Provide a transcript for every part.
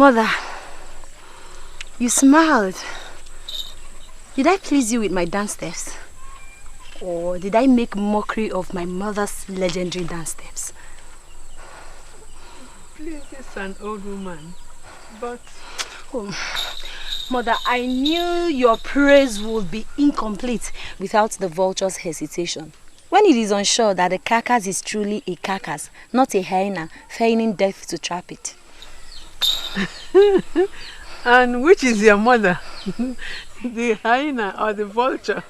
Mother, you smiled. Did I please you with my dance steps? Or did I make mockery of my mother's legendary dance steps? Please, it's an old woman, but... Oh, Mother, I knew your praise would be incomplete without the vulture's hesitation. When it is unsure that the carcass is truly a carcass, not a hyena, feigning death to trap it. And which is your mother? The hyena or the vulture?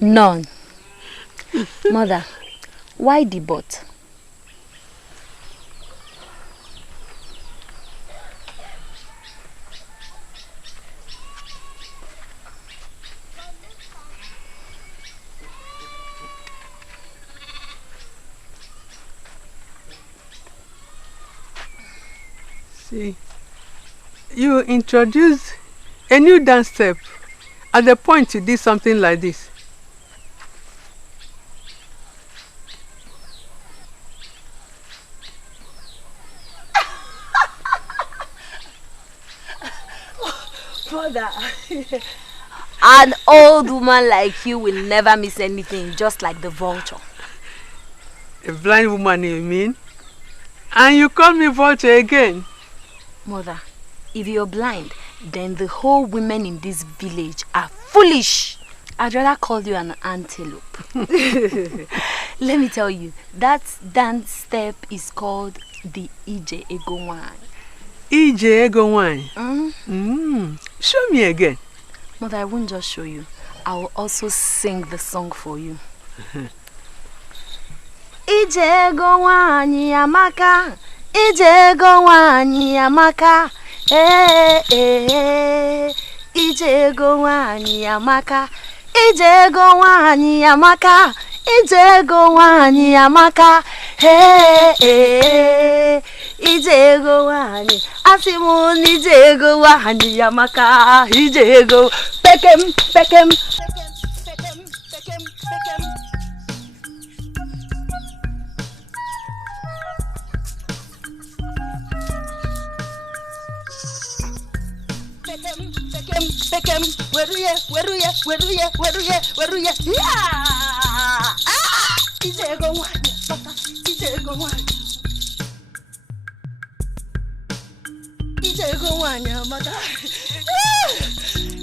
None. Mother, why the but? See, you introduce a new dance step at the point you did something like this. Mother, an old woman like you will never miss anything, just like the vulture. A blind woman, you mean? And you call me vulture again? Mother, if you're blind, then the whole women in this village are foolish. I'd rather call you an antelope. Let me tell you, that dance step is called the Ije Ego Wine. Ije Ego Wine? Show me again. Mother, I won't just show you. I will also sing the song for you. Ije Ego Wine Amaka, Ije Ego Wine Amaka, Ije Ego Wine Amaka, Ije Ego Wine Amaka, Ije Ego Wine Amaka, Ije Ego Wine, Asimu Ije Ego Wine Amaka, Ije Ego, Pekem, Pekem, Pekem, Pekem, Pekem. Pekem, where do you? Yeah! Ah! Ije Ego Wine, Amaka, Ije Ego Wine. Ije Ego Wine, Amaka.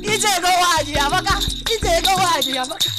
Ije Ego Wine, Amaka. Ije Ego Wine, Amaka.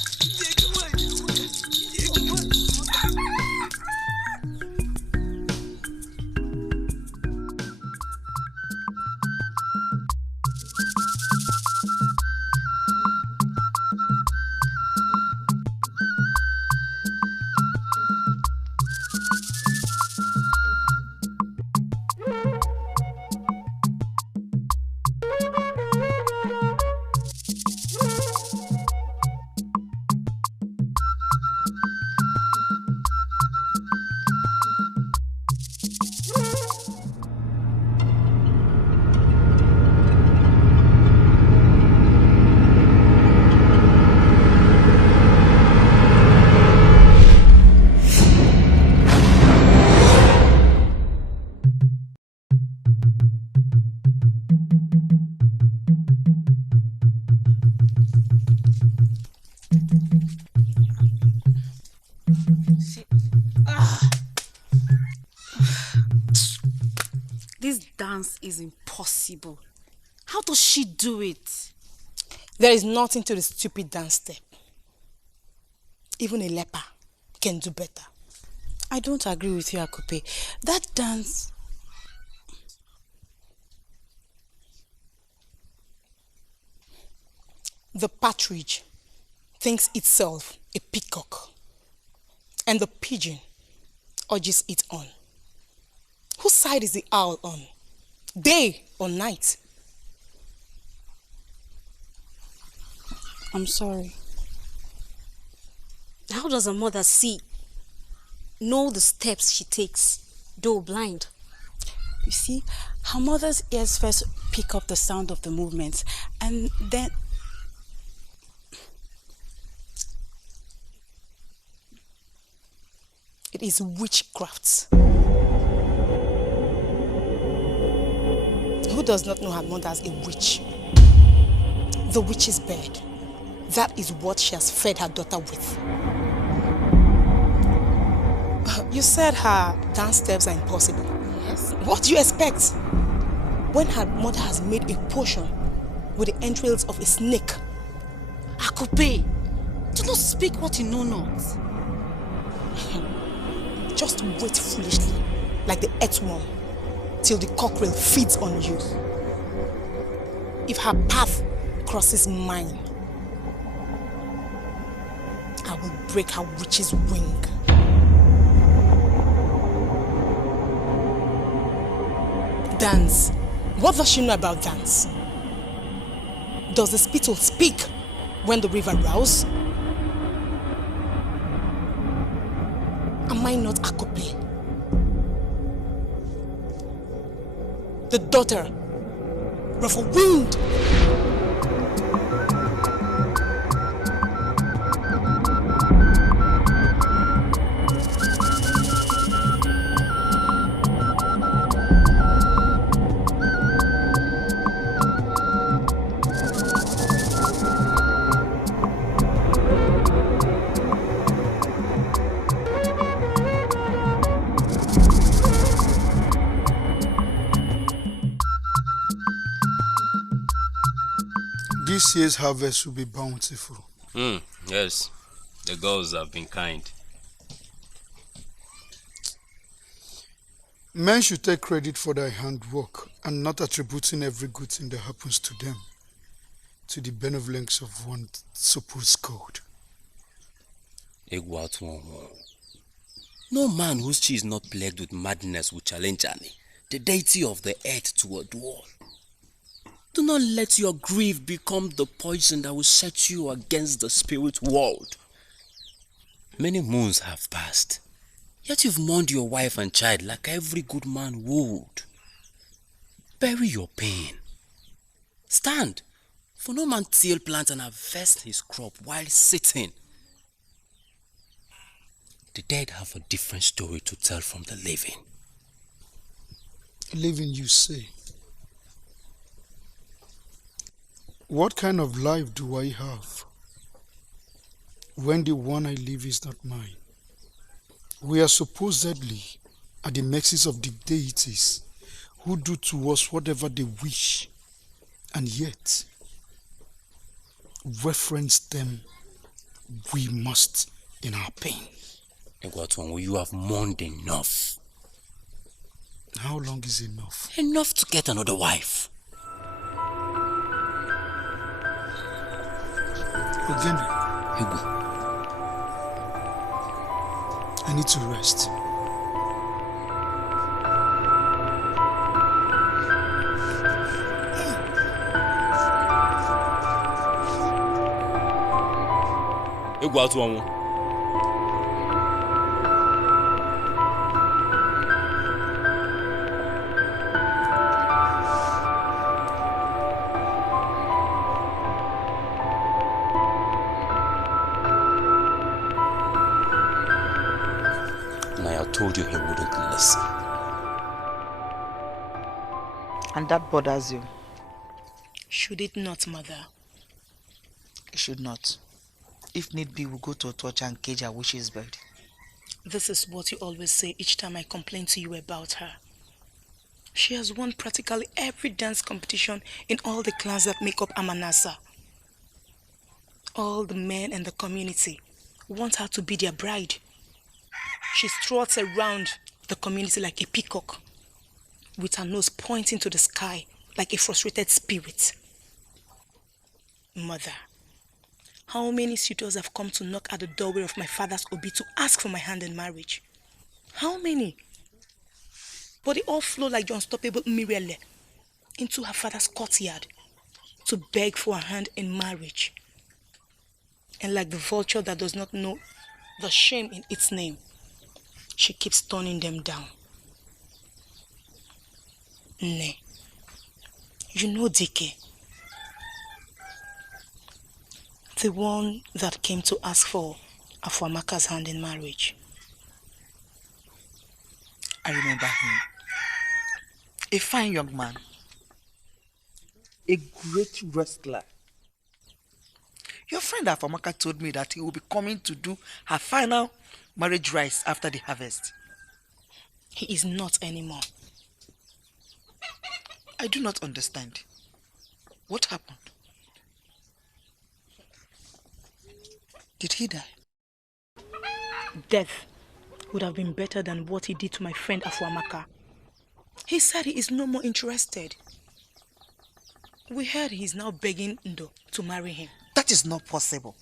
This dance is impossible. How does she do it? There is nothing to the stupid dance step. Even a leper can do better. I don't agree with you, Akupe. That dance... The partridge thinks itself a peacock, and the pigeon urges it on. Whose side is the owl on? Day or night? I'm sorry. How does a mother know the steps she takes, though blind? You see, her mother's ears first pick up the sound of the movements, and then... It is witchcraft. does not know her mother as a witch. The witch's bed. That is what she has fed her daughter with. You said her dance steps are impossible. Yes. What do you expect? When her mother has made a potion with the entrails of a snake. Akupe, do not speak what you know not. Just wait foolishly, like the earthworm, till the cockerel feeds on you. If her path crosses mine, I will break her witch's wing. Dance. What does she know about dance? Does the spittle speak when the river roars? Am I not Akupe? The daughter of a wind. This year's harvest will be bountiful. Yes, the gods have been kind. Men should take credit for their handwork and not attributing every good thing that happens to them to the benevolence of one supposed god. No man whose chi is not plagued with madness will challenge Ani, the deity of the earth, to a duel. Do not let your grief become the poison that will set you against the spirit world. Many moons have passed, yet you've mourned your wife and child like every good man would. Bury your pain. Stand, for no man till, plant and harvest his crop while sitting. The dead have a different story to tell from the living. Living, you say? What kind of life do I have when the one I live is not mine? We are supposedly at the mercies of the deities who do to us whatever they wish, and yet reference them we must in our pain. Egwatuanwu, you have mourned enough. How long is enough? Enough to get another wife. Ogene, Egu. I need to rest. Egwatuanwu. Told you he wouldn't listen. And that bothers you? Should it not, mother? It should not. If need be, we'll go to a torture and cage her witch's bed. This is what you always say each time I complain to you about her. She has won practically every dance competition in all the clans that make up Amanasa. All the men in the community want her to be their bride. She struts around the community like a peacock, with her nose pointing to the sky like a frustrated spirit. Mother, how many suitors have come to knock at the doorway of my father's obi to ask for my hand in marriage? How many? But they all flow like the unstoppable Mirele into her father's courtyard to beg for her hand in marriage. And like the vulture that does not know the shame in its name, she keeps turning them down. Nay, you know Dike, the one that came to ask for Afuamaka's hand in marriage. I remember him. A fine young man. a great wrestler. Your friend Afamaka told me that he will be coming to do her final marriage rites after the harvest. He is not anymore. I do not understand. What happened? Did he die? Death would have been better than what he did to my friend Afuamaka. He said he is no more interested. We heard he is now begging Ndo to marry him. That is not possible.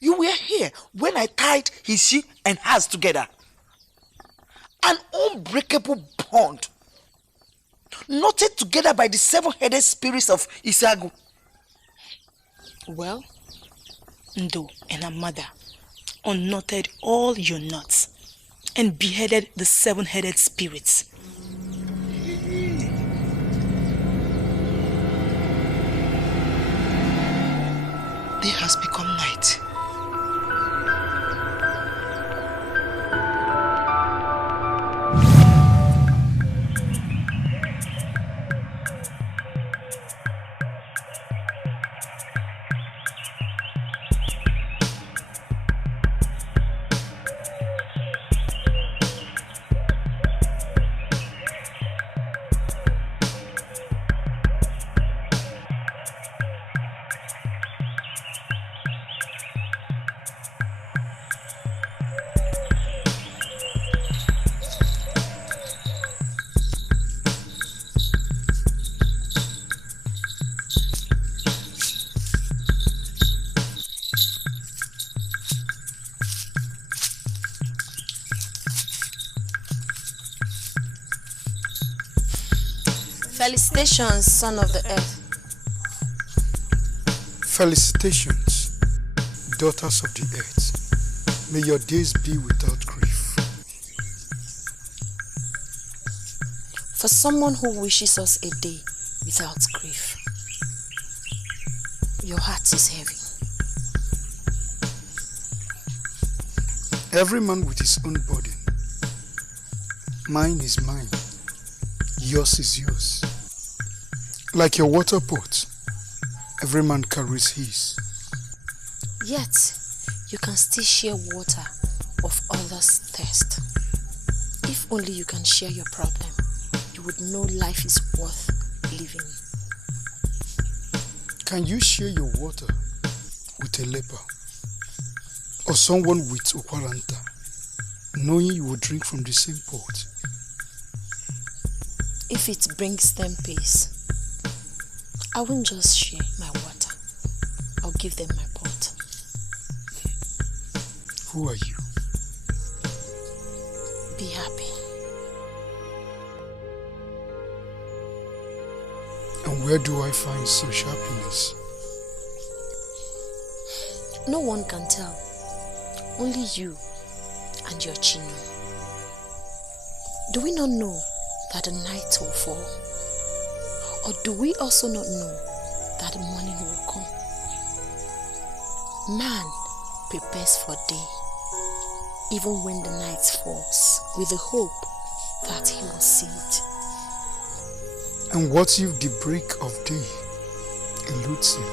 You were here when I tied his she and hers together. An unbreakable bond, knotted together by the seven-headed spirits of Isagu. Well, Ndo and her mother unknotted all your knots and beheaded the seven-headed spirits. Day has become night. Felicitations, son of the earth. Felicitations, daughters of the earth. May your days be without grief. For someone who wishes us a day without grief, your heart is heavy. Every man with his own burden. Mine is mine. Yours is yours. Like your water pot, every man carries his. Yet, you can still share water of others' thirst. If only you can share your problem, you would know life is worth living. Can you share your water with a leper or someone with Okwaranta, knowing you will drink from the same pot? If it brings them peace, I won't just share my water. I'll give them my pot. Who are you? Be happy. And where do I find such happiness? No one can tell. Only you and your Chino. Do we not know that the night will fall? Or do we also not know that the morning will come? Man prepares for day, even when the night falls, with the hope that he will see it. And what if the break of day eludes him?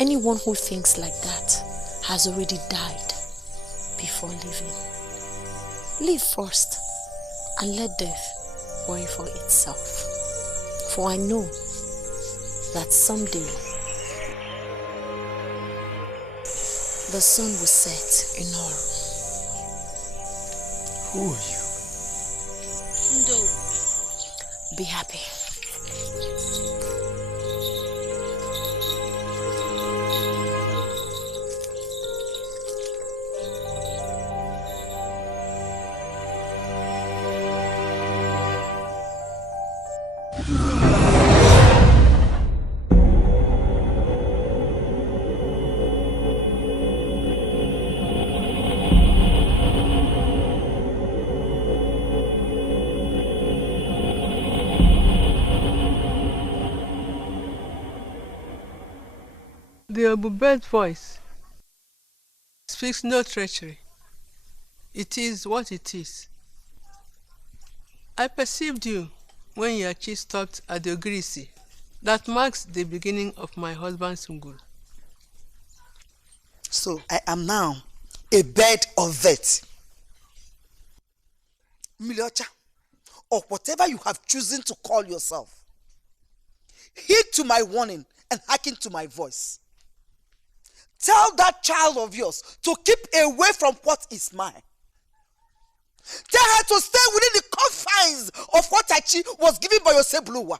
Anyone who thinks like that has already died before living. Live first and let death worry for itself. For I know that someday the sun will set in Oro. Who are you? No. Be happy. The Obube's voice speaks no treachery. It is what it is. I perceived you when Yachi stopped at the Ogrisi. That marks the beginning of my husband's ngul. So I am now a bed of vet. Miliocha, or whatever you have chosen to call yourself, heed to my warning and hearken to my voice. Tell that child of yours to keep away from what is mine. Tell her to stay within the confines of what Achi was given by Osebluwa.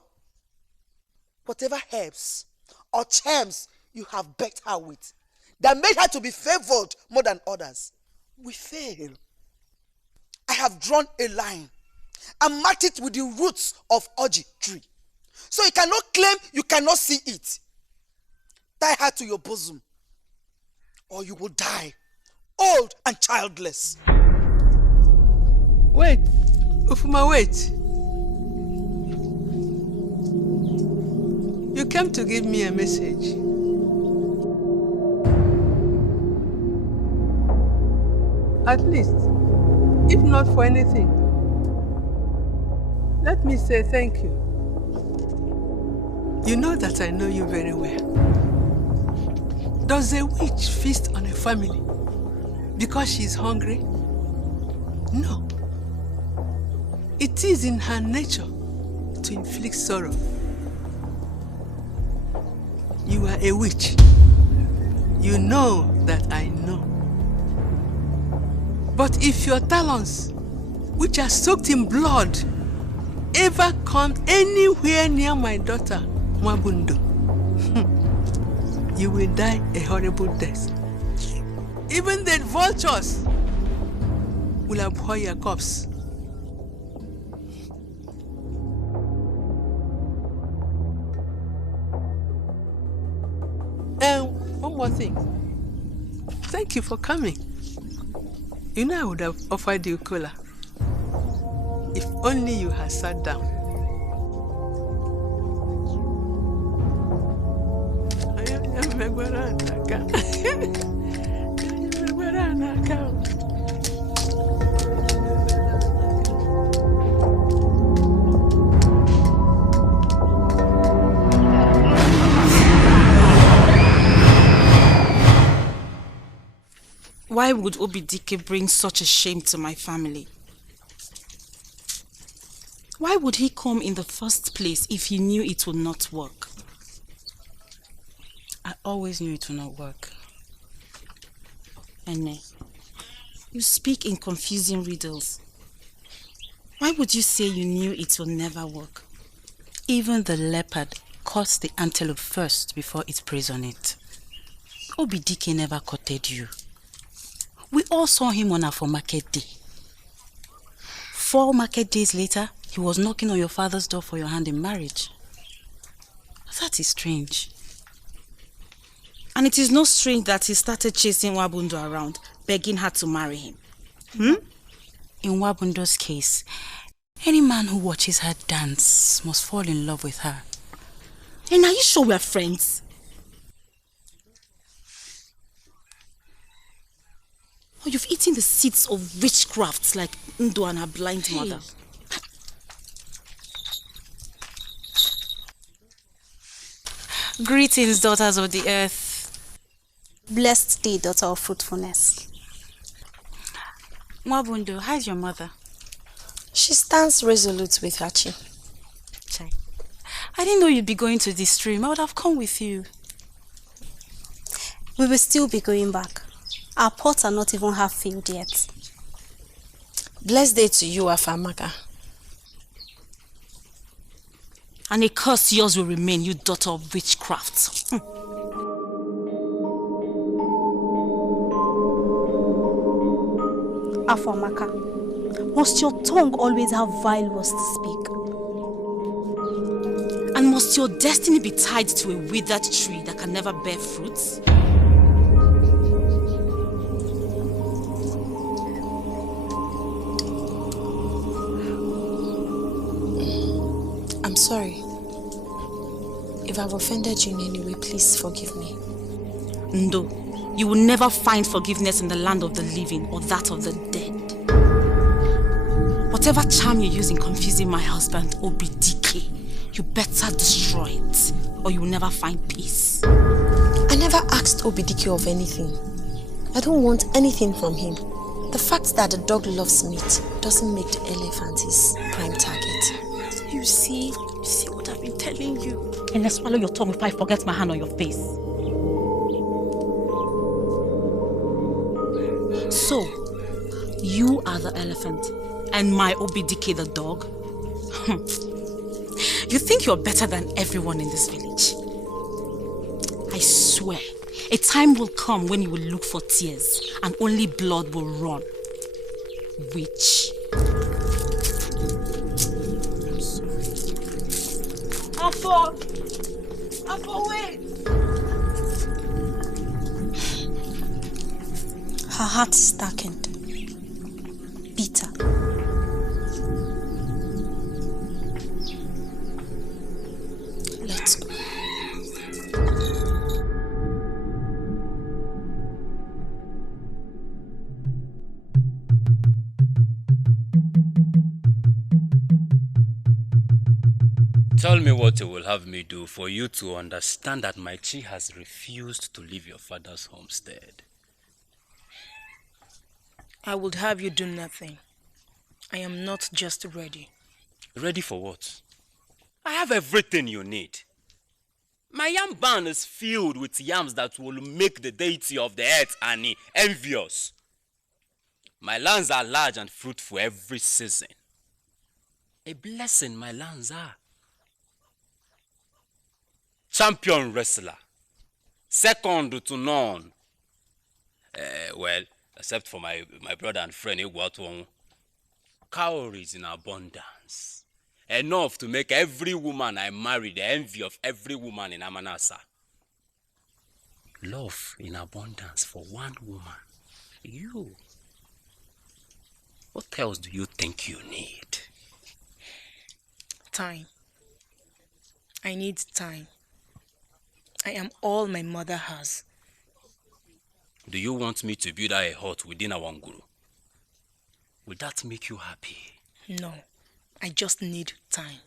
Whatever herbs or charms you have begged her with that made her to be favored more than others will fail. I have drawn a line and marked it with the roots of Oji tree. So you cannot claim you cannot see it. Tie her to your bosom, or you will die, old and childless. Wait, Ufuma, wait. You came to give me a message. At least, if not for anything, let me say thank you. You know that I know you very well. Does a witch feast on a family because she's hungry? No. It is in her nature to inflict sorrow. You are a witch. You know that I know. But if your talons, which are soaked in blood, ever come anywhere near my daughter, Mwabundo, you will die a horrible death. Even the vultures will abhor your corpse. And one more thing. Thank you for coming. You know I would have offered you cola if only you had sat down. Why would Obidike bring such a shame to my family? Why would he come in the first place if he knew it would not work? I always knew it would not work. Ene, you speak in confusing riddles. Why would you say you knew it will never work? Even the leopard caught the antelope first before it preys on it. Obidike never courted you. We all saw him on our market day. 4 market days later, he was knocking on your father's door for your hand in marriage. That is strange. And it is not strange that he started chasing Wabundo around, begging her to marry him. In Wabundo's case, any man who watches her dance must fall in love with her. And are you sure we are friends? Oh, you've eaten the seeds of witchcraft like Ndo and her blind mother. Greetings, daughters of the earth. Blessed day, daughter of fruitfulness. Mwabundo, how's your mother? She stands resolute with Hachi. Chai. I didn't know you'd be going to this stream. I would have come with you. We will still be going back. Our pots are not even half filled yet. Blessed day to you, Afamaka. And a curse yours will remain, you daughter of witchcraft. Afamaka, must your tongue always have vile words to speak? And must your destiny be tied to a withered tree that can never bear fruits? I'm sorry. If I've offended you in any way, please forgive me. No, you will never find forgiveness in the land of the living or that of the dead. Whatever charm you use in confusing my husband, OBDK, you better destroy it, or you will never find peace. I never asked OBDK of anything. I don't want anything from him. The fact that the dog loves meat doesn't make the elephant his prime target. You see what I've been telling you. And let's swallow your tongue if I forget my hand on your face. So, you are the elephant and my OBDK the dog? You think you're better than everyone in this village? I swear, a time will come when you will look for tears and only blood will run. Witch. Afo, wait. Her heart is darkened. Bitter. Let's go. Tell me what you will have me do for you to understand that my chi has refused to leave your father's homestead. I would have you do nothing. I am not just ready. Ready for what? I have everything you need. My yam barn is filled with yams that will make the deity of the earth, Ani, envious. My lands are large and fruitful every season. A blessing my lands are. Champion wrestler. Second to none. Well, except for my brother and friend Egwatuong. Cowries in abundance. Enough to make every woman I marry the envy of every woman in Amanasa. Love in abundance for one woman. You. What else do you think you need? Time. I need time. I am all my mother has. Do you want me to build her a hut within our Nguru? Will that make you happy? No, I just need time.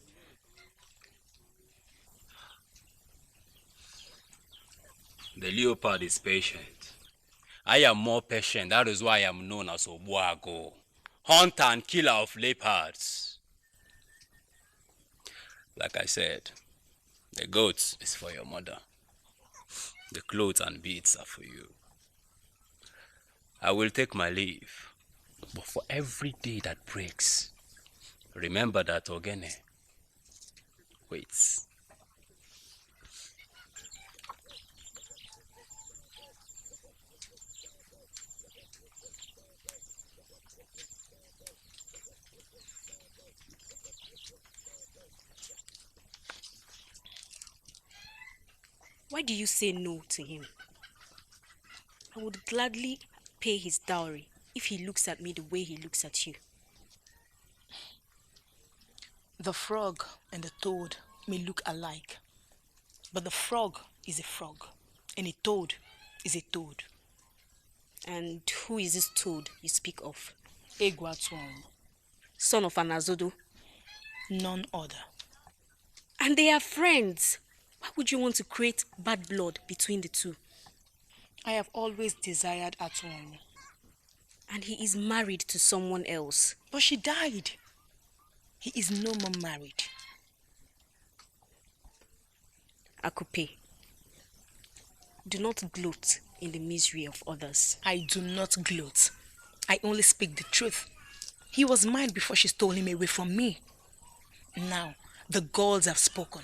The leopard is patient. I am more patient. That is why I am known as Obuago, hunter and killer of leopards. Like I said, the goats is for your mother. The clothes and beads are for you. I will take my leave, but for every day that breaks, remember that Ogene waits. Why do you say no to him? I would gladly pay his dowry if he looks at me the way he looks at you. The frog and the toad may look alike, but the frog is a frog and a toad is a toad. And who is this toad you speak of? Egwatuong, Son of Anazodo. none other. And they are friends. Why would you want to create bad blood between the two? I have always desired Atuong. And he is married to someone else. But she died. He is no more married. Akupe, do not gloat in the misery of others. I do not gloat. I only speak the truth. He was mine before she stole him away from me. Now, the gods have spoken.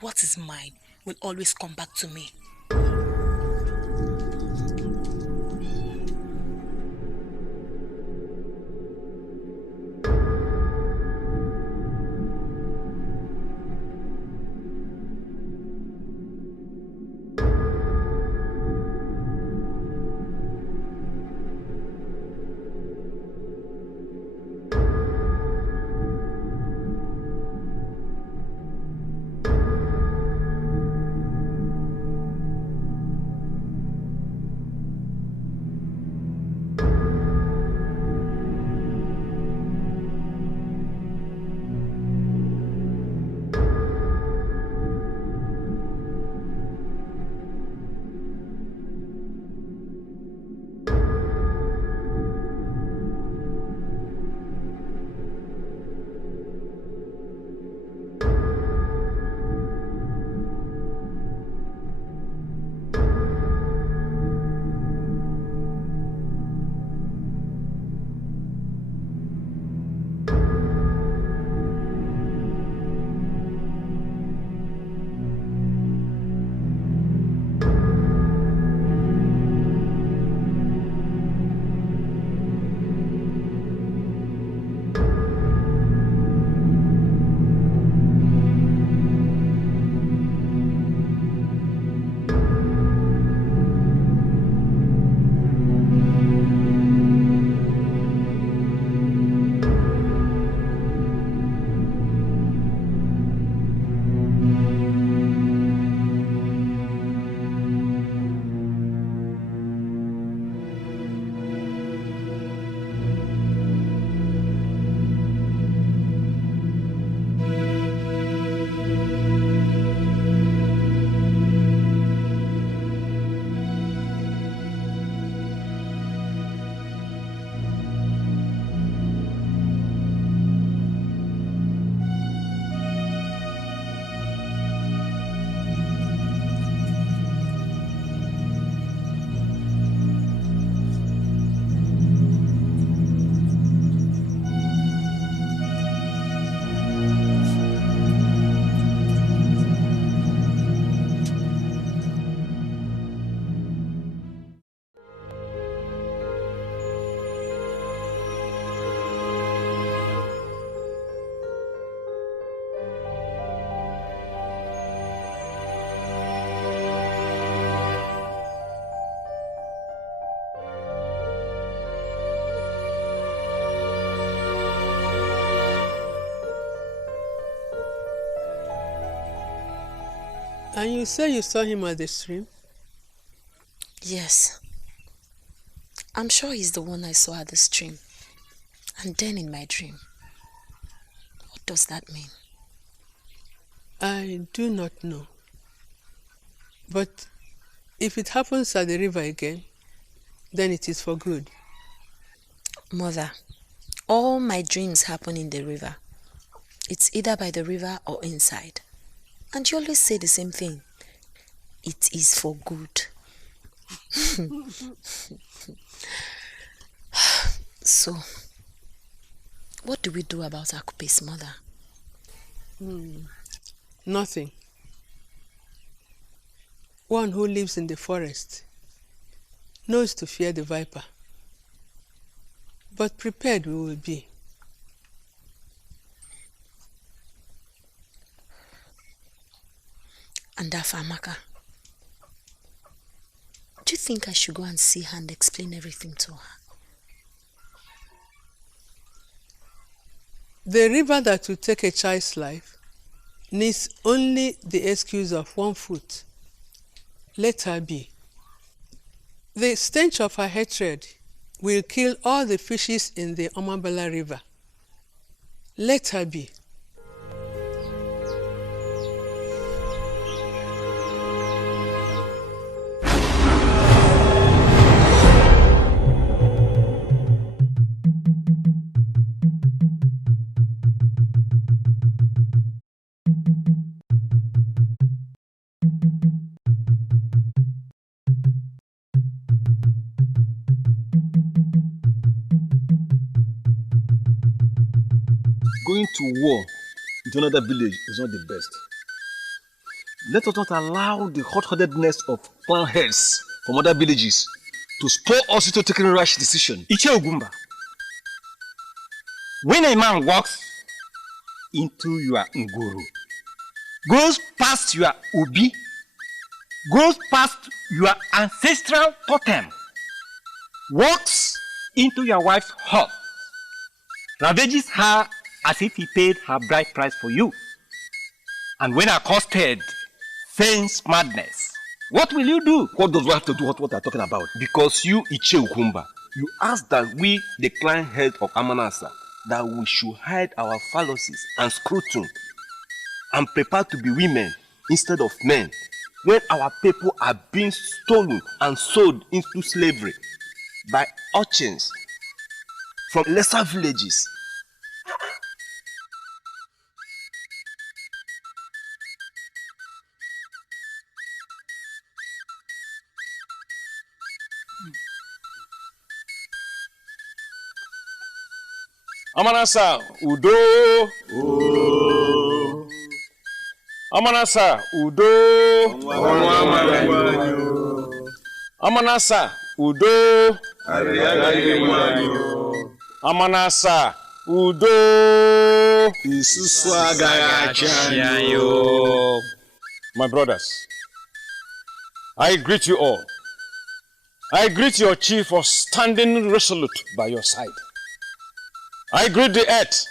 What is mine will always come back to me. And you say you saw him at the stream? Yes. I'm sure he's the one I saw at the stream. And then in my dream. What does that mean? I do not know. But if it happens at the river again, then it is for good. Mother, all my dreams happen in the river. It's either by the river or inside. And you always say the same thing. It is for good. So, what do we do about Akupe's mother? Nothing. One who lives in the forest knows to fear the viper. But prepared we will be. And Afamaka, do you think I should go and see her and explain everything to her? The river that will take a child's life needs only the excuse of 1 foot. Let her be. The stench of her hatred will kill all the fishes in the Omabala River. Let her be. Going to war with another village is not the best. Let us not allow the hot-headedness of clan heads from other villages to spur us into taking a rash decision. Iche Ogumba, when a man walks into your nguru, goes past your ubi, goes past your ancestral totem, walks into your wife's hut, ravages her as if he paid her bride price for you, and when accosted, feigns madness, what will you do? What does one have to do with what they are talking about? Because you, Iche Ukumba, you asked that we, the clan head of Amanasa, that we should hide our fallacies and scrotum and prepare to be women instead of men when our people are being stolen and sold into slavery by urchins from lesser villages. Amanasa Udo. Amanasa Udo. Amanasa Udo. Amanasa Udo. My brothers, I greet you all. I greet your chief for standing resolute by your side. I greet the earth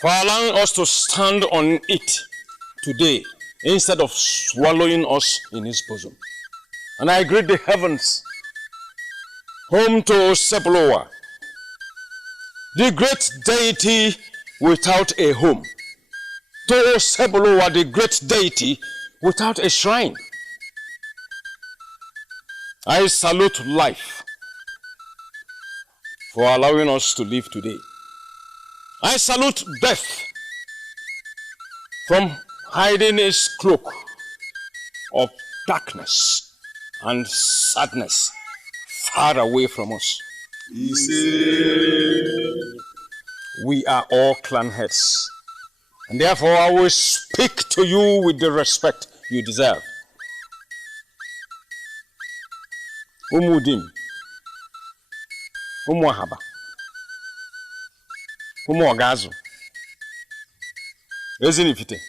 for allowing us to stand on it today instead of swallowing us in his bosom. And I greet the heavens, home to Osebolowa, the great deity without a home, to Osebolowa, the great deity without a shrine. I salute life for allowing us to live today. I salute death from hiding its cloak of darkness and sadness far away from us. We are all clan heads, and therefore I will speak to you with the respect you deserve. Umudim, Umuahaba, Umuagazu, Ezinifite,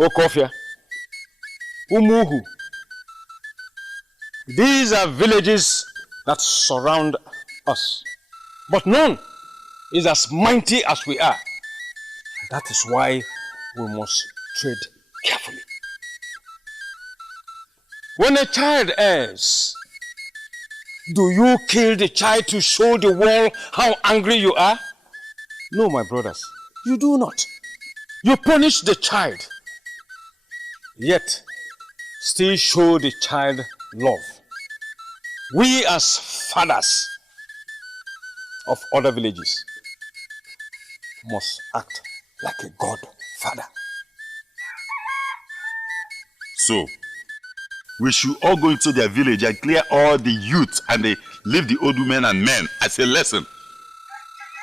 Okofia, Umuhu. These are villages that surround us, but none is as mighty as we are. That is why we must tread carefully. When a child errs, do you kill the child to show the world how angry you are? No, my brothers, you do not. You punish the child, yet still show the child love. We as fathers of other villages must act like a godfather. So, we should all go into their village and clear all the youth and they leave the old women and men as a lesson.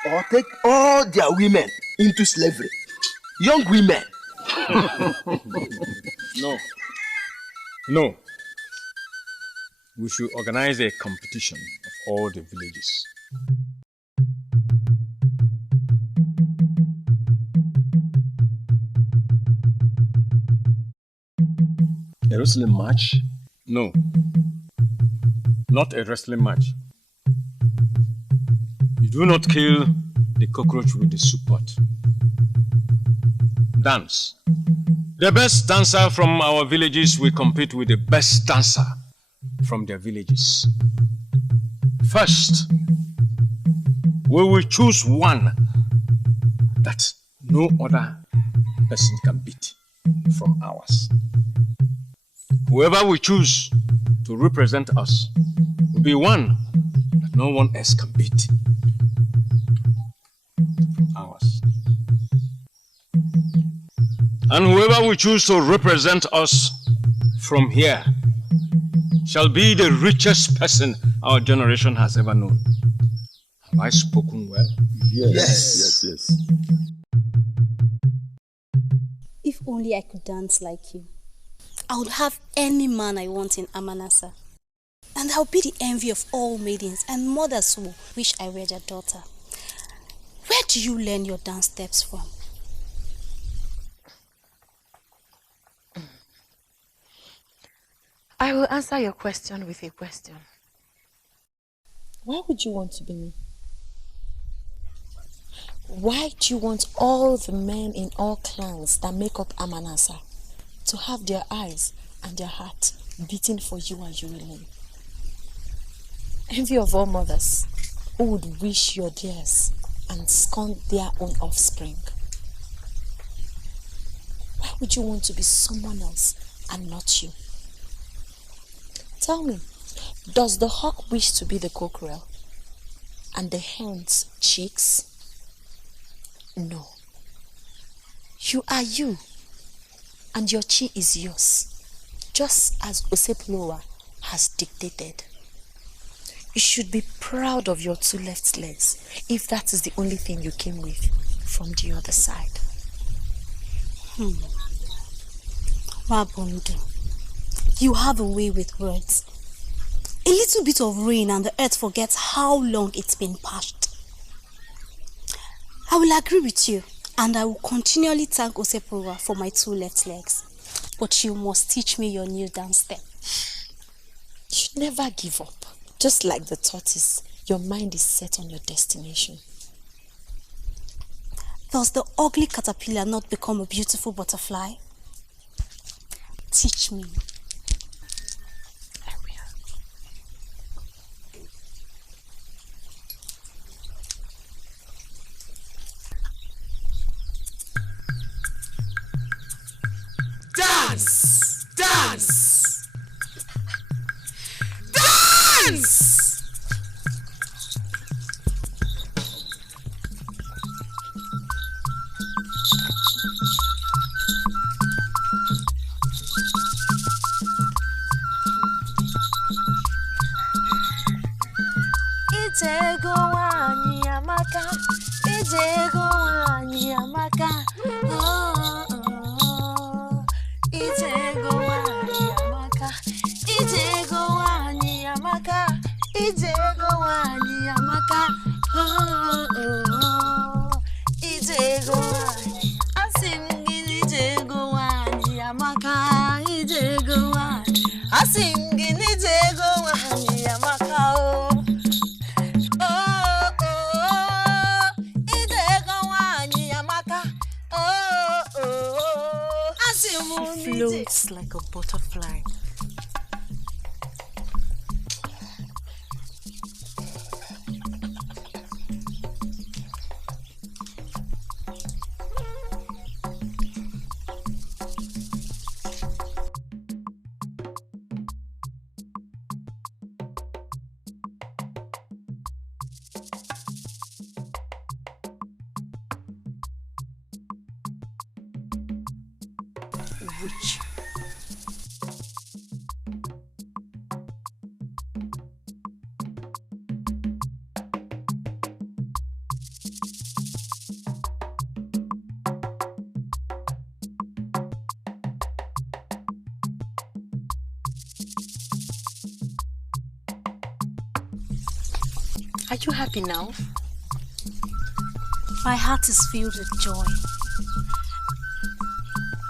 Or take all their women into slavery. Young women. No. We should organize a competition of all the villages. A wrestling match? No. Not a wrestling match. You do not kill the cockroach with the soup pot. Dance. The best dancer from our villages will compete with the best dancer from their villages. First, we will choose one that no other person can beat from ours. Whoever we choose to represent us will be one that no one else can beat from ours. And whoever we choose to represent us from here shall be the richest person our generation has ever known. Have I spoken well? Yes. If only I could dance like you, I would have any man I want in Amanasa. And I'll be the envy of all maidens and mothers who wish I were their daughter. Where do you learn your dance steps from? I will answer your question with a question. Why would you want to be me? Why do you want all the men in all clans that make up Amanasa to have their eyes and their heart beating for you and you alone? Envy of all mothers who would wish your theirs and scorn their own offspring. Why would you want to be someone else and not you? Tell me, does the hawk wish to be the cockerel and the hen's chicks? No. You are you, and your chi is yours, just as Oseploa has dictated. You should be proud of your two left legs if that is the only thing you came with from the other side. Wabundu, you have a way with words. A little bit of rain and the earth forgets how long it's been parched. I will agree with you, and I will continually thank Oseploa for my two left legs. But you must teach me your new dance step. You should never give up. Just like the tortoise, your mind is set on your destination. Does the ugly caterpillar not become a beautiful butterfly? Teach me. I will. Dance! Dance! Dance! Ijego wanyi amaka, ijego wanyi amaka, ijego wanyi amaka, ijego wanyi amaka, ijego wanyi amaka, ijego wanyi, asimgili ijego wanyi amaka, ijego wanyi, asimgili ijego wanyi amaka. She floats like a butterfly, witch. Are you happy now? My heart is filled with joy.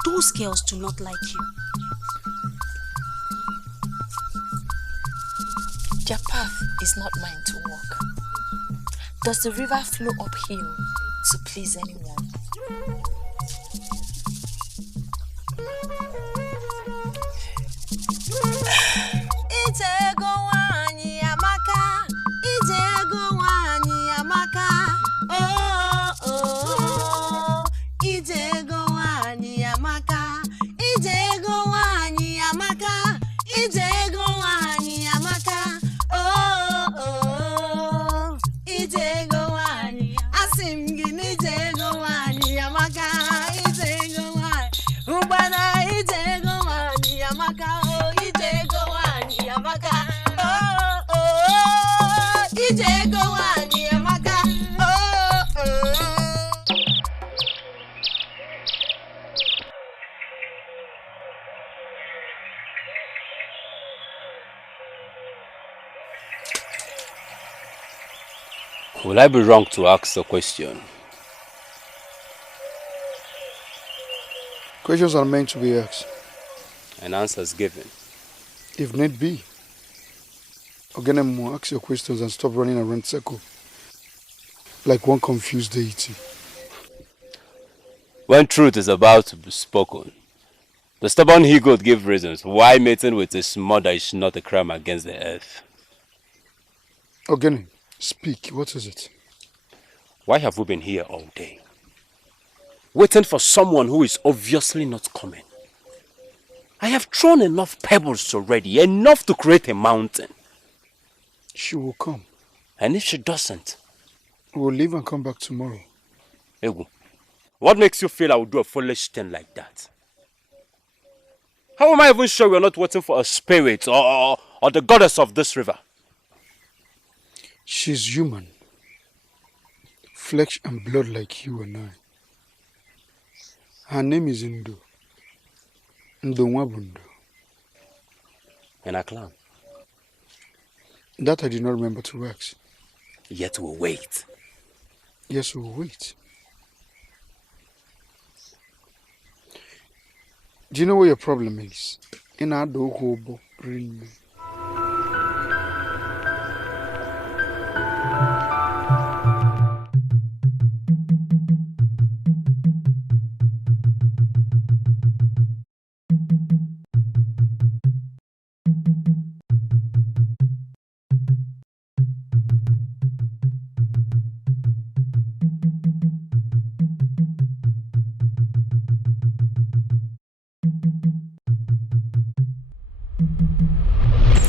Those girls do not like you. Their path is not mine to walk. Does the river flow uphill to please anyone? Will I be wrong to ask a question? Questions are meant to be asked. And answers given. If need be. Ogenemo, ask your questions and stop running around circle like one confused deity. When truth is about to be spoken, the stubborn he-goat give reasons why mating with his mother is not a crime against the earth. Ogene, speak. What is it? Why have we been here all day? Waiting for someone who is obviously not coming. I have thrown enough pebbles already, enough to create a mountain. She will come. And if she doesn't? We'll leave and come back tomorrow. Egu, what makes you feel I would do a foolish thing like that? How am I even sure we're not waiting for a spirit or the goddess of this river? She's human. Flesh and blood like you and I. Her name is Ndo. Ndonwabundo. And a clan? That I did not remember to ask. Yet we'll wait. Yes, we'll wait. Do you know what your problem is? In our hobo ring.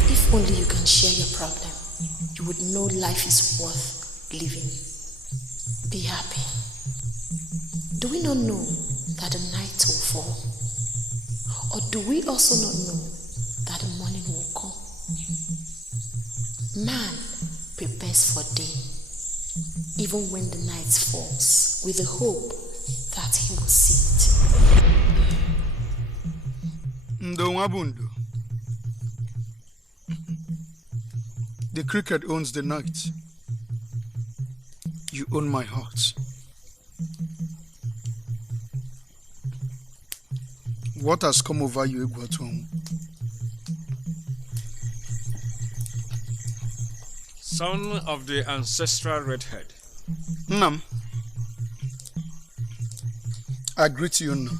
If only you can share your problem, you would know life is worth living. Be happy. Do we not know that the night will fall? Or do we also not know that the morning will come? Man prepares for day, even when the night falls, with the hope that he will see it. Ndonwabundo. The cricket owns the night. You own my heart. What has come over you, Egwatom? Son of the ancestral redhead. Nam. I greet you, Nam.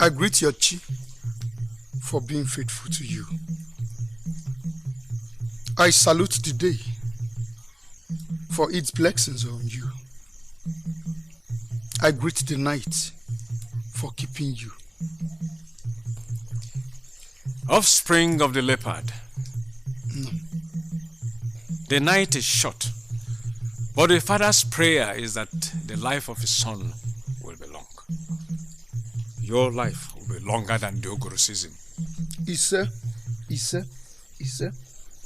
I greet your chi for being faithful to you. I salute the day for its blessings on you. I greet the night for keeping you. Offspring of the leopard. No. The night is short, but the father's prayer is that the life of his son will be long. your life will be longer than the Ogoro season. Ise.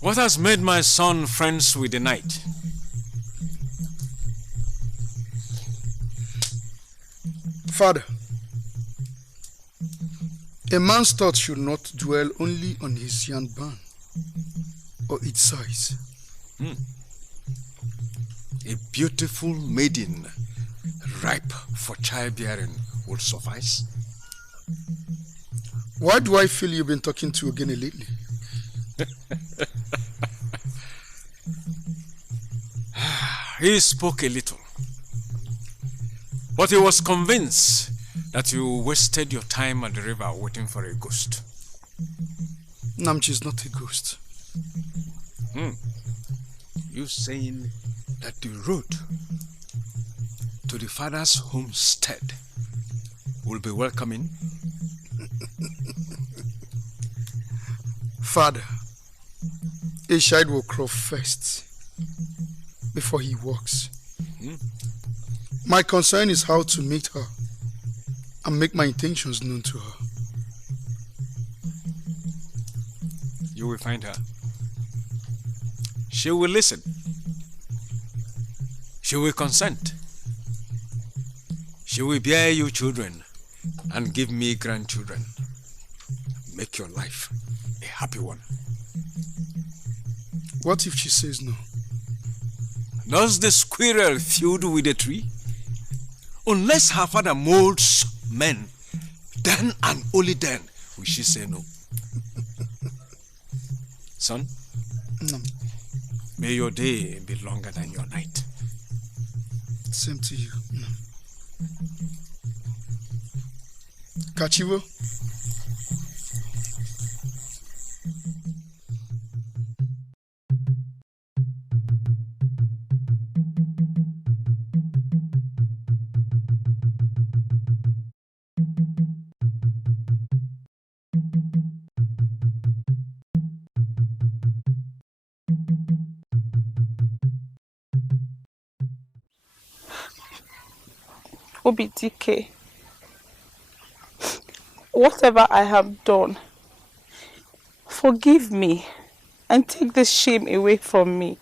What has made my son friends with the night? Father, a man's thoughts should not dwell only on his young barn or its size. A beautiful maiden ripe for childbearing would suffice. Why do I feel you've been talking to Ogene lately? He spoke a little, but he was convinced that you wasted your time at the river waiting for a ghost. Namchi is not a ghost. You saying that the road to the father's homestead will be welcoming? Father, a child will crawl first before he walks. My concern is how to meet her and make my intentions known to her. You will find her. She will listen. She will consent. She will bear you children and give me grandchildren. Make your life a happy one. What if she says no? Does the squirrel feud with the tree? Unless her father molds men, then and only then will she say no. Son, No. may your day be longer than your night. Same to you. No. Kachiwo? OBTK, whatever I have done, forgive me and take this shame away from me.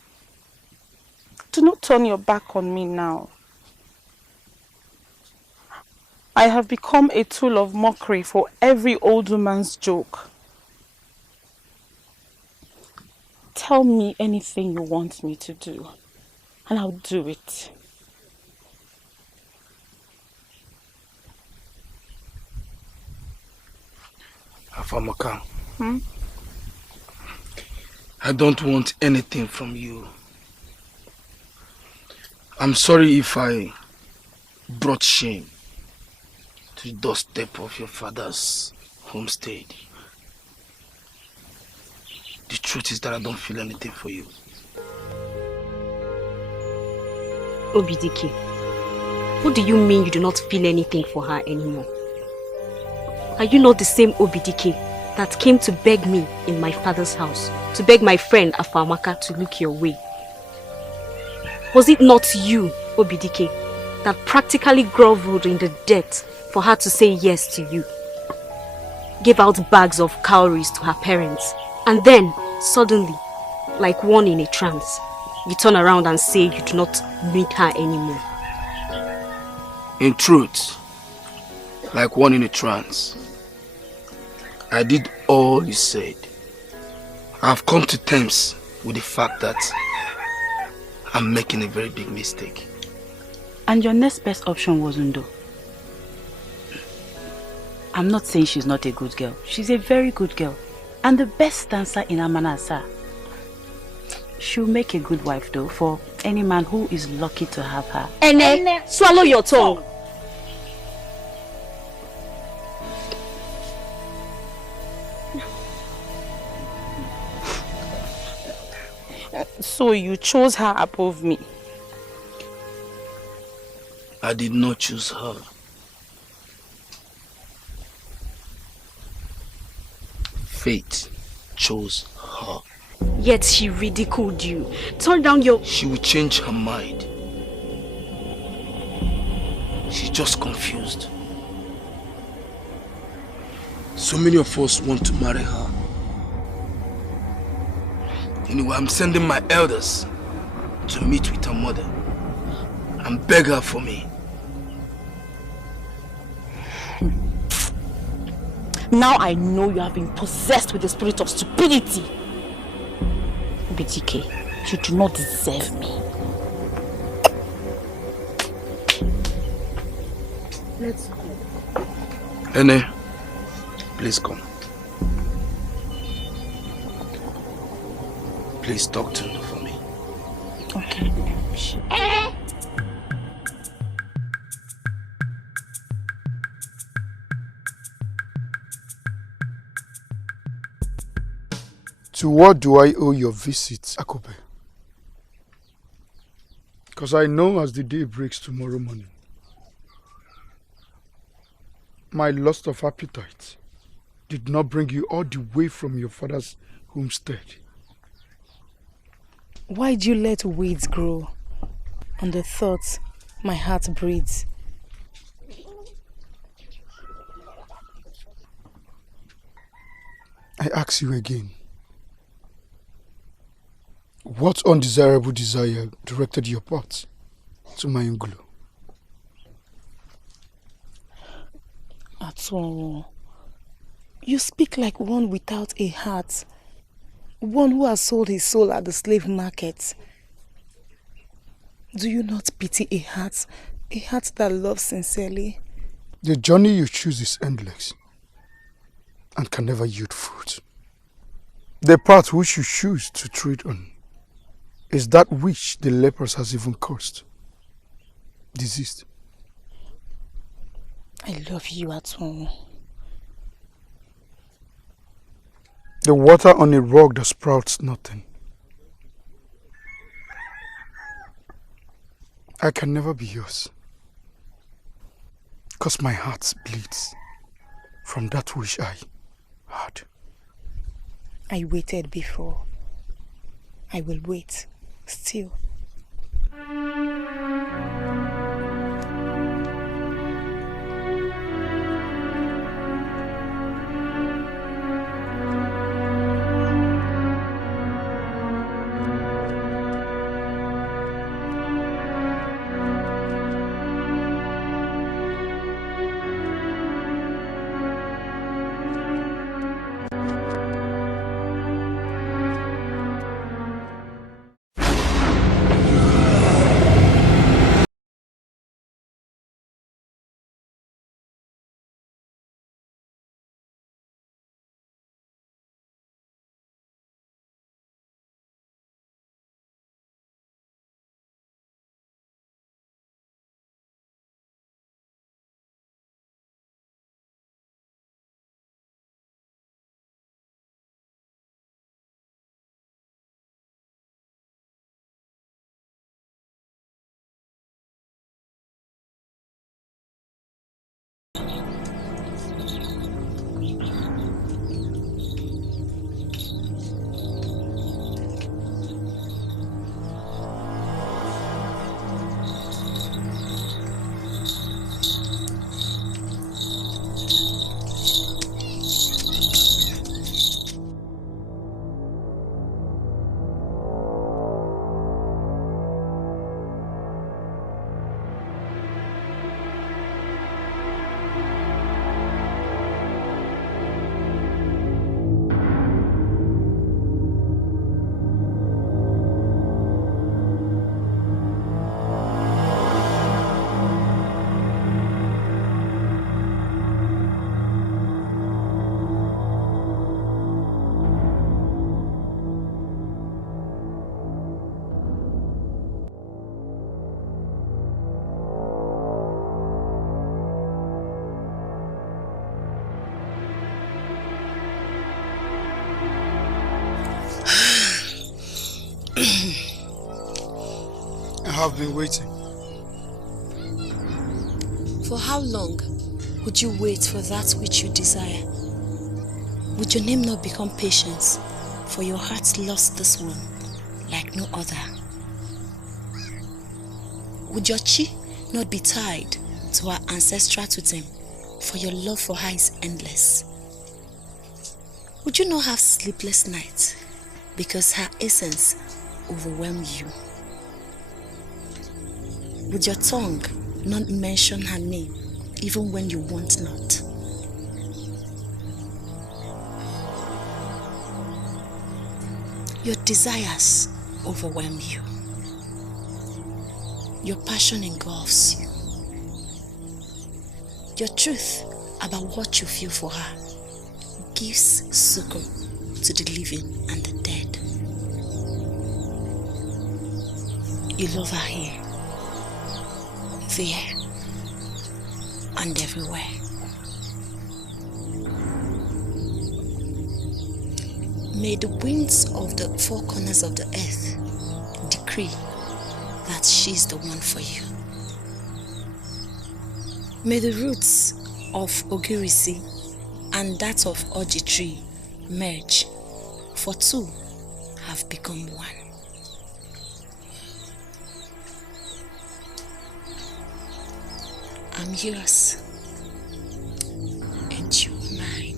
Do not turn your back on me now. I have become a tool of mockery for every old woman's joke. Tell me anything you want me to do, and I'll do it. Afamaka, I don't want anything from you. I'm sorry if I brought shame to the doorstep of your father's homestead. The truth is that I don't feel anything for you. OBDK, what do you mean you do not feel anything for her anymore? Are you not the same OBDK that came to beg me in my father's house, to beg my friend Afamaka to look your way? Was it not you, OBDK, that practically groveled in the dirt for her to say yes to you? Gave out bags of cowries to her parents, and then, suddenly, like one in a trance, you turn around and say you do not need her anymore. In truth, like one in a trance, I did all you said. I have come to terms with the fact that I'm making a very big mistake. And your next best option was Undo. I'm not saying she's not a good girl. She's a very good girl. And the best dancer in Amanasa. She'll make a good wife though for any man who is lucky to have her. Ene, swallow your tongue. So you chose her above me? I did not choose her. Fate chose her. Yet she ridiculed you. Turn down your... She will change her mind. She's just confused. So many of us want to marry her. Anyway, I'm sending my elders to meet with her mother and beg her for me. Now I know you have been possessed with the spirit of stupidity. BTK, you do not deserve me. Let's go. Ene, please come. Please talk to her for me. Okay. To what do I owe your visit, Akobe? Because I know as the day breaks tomorrow morning, my loss of appetite did not bring you all the way from your father's homestead. Why'd you let weeds grow on the thoughts my heart breeds? I ask you again, what undesirable desire directed your path to my Ngulu? Atwonwo, you speak like one without a heart, one who has sold his soul at the slave market. Do you not pity a heart that loves sincerely? The journey you choose is endless and can never yield fruit. The path which you choose to tread on is that which the lepers has even caused. Disease. I love you, Atwonwo. The water on a rock that sprouts nothing. I can never be yours, because my heart bleeds from that which I had. I waited before. I will wait still. I have been waiting. For how long would you wait for that which you desire? Would your name not become patience, for your heart lost this one like no other? Would your chi not be tied to her ancestral totem, for your love for her is endless? Would you not have sleepless nights because her essence overwhelms you? Would your tongue not mention her name even when you want not? Your desires overwhelm you. Your passion engulfs you. Your truth about what you feel for her gives succor to the living and the dead. You love her here, there, and everywhere. May the winds of the four corners of the earth decree that she's the one for you. May the roots of Ogirisi and that of Oji tree merge, for two have become one. I'm yours, and you're mine.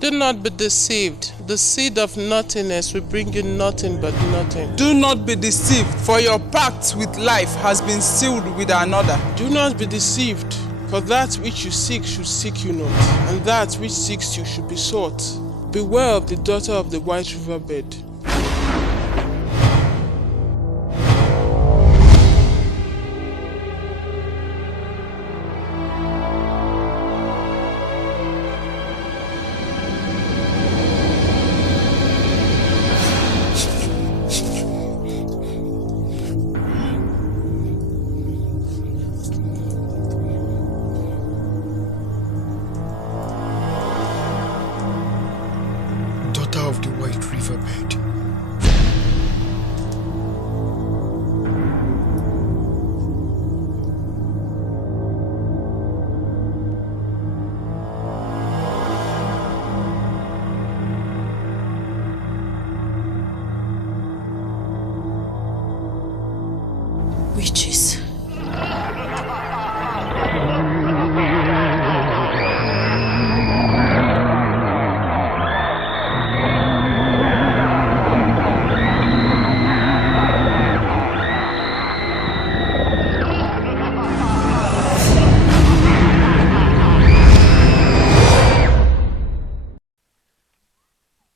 Do not be deceived. The seed of nothingness will bring you nothing but nothing. Do not be deceived, for your pact with life has been sealed with another. Do not be deceived, for that which you seek should seek you not, and that which seeks you should be sought. Beware of the daughter of the white riverbed. Of the white riverbed. Witches.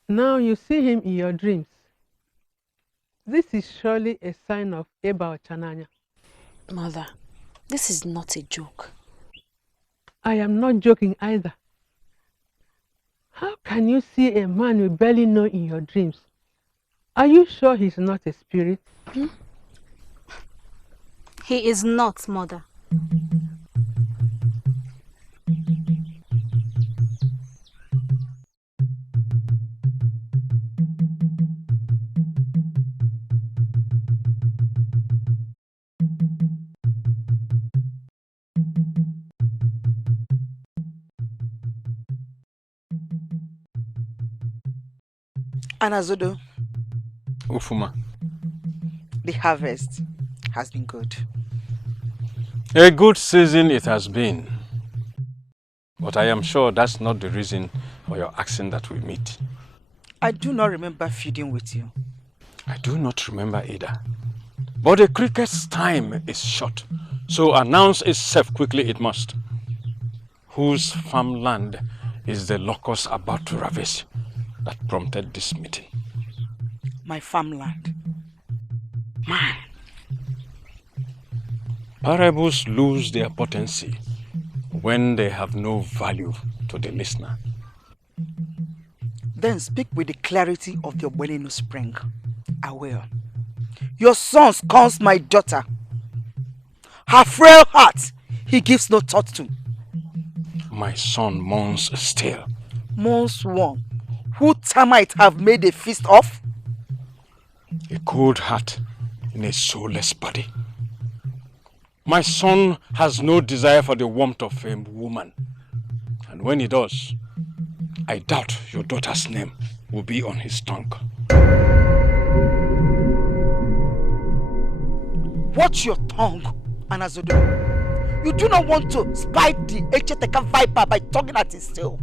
Now you see him in your dreams. This is surely a sign of Eba Ochananya. Mother, this is not a joke. I am not joking either. How can you see a man you barely know in your dreams? Are you sure he's not a spirit? He is not, Mother. Anazodo, Ufuma. the harvest has been good. A good season it has been. But I am sure that's not the reason for your asking that we meet. I do not remember feuding with you. I do not remember either. But a cricket's time is short, so announce itself quickly it must. Whose farmland is the locust about to ravish that prompted this meeting? My farmland. Mine. Parables lose their potency when they have no value to the listener. Then speak with the clarity of the Ogbeni spring. I will. Your son scorns my daughter. Her frail heart he gives no thought to. My son mourns still. Mourns one who termite have made a feast of? A cold heart in a soulless body. My son has no desire for the warmth of a woman. And when he does, I doubt your daughter's name will be on his tongue. Watch your tongue, Anazodo. You do not want to spite the Echeteka viper by tugging at his tail.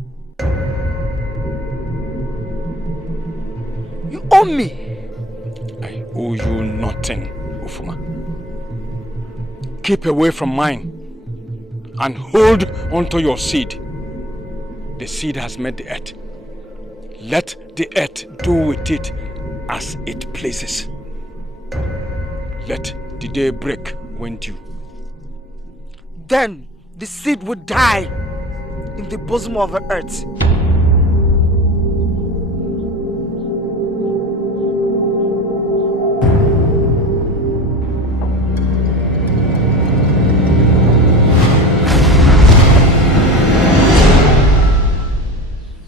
You owe me. I owe you nothing, Ufuma. Keep away from mine and hold onto your seed. The seed has made the earth. Let the earth do with it as it pleases. Let the day break when due. Then the seed would die in the bosom of the earth.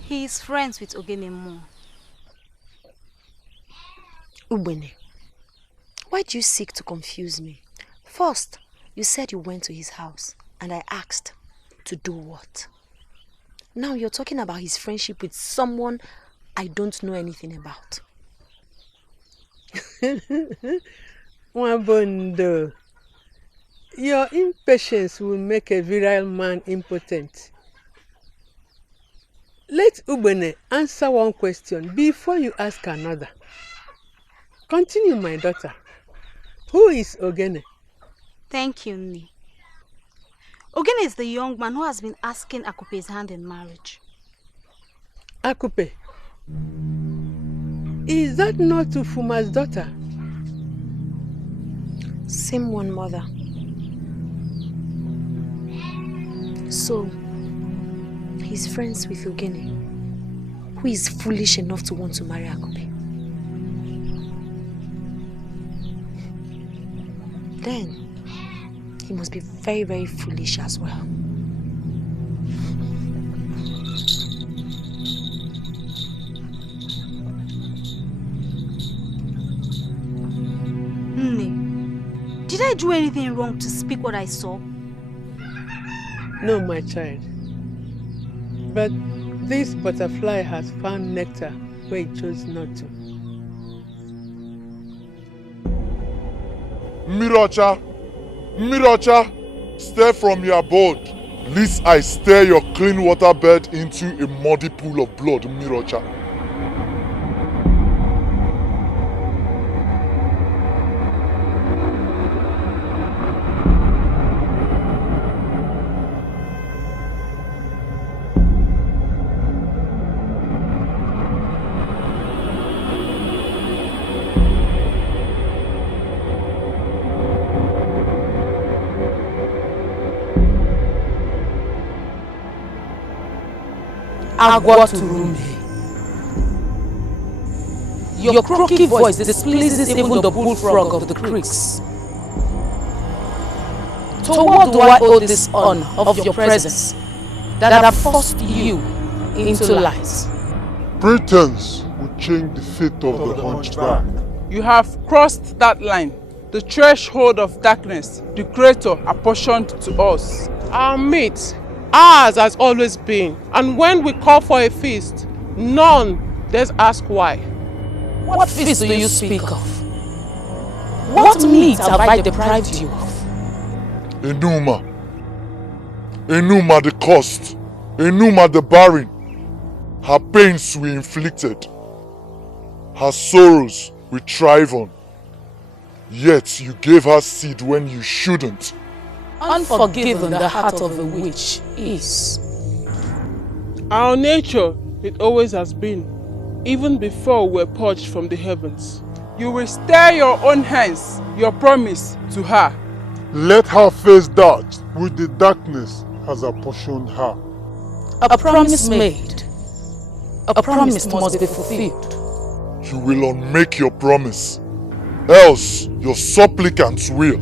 He is friends with Ogene. Ubene, why do you seek to confuse me? First, you said you went to his house, and I asked, to do what? Now you're talking about his friendship with someone I don't know anything about. Wabondo, your impatience will make a virile man impotent. Let Ubene answer one question before you ask another. Continue, my daughter. Who is Ogene? Thank you, Nni. Ogene is the young man who has been asking Akupe's hand in marriage. Akupe? Is that not Ufuma's daughter? Same one, mother. So, he's friends with Ogene, who is foolish enough to want to marry Akupe. Then, he must be very, very foolish as well. Nne, did I do anything wrong to speak what I saw? No, my child. But this butterfly has found nectar where it chose not to. Mirocha, stir from your abode, lest I stir your clean water bed into a muddy pool of blood, Mirocha. Agwaturume. Your croaky voice displeases even the bullfrog of the creeks. To what do I owe this honor of your presence that have forced you into lies? Pretense will change the fate of the hunchback. You have crossed that line, the threshold of darkness the Creator apportioned to us. Our mate, ours has always been, and when we call for a feast, none dares ask why. What feast do you speak of? What meat have I deprived you of? Enuma the cursed, Enuma the barren. Her pains we inflicted, her sorrows we thrive on. Yet you gave her seed when you shouldn't. Unforgiven the heart of a witch is. Our nature, it always has been, even before we were purged from the heavens. You will stir your own hands, your promise to her. Let her face that which the darkness has apportioned her. A promise made. A promise must be fulfilled. You will unmake your promise, else your supplicants will.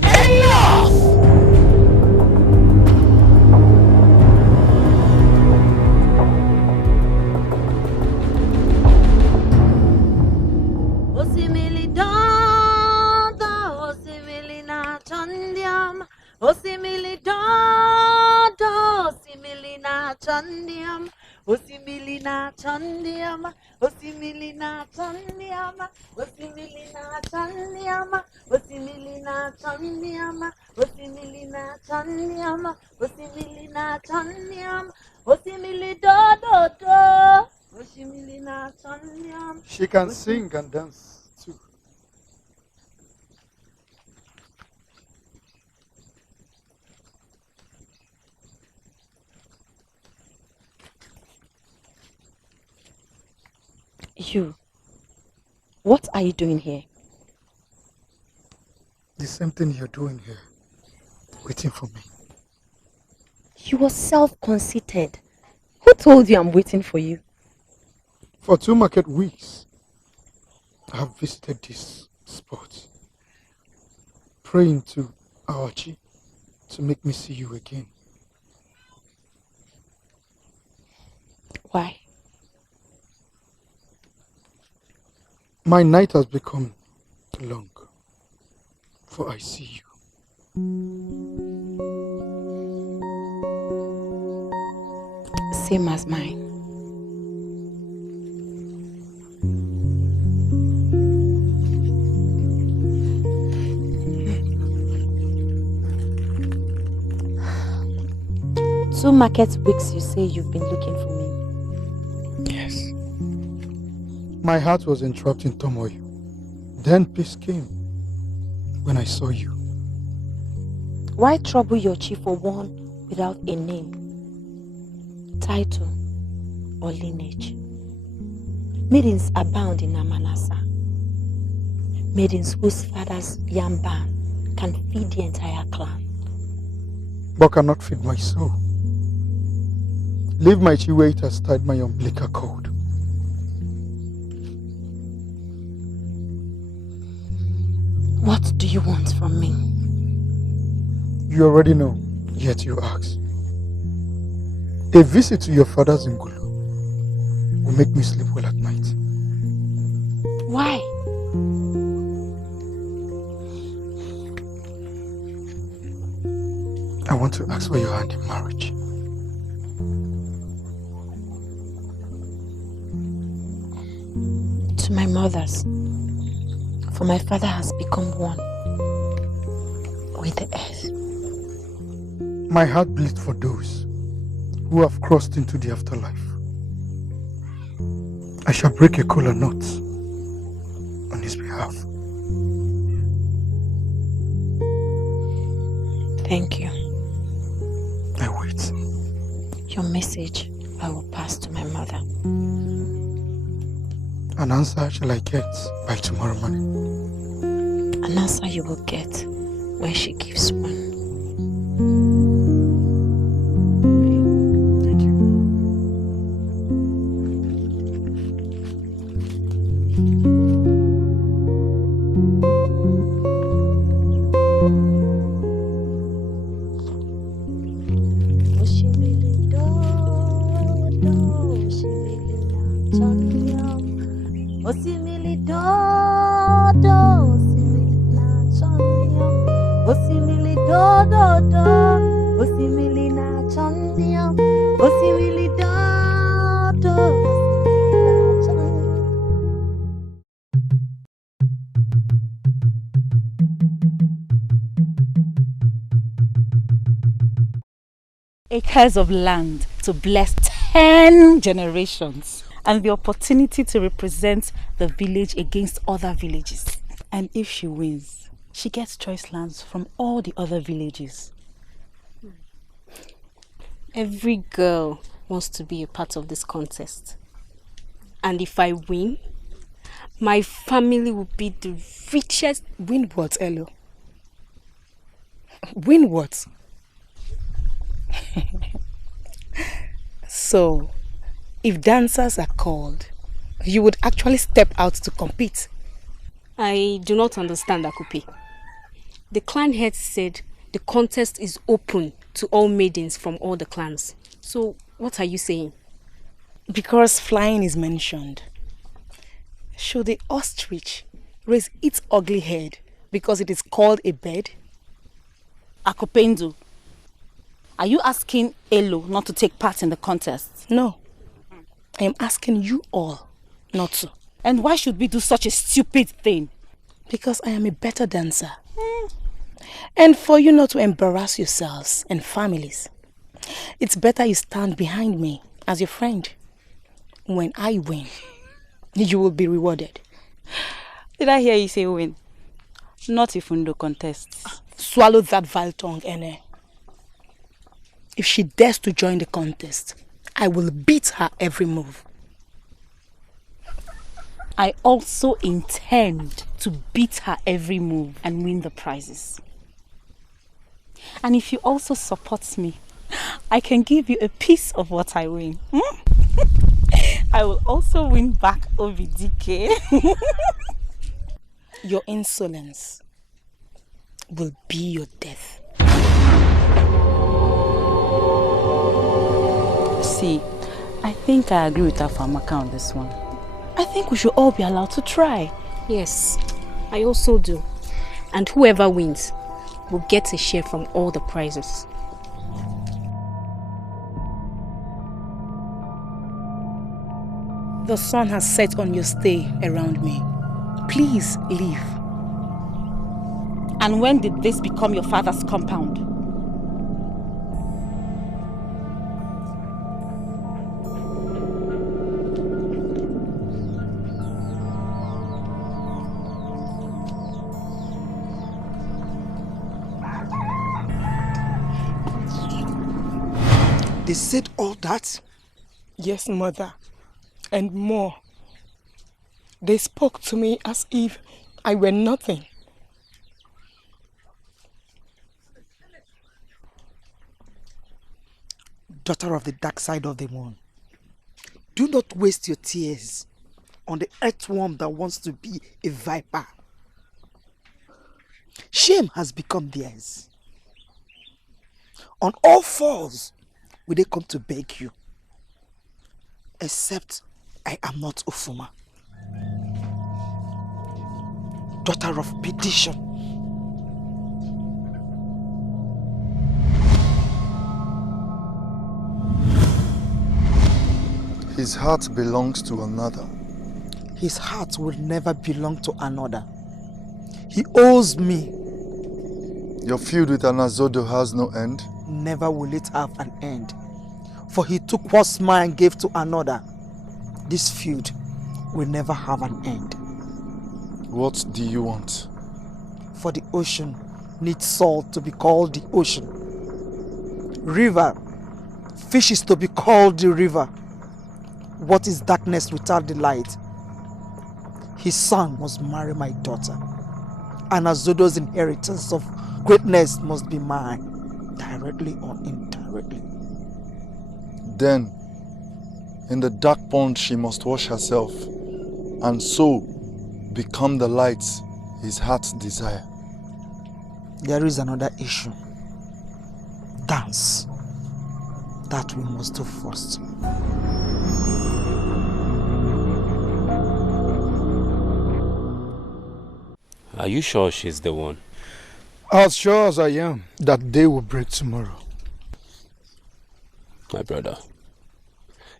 Osimili dodo, osimili na chandiam. Osimili dodo, osimili na chandiam. Osimili na chandiam. Osimili na chandiam. Osimili na chandiam. Osimili na chandiam. Osimili na chandiam. Osimili na chandiam. Osimili dodo. Osimili na chandiam. She can sing and dance too. You, what are you doing here? The same thing you're doing here, waiting for me. You are self-conceited. Who told you I'm waiting for you? For 2 market weeks, I have visited this spot, praying to Awachi to make me see you again. Why? My night has become long, for I see you. Same as mine. Two market weeks you say you've been looking for me. Yes. My heart was entrapped in turmoil. Then peace came when I saw you. Why trouble your chief for one without a name, title, or lineage? Maidens abound in Amanasa. Maidens whose father's yam ban can feed the entire clan. But cannot feed my soul. Leave my chiwait has tied my umbilical cord. What do you want from me? You already know, yet you ask. A visit to your father's Ngulu will make me sleep well at night. Why? I want to ask for your hand in marriage. To my mother's, for my father has become one with the earth. My heart bleeds for those who have crossed into the afterlife. I shall break a kola knot on his behalf. Thank you. I wait. Your message I will pass to my mother. An answer shall I get by tomorrow morning? An answer you will get when she gives one. Thank you. Osimili dodo, osimili na chandiam. Osimili dodo, osimili na chandiam. Osimili dodo, osimili na chandiam. Acres of land to bless 10 generations, and the opportunity to represent the village against other villages. And if she wins, she gets choice lands from all the other villages. Every girl wants to be a part of this contest. And if I win, my family will be the richest. Win what, Elo? Win what? So, if dancers are called, you would actually step out to compete? I do not understand, Akupe. The clan head said the contest is open to all maidens from all the clans. So, what are you saying? Because flying is mentioned. Should the ostrich raise its ugly head because it is called a bird? Akupendo, are you asking Elo not to take part in the contest? No. I am asking you all not to. And why should we do such a stupid thing? Because I am a better dancer. And for you not to embarrass yourselves and families, it's better you stand behind me as your friend. When I win, you will be rewarded. Did I hear you say win? Not if in the contest. Swallow that vile tongue, Ene. If she dares to join the contest, I will beat her every move. I also intend to beat her every move and win the prizes. And if you also support me, I can give you a piece of what I win. I will also win back Obidike. Your insolence will be your death. See, I think I agree with Afamaka on this one. I think we should all be allowed to try. Yes, I also do. And whoever wins will get a share from all the prizes. The sun has set on your stay around me. Please leave. And when did this become your father's compound? They said all that? Yes, mother. And more. They spoke to me as if I were nothing. Daughter of the dark side of the moon, do not waste your tears on the earthworm that wants to be a viper. Shame has become theirs. On all fours will they come to beg you. Except I am not Ufuma. Daughter of perdition. His heart belongs to another. His heart will never belong to another. He owes me. Your feud with Anazodo has no end? Never will it have an end. For he took what's mine and gave to another. This feud will never have an end. What do you want? For the ocean needs salt to be called the ocean. River, fishes to be called the river. What is darkness without the light? His son must marry my daughter. And Azodo's inheritance of greatness must be mine, directly or indirectly. Then, in the dark pond she must wash herself, and so become the light his heart desire. There is another issue. Dance. That we must do first. Are you sure she's the one? As sure as I am that day will break tomorrow. My brother,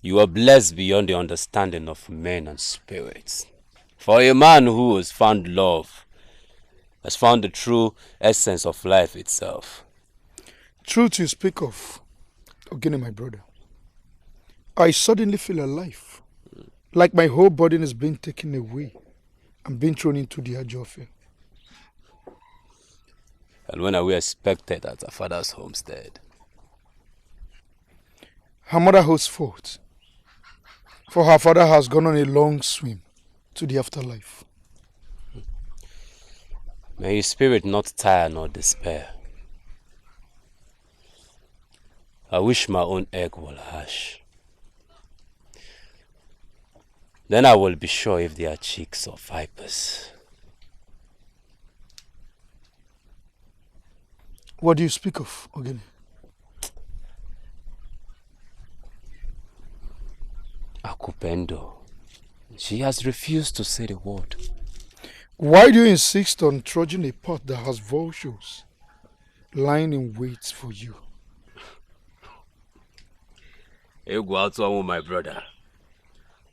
you are blessed beyond the understanding of men and spirits. For a man who has found love, has found the true essence of life itself. Truth you speak of, Ogene, my brother. I suddenly feel alive. Like my whole burden is being taken away and being thrown into the Ajofe. And when are we expected at her father's homestead? Her mother holds forth, for her father has gone on a long swim to the afterlife. May his spirit not tire nor despair. I wish my own egg will hatch. Then I will be sure if they are chicks or vipers. What do you speak of, Ogene? Akupendo. She has refused to say the word. Why do you insist on trudging a pot that has vultures lying in wait for you? Ego out, my brother.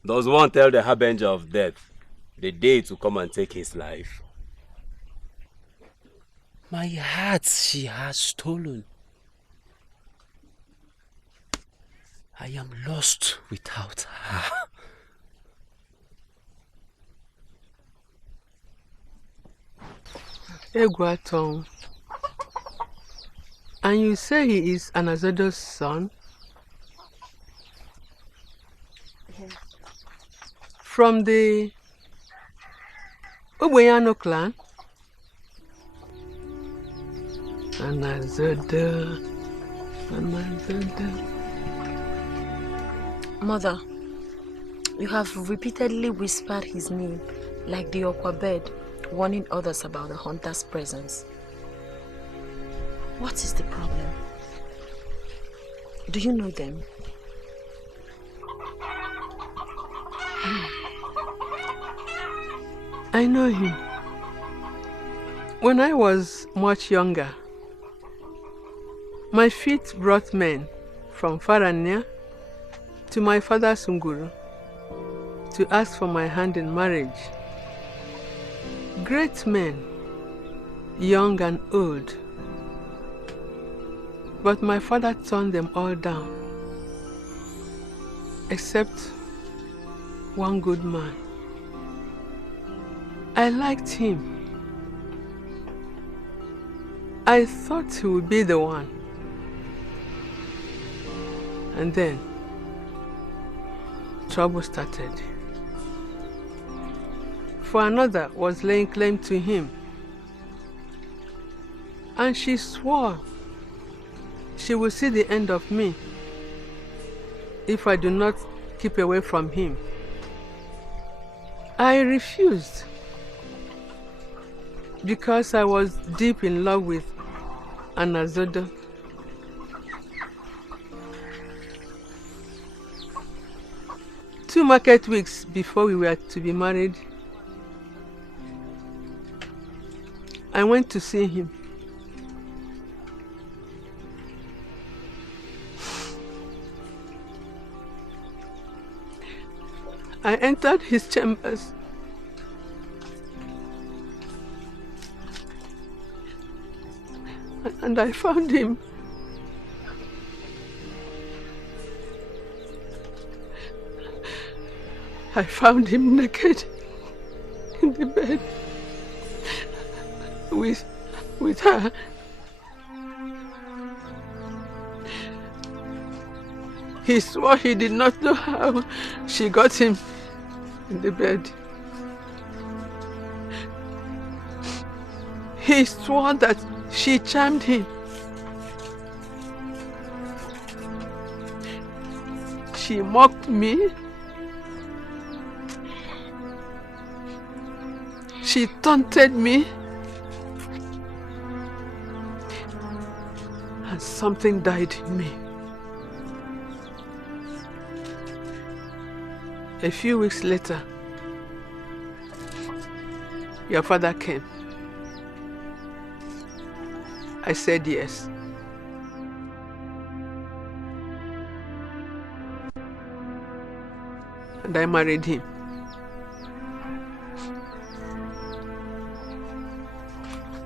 Does one tell the harbinger of death the day to come and take his life? My heart she has stolen. I am lost without her. Egwaton. And you say he is Anazodo's son? Yes. From the Ubeyano clan? Anazodo. Mother, you have repeatedly whispered his name like the aqua bird, warning others about the hunter's presence. What is the problem? Do you know them? I know him. When I was much younger, my feet brought men from far and near to my father's Nguru to ask for my hand in marriage. Great men, young and old. But my father turned them all down, except one good man. I liked him. I thought he would be the one. And then, trouble started. For another was laying claim to him. And she swore she will see the end of me if I do not keep away from him. I refused because I was deep in love with Anazodo. Two market weeks before we were to be married, I went to see him. I entered his chambers. And I found him. I found him naked in the bed with her. He swore he did not know how she got him in the bed. He swore that she charmed him. She mocked me. She taunted me. And something died in me. A few weeks later, your father came. I said yes. And I married him.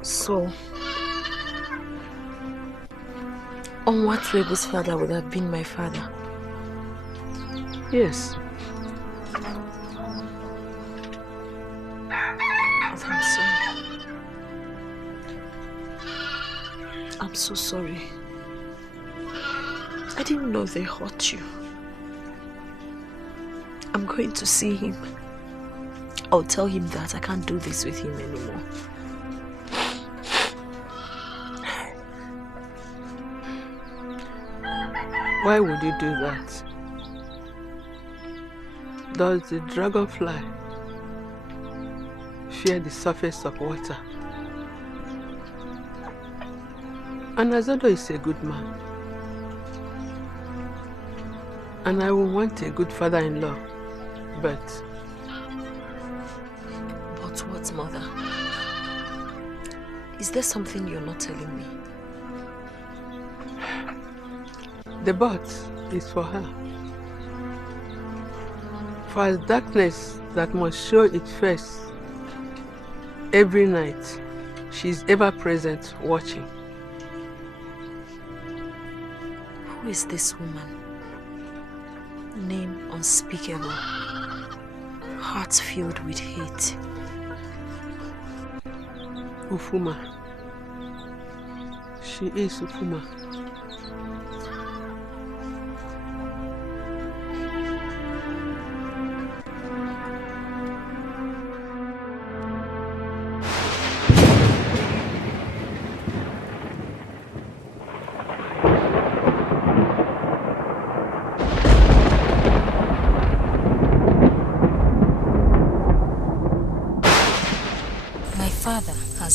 So, Onwatwebu's father would have been my father? Yes. I'm so sorry. I didn't know they hurt you. I'm going to see him. I'll tell him that I can't do this with him anymore. Why would you do that? Does the dragonfly fear the surface of water? And Azodo is a good man. And I will want a good father-in-law, but... But what, Mother? Is there something you're not telling me? The but is for her. For as darkness that must show its face every night, she is ever present watching. Who is this woman? Name unspeakable, heart filled with hate. Ufuma. She is Ufuma.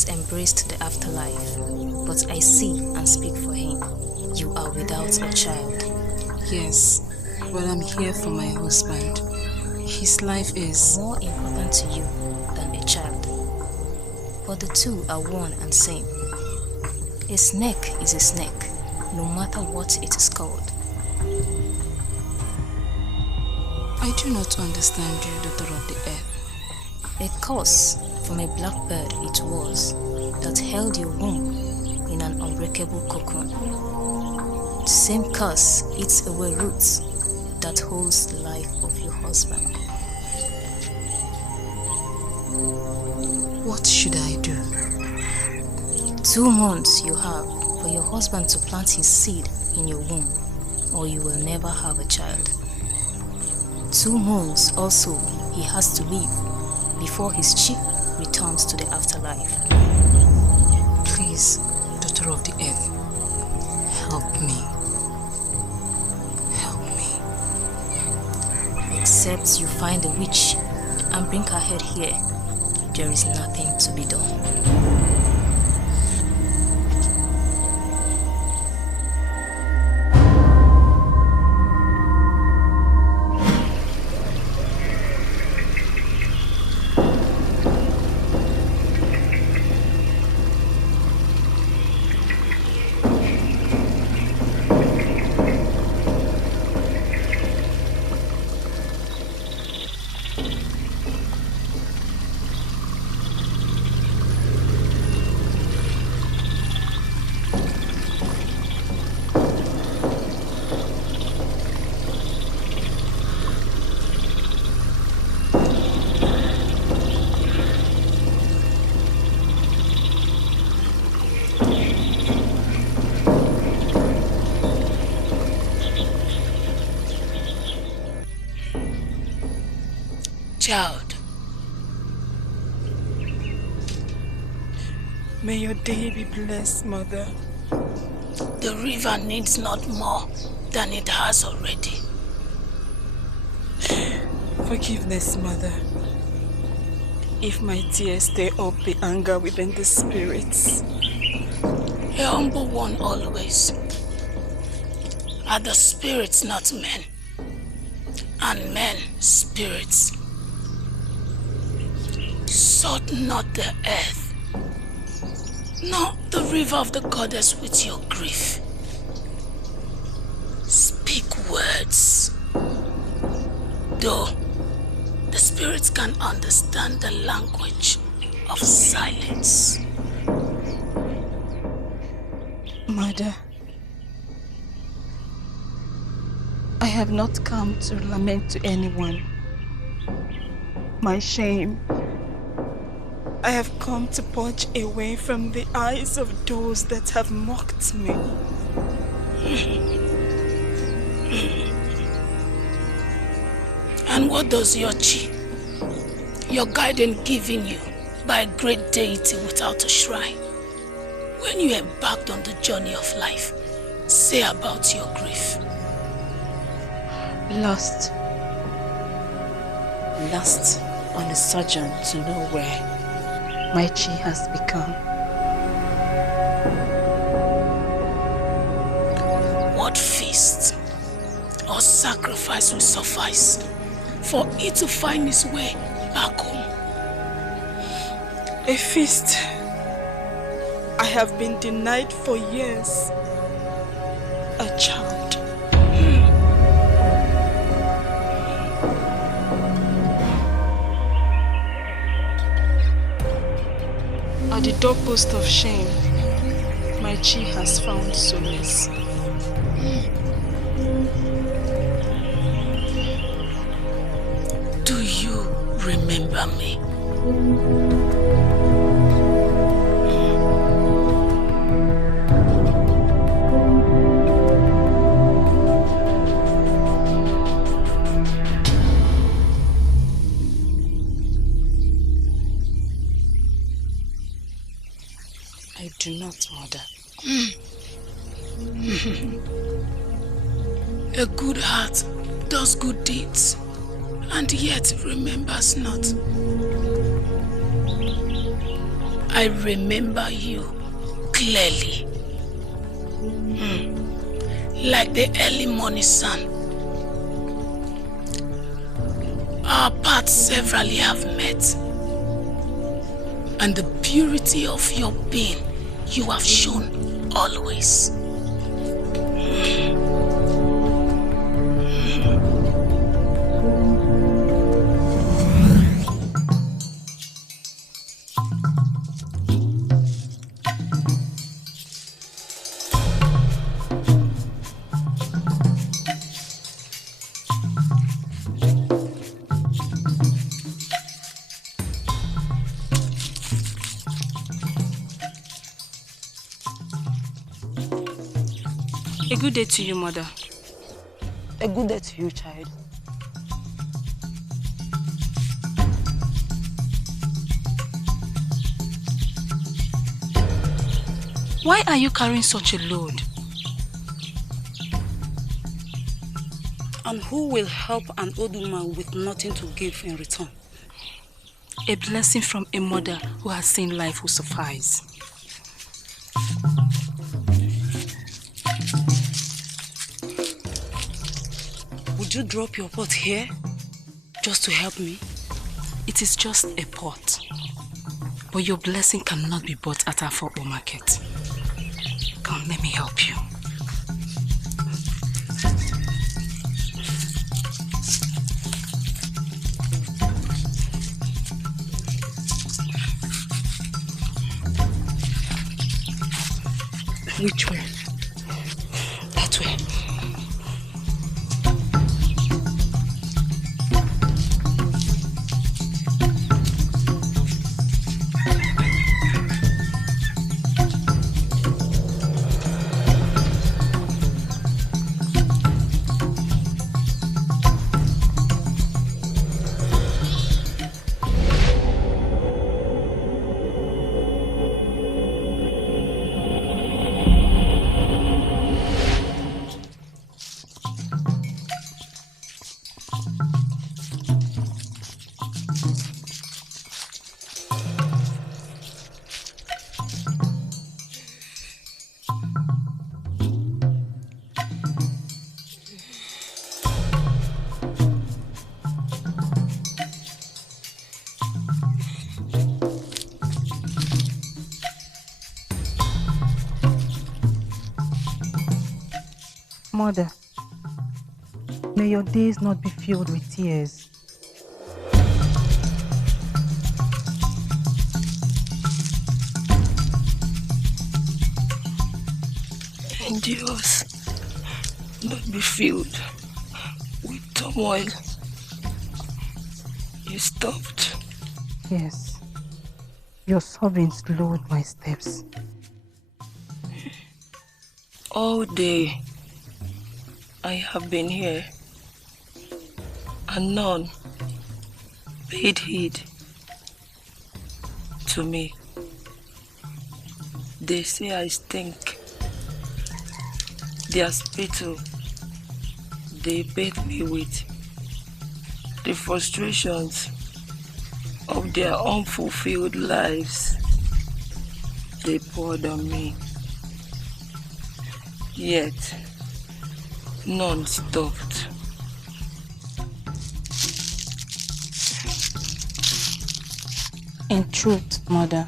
Embraced the afterlife, but I see and speak for him. You are without a child. Yes, but I'm here for my husband. His life is more important to you than a child. But the two are one and same. A snake is a snake, no matter what it is called. I do not understand you, daughter of the earth. A curse from a blackbird it was that held your womb in an unbreakable cocoon. The same curse eats away roots that holds the life of your husband. What should I do? 2 months you have for your husband to plant his seed in your womb, or you will never have a child. 2 months also he has to live before his chief returns to the afterlife. Please, daughter of the earth, help me. Help me. Except you find a witch and bring her head here, there is nothing to be done. Child, may your day be blessed, Mother. The river needs not more than it has already. Forgiveness, Mother, if my tears stir up the anger within the spirits. A humble one always. Are the spirits not men? And men spirits. Salt not the earth, nor the river of the goddess with your grief. Speak words. Though the spirits can understand the language of silence. Mother, I have not come to lament to anyone my shame. I have come to purge away from the eyes of those that have mocked me. And what does your chi, your guidance given you by a great deity without a shrine, when you embarked on the journey of life, say about your grief? Lost. Lost on a sojourn to nowhere. My chi has become. What feast or sacrifice will suffice for it to find its way back home? A feast I have been denied for years. A child. At the doorpost of shame, my chi has found solace. Do you remember me? I do not, Mother. A good heart does good deeds, and yet remembers not. I remember you clearly. Like the early morning sun. Our paths severally have met, and the purity of your being you have shown always. A good day to you, Mother. A good day to you, child. Why are you carrying such a load? And who will help an old woman with nothing to give in return? A blessing from a mother who has seen life will suffice. Would you drop your pot here just to help me? It is just a pot, but your blessing cannot be bought at AFOREVO market. Come, let me help you. Which way? That way. Mother, may your days not be filled with tears. And yours not be filled with turmoil. You stopped. Yes, your sobbing slowed my steps. All day I have been here, and none paid heed to me. They say I stink. Their spittle they bathe me with the frustrations of their unfulfilled lives. They poured on me, yet none stopped. In truth, Mother,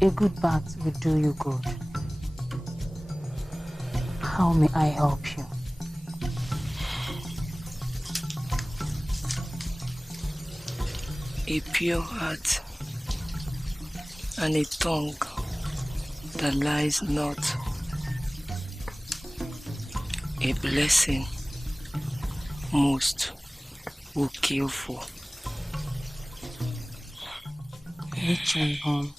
a good bath will do you good. How may I help you? A pure heart and a tongue that lies not. A blessing most will kill for. Which one, home?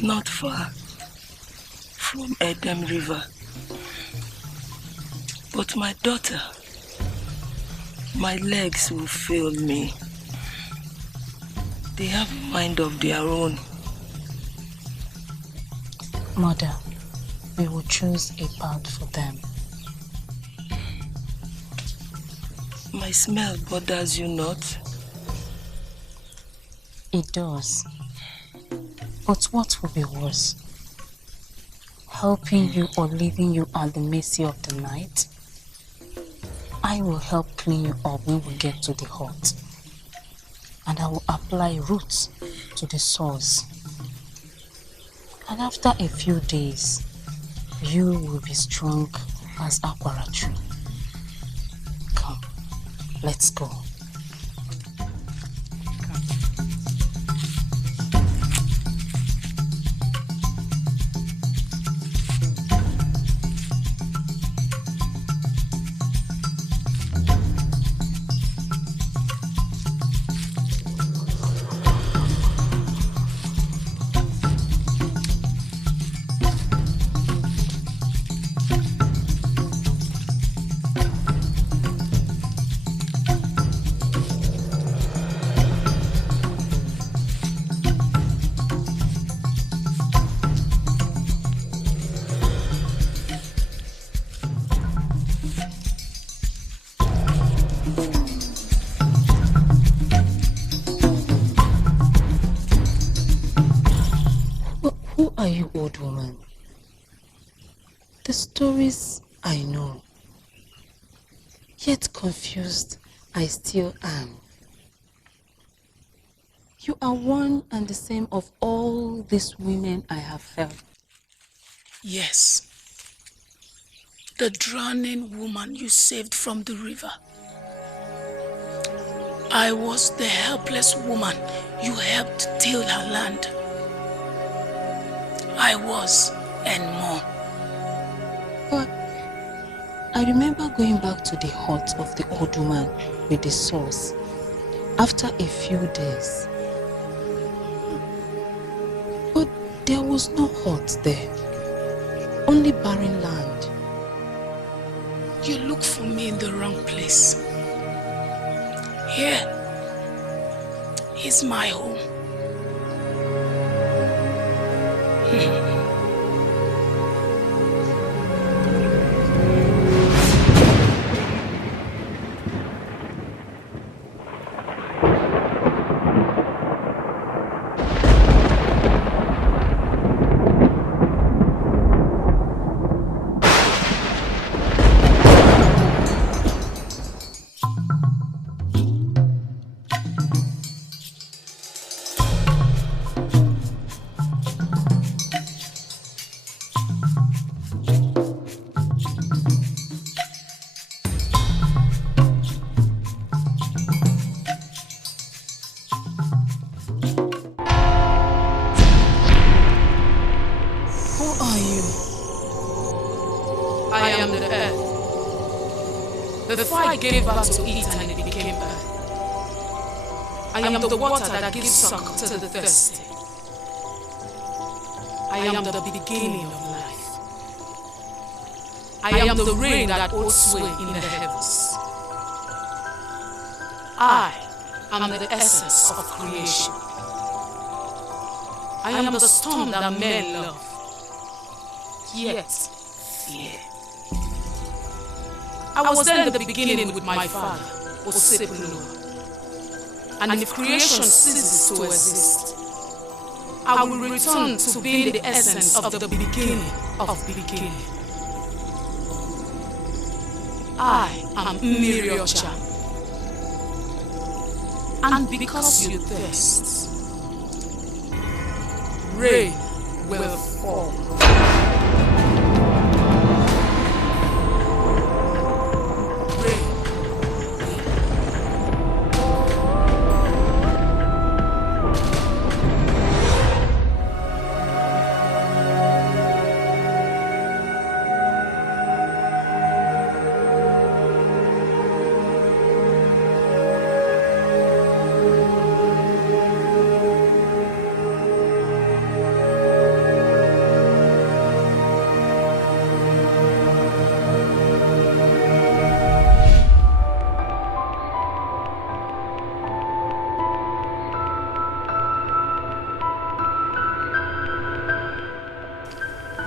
Not far from Edem River. But my daughter, my legs will fail me. They have a mind of their own. Mother, we will choose a path for them. My smell bothers you not? It does. But what will be worse? Helping you or leaving you at the mercy of the night? I will help clean you up when we get to the hut. And I will apply roots to the sores. And after a few days, you will be strong as aquara tree. Come, let's go. Who are you, old woman? The stories I know. Yet confused, I still am. You are one and the same of all these women I have heard. Yes. The drowning woman you saved from the river. I was the helpless woman you helped till her land. I was, and more. But I remember going back to the hut of the old woman with the sores after a few days. But there was no hut there, only barren land. You look for me in the wrong place. Here is my home. I am the earth. Before I gave birth to it and it became earth. I am the water that gives suck to the thirsty. I am the beginning of life. I am the rain that holds sway in the heavens. I am the essence of creation. I am the storm that men love, yet fear. I was then the beginning with my father, Osepulu. And if creation ceases to exist, I will return to being the essence of the beginning of beginning. I am Miriocha. And because you thirst, rain will fall.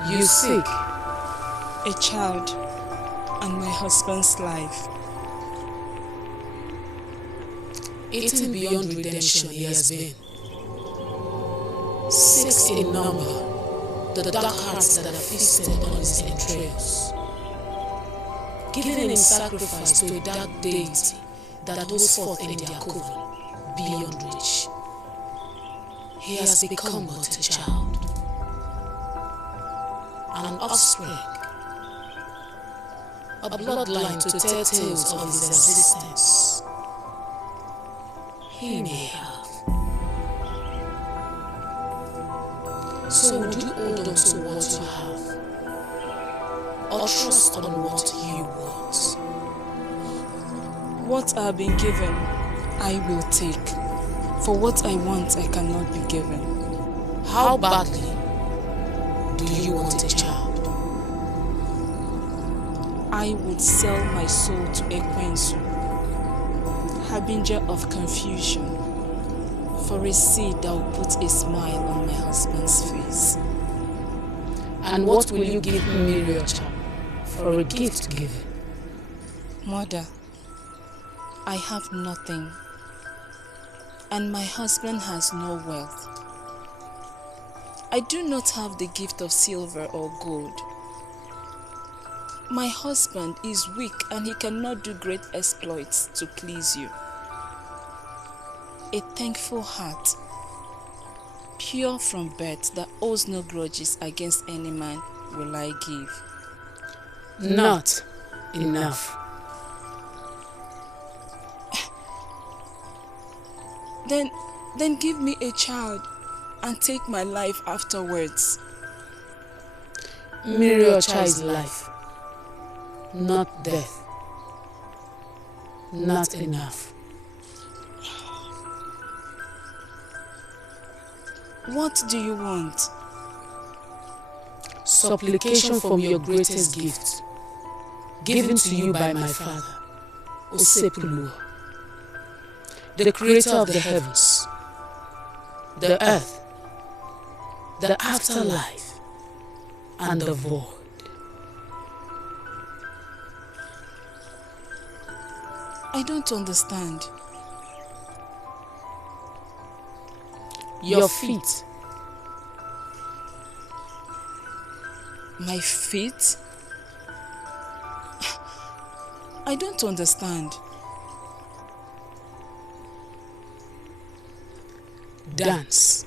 You seek a child and my husband's life. Eaten beyond redemption he has been. 6 in number, the dark hearts that have feasted on his entrails. Given in sacrifice to a dark deity that holds forth in their coven, beyond reach. He has become but a child. An offspring, a bloodline to tell tales of his existence. He may have. So would you hold on to what you have, or trust on what you want? What I've been given, I will take. For what I want, I cannot be given. How badly do you want a child? I would sell my soul to Ekwensu, harbinger of confusion, for a seed that will put a smile on my husband's face. And what will you give Miriocha for a gift given? Mother, I have nothing, and my husband has no wealth. I do not have the gift of silver or gold. My husband is weak and he cannot do great exploits to please you. A thankful heart, pure from birth, that owes no grudges against any man, will I give. Not enough. Then give me a child and take my life afterwards. Miriocha is life, not death. Not enough. What do you want? Supplication from your greatest gift, given to you by my father, Osepulu, the creator of the heavens, the earth, the afterlife, and the void. I don't understand. Your feet. My feet? I don't understand. Dance.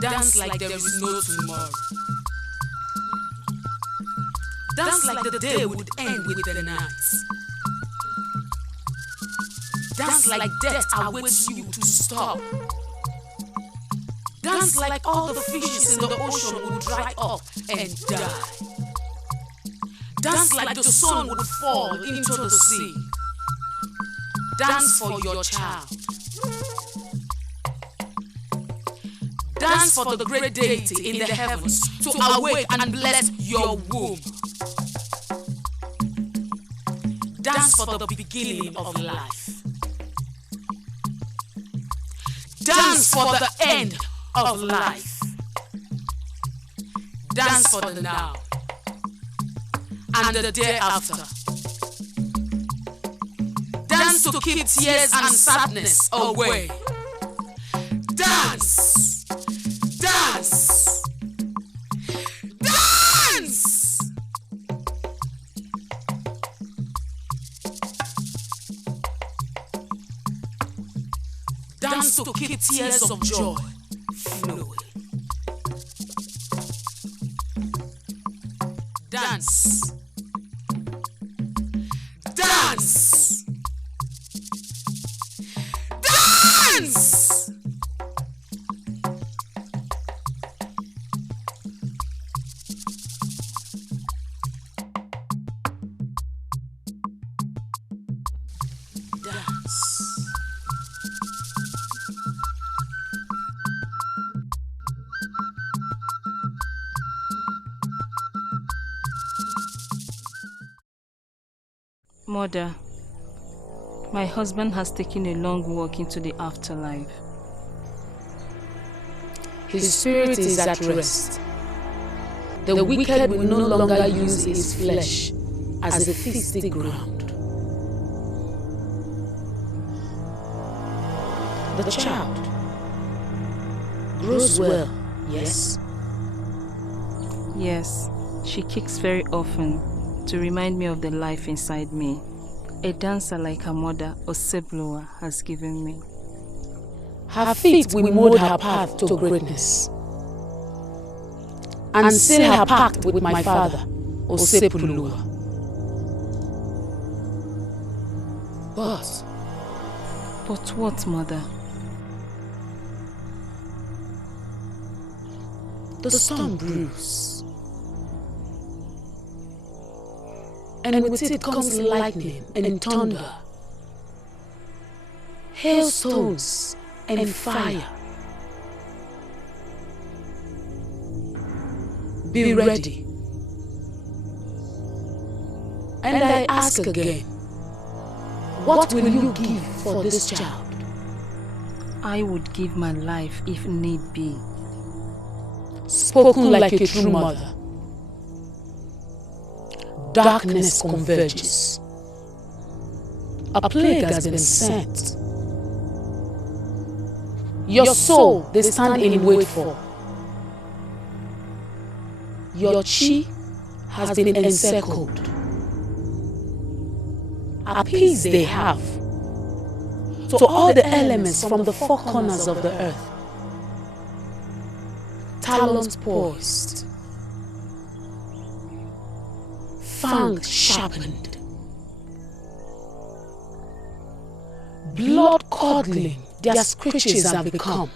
Dance like there is no tomorrow. Dance like the day would end with the night. Dance like death awaits you to stop. Dance like all the fishes in the ocean would dry up and die. Dance like the sun would fall into the sea. Dance for your child. Dance for the great deity in the heavens to awake and bless your womb. Dance for the beginning of life. Dance for the end of life. Dance for the now and the day after. Dance to keep tears and sadness away. Dance! Dance! Dance! Dance to keep tears of joy flowing. Dance! Dance! Dance! Mother, my husband has taken a long walk into the afterlife. His spirit is at rest. The wicked will no longer use his flesh as a feasting ground. The child grows well, yes? Yes, she kicks very often to remind me of the life inside me. A dancer like her mother, Osebloa, has given me. Her feet will mold her path to greatness and seal her pact with my father, Osebloa. But what, Mother? The storm brews, and with it comes lightning and thunder, hailstones and fire. Be ready. And I ask again, what will you give for this child? I would give my life if need be. Spoken like a true mother. Darkness converges. A plague has been sent. Your soul they stand in wait for. Your chi has been encircled. A peace they have to all the elements from the four corners of the earth. Talons poised, fangs sharpened, blood curdling their screeches have become.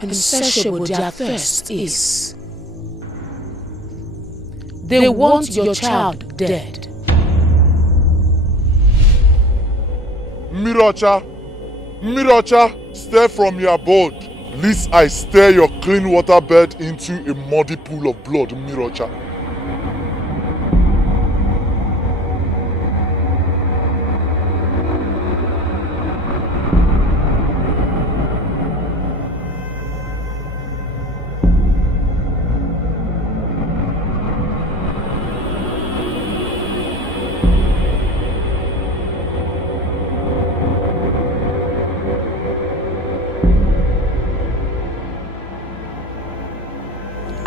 Insatiable their thirst is. They want your child dead. Mirocha, Mirocha, stir from your abode, lest I stir your clean water bed into a muddy pool of blood, Mirocha.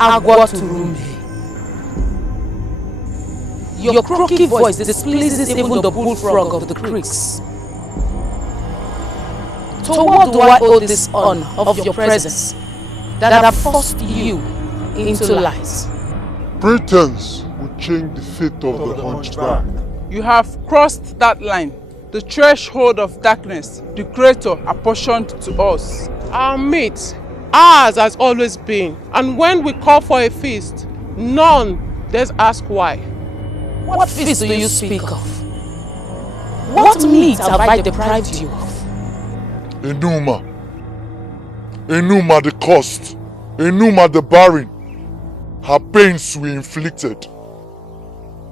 Agwaturume. Your croaky voice displeases even the bullfrog of the creeks. To what do I owe this honor of your presence that have forced you into lies? Pretense will change the fate of the hunchback. You have crossed that line, the threshold of darkness the Creator apportioned to us. Our mate, ours has always been, and when we call for a feast, none dares ask why. What feast do you speak of? What meat have I deprived you of? Enuma, Enuma the cursed, Enuma the barren. Her pains we inflicted,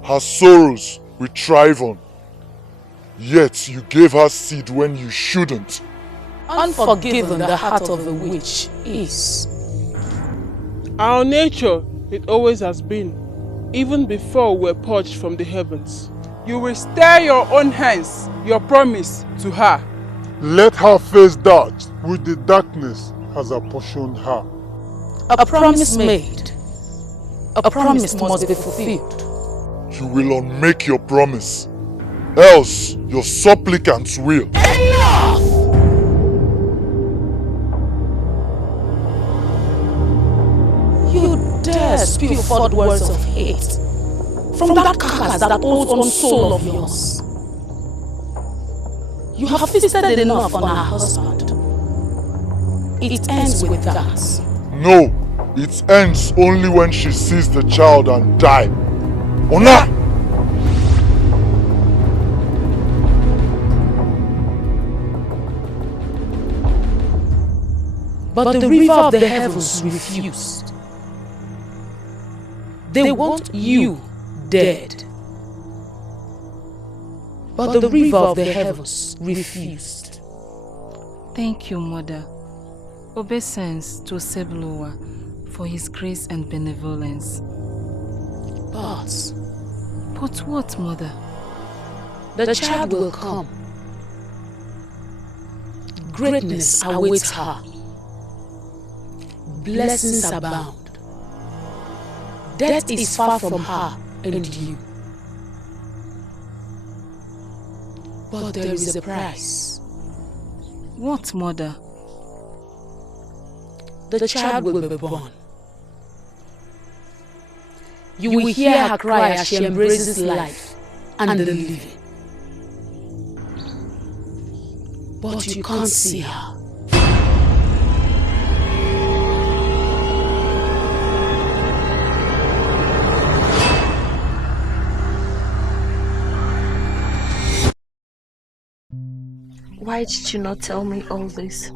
her sorrows we thrive on. Yet you gave her seed when you shouldn't. Unforgiven the heart of a witch is. Our nature, it always has been, even before we were purged from the heavens. You will stay your own hands, your promise to her. Let her face that with the darkness has apportioned her. A promise made. A promise must be fulfilled. You will unmake your promise, else your supplicants will. Enough! You dare spew forth words of hate from that carcass that holds one soul of yours. You have feasted enough on her husband. It ends with that. No, it ends only when she sees the child and die. Ona! But the river of the heavens refused. They want you dead. But the river of the heavens refused. Thank you, Mother. Obeisance to Seblowa for his grace and benevolence. But what, Mother? The child will come. Greatness awaits her. Blessings abound. Death is far from her and you. But there is a price. What, Mother? The child will be born. You will hear her cry as she embraces life and the living. But you can't see her. Why did you not tell me all this?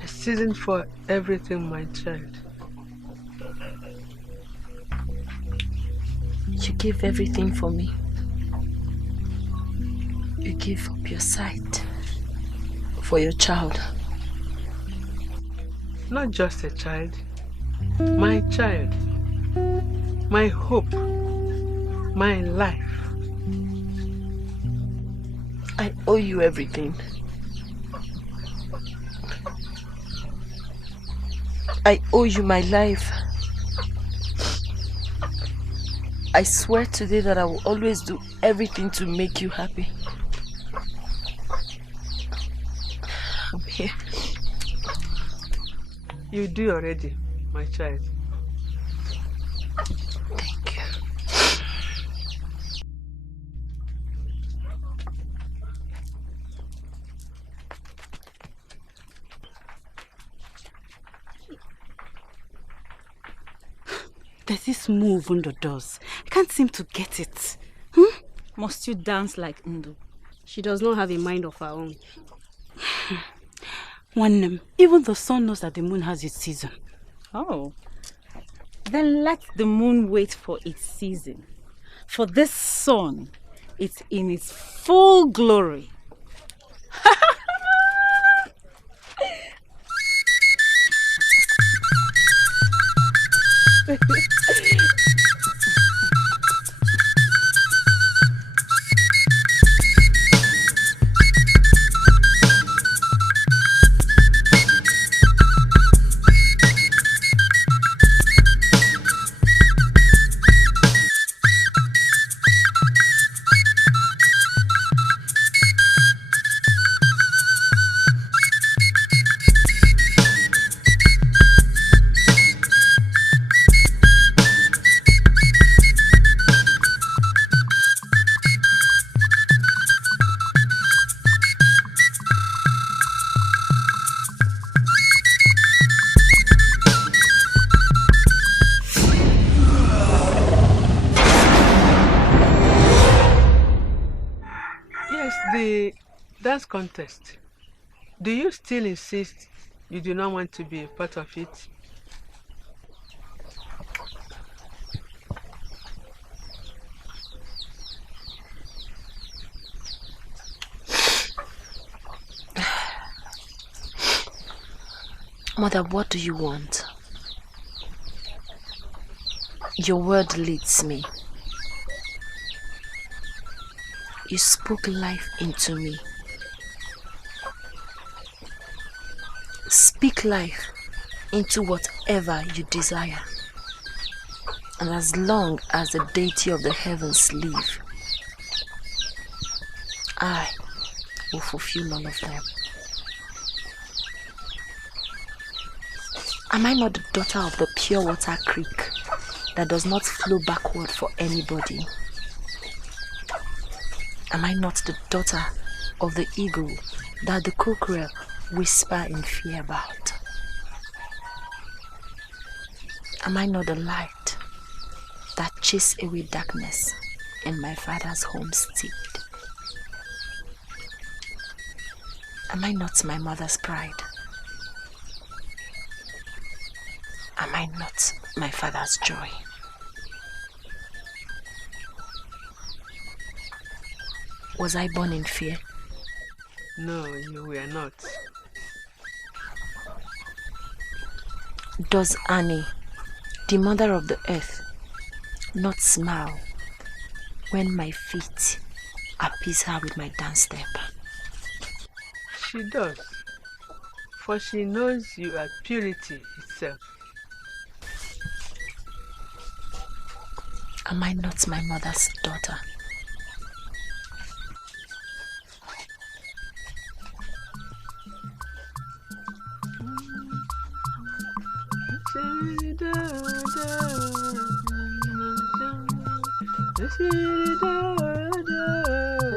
A season for everything, my child. You give everything for me. You give up your sight for your child. Not just a child, my child, my hope, my life. I owe you everything. I owe you my life. I swear today that I will always do everything to make you happy. I'm here. You do already, my child. Thank you. There's this move Ndo does. I can't seem to get it. Must you dance like Ndo? She does not have a mind of her own. Even the sun knows that the moon has its season. Oh. Then let the moon wait for its season. For this sun, it's in its full glory. Dance contest. Do you still insist you do not want to be a part of it? Mother, what do you want? Your word leads me. You spoke life into me. Speak life into whatever you desire. And as long as the deity of the heavens live, I will fulfill all of them. Am I not the daughter of the pure water creek that does not flow backward for anybody? Am I not the daughter of the eagle that the cockerel whisper in fear about? Am I not the light that chase away darkness in my father's homestead? Am I not my mother's pride? Am I not my father's joy? Was I born in fear? No, you were not. Does Annie, the mother of the earth, not smile when my feet appease her with my dance step? She does, for she knows you are purity itself. Am I not my mother's daughter?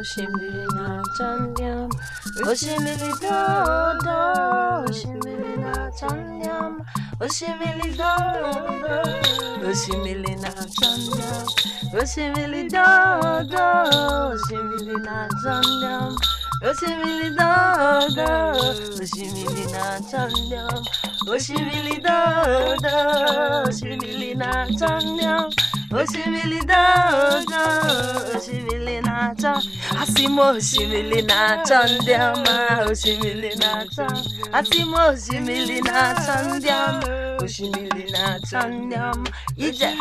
Oshimilina chandyam, oshimili dodo, oshimilina chandyam, oshimili dodo, oshimilina chandyam, oshimili dodo, oshimilina chandyam, oshimili dodo, oshimilina chandyam, oshimili dodo, oshimilina chandyam. Oshimilina Oshimilina Asimo Oshimilina Chandiama Oshimilina Asimo Oshimilina Chandiama Oshimilina Chandiama Ije.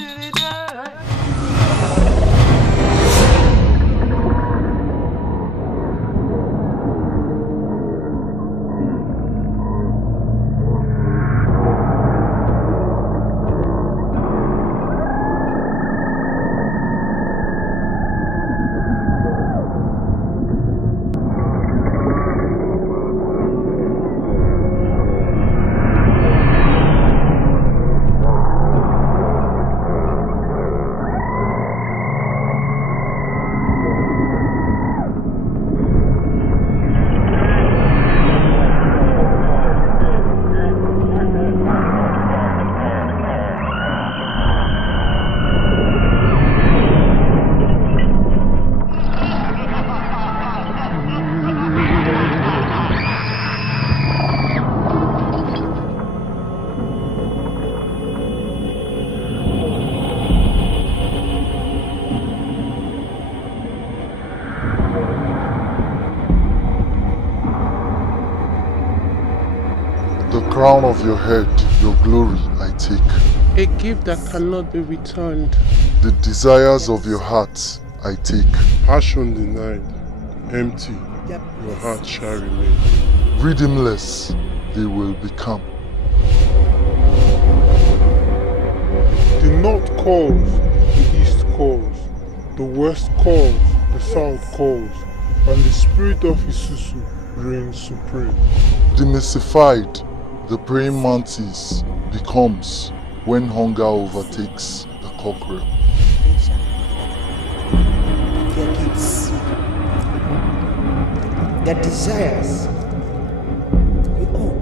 Crown of your head, your glory I take. A gift that cannot be returned. The desires of your heart I take. Passion denied, empty, your heart shall remain. Redeemless, they will become. The north calls, the east calls, the west calls, the south calls, and the spirit of Isusu reigns supreme. Demystified, the praying mantis becomes when hunger overtakes the cockerel. Their gifts, their desires, we own.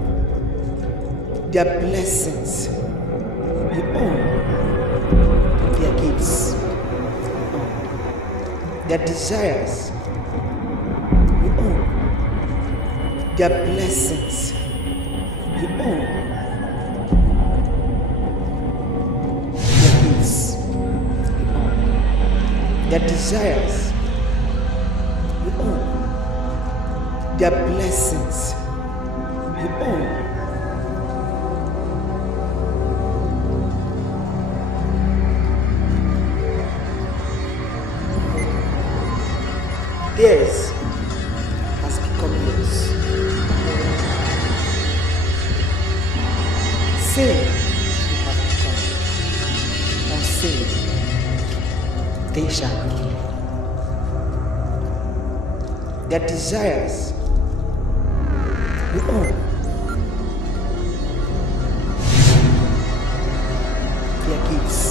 Their blessings, we own. Their gifts, we own. Their desires, we own. their blessings, you own. Their gifts, you own. Their desires, you own. Their blessings, you own. Theirs has become yours. Sin you have become. On sin they shall remain. Their desires you own. Their gifts,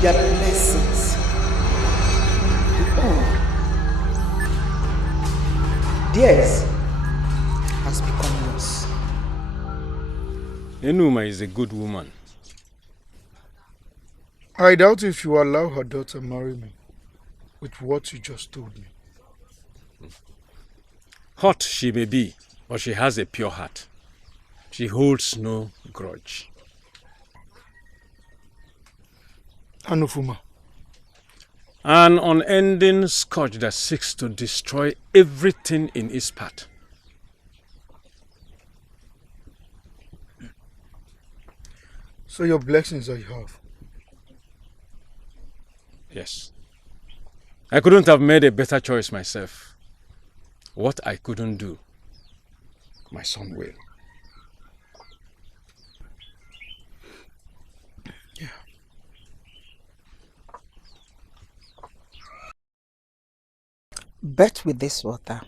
their blessings, you own. Theirs has become yours. Enuma is a good woman. I doubt if you allow her daughter marry me with what you just told me. Hot she may be, but she has a pure heart. She holds no grudge. Anufuma. An unending scourge that seeks to destroy everything in its path. So your blessings I have. Yes. I couldn't have made a better choice myself. What I couldn't do, my son will. Yeah. Bet with this water.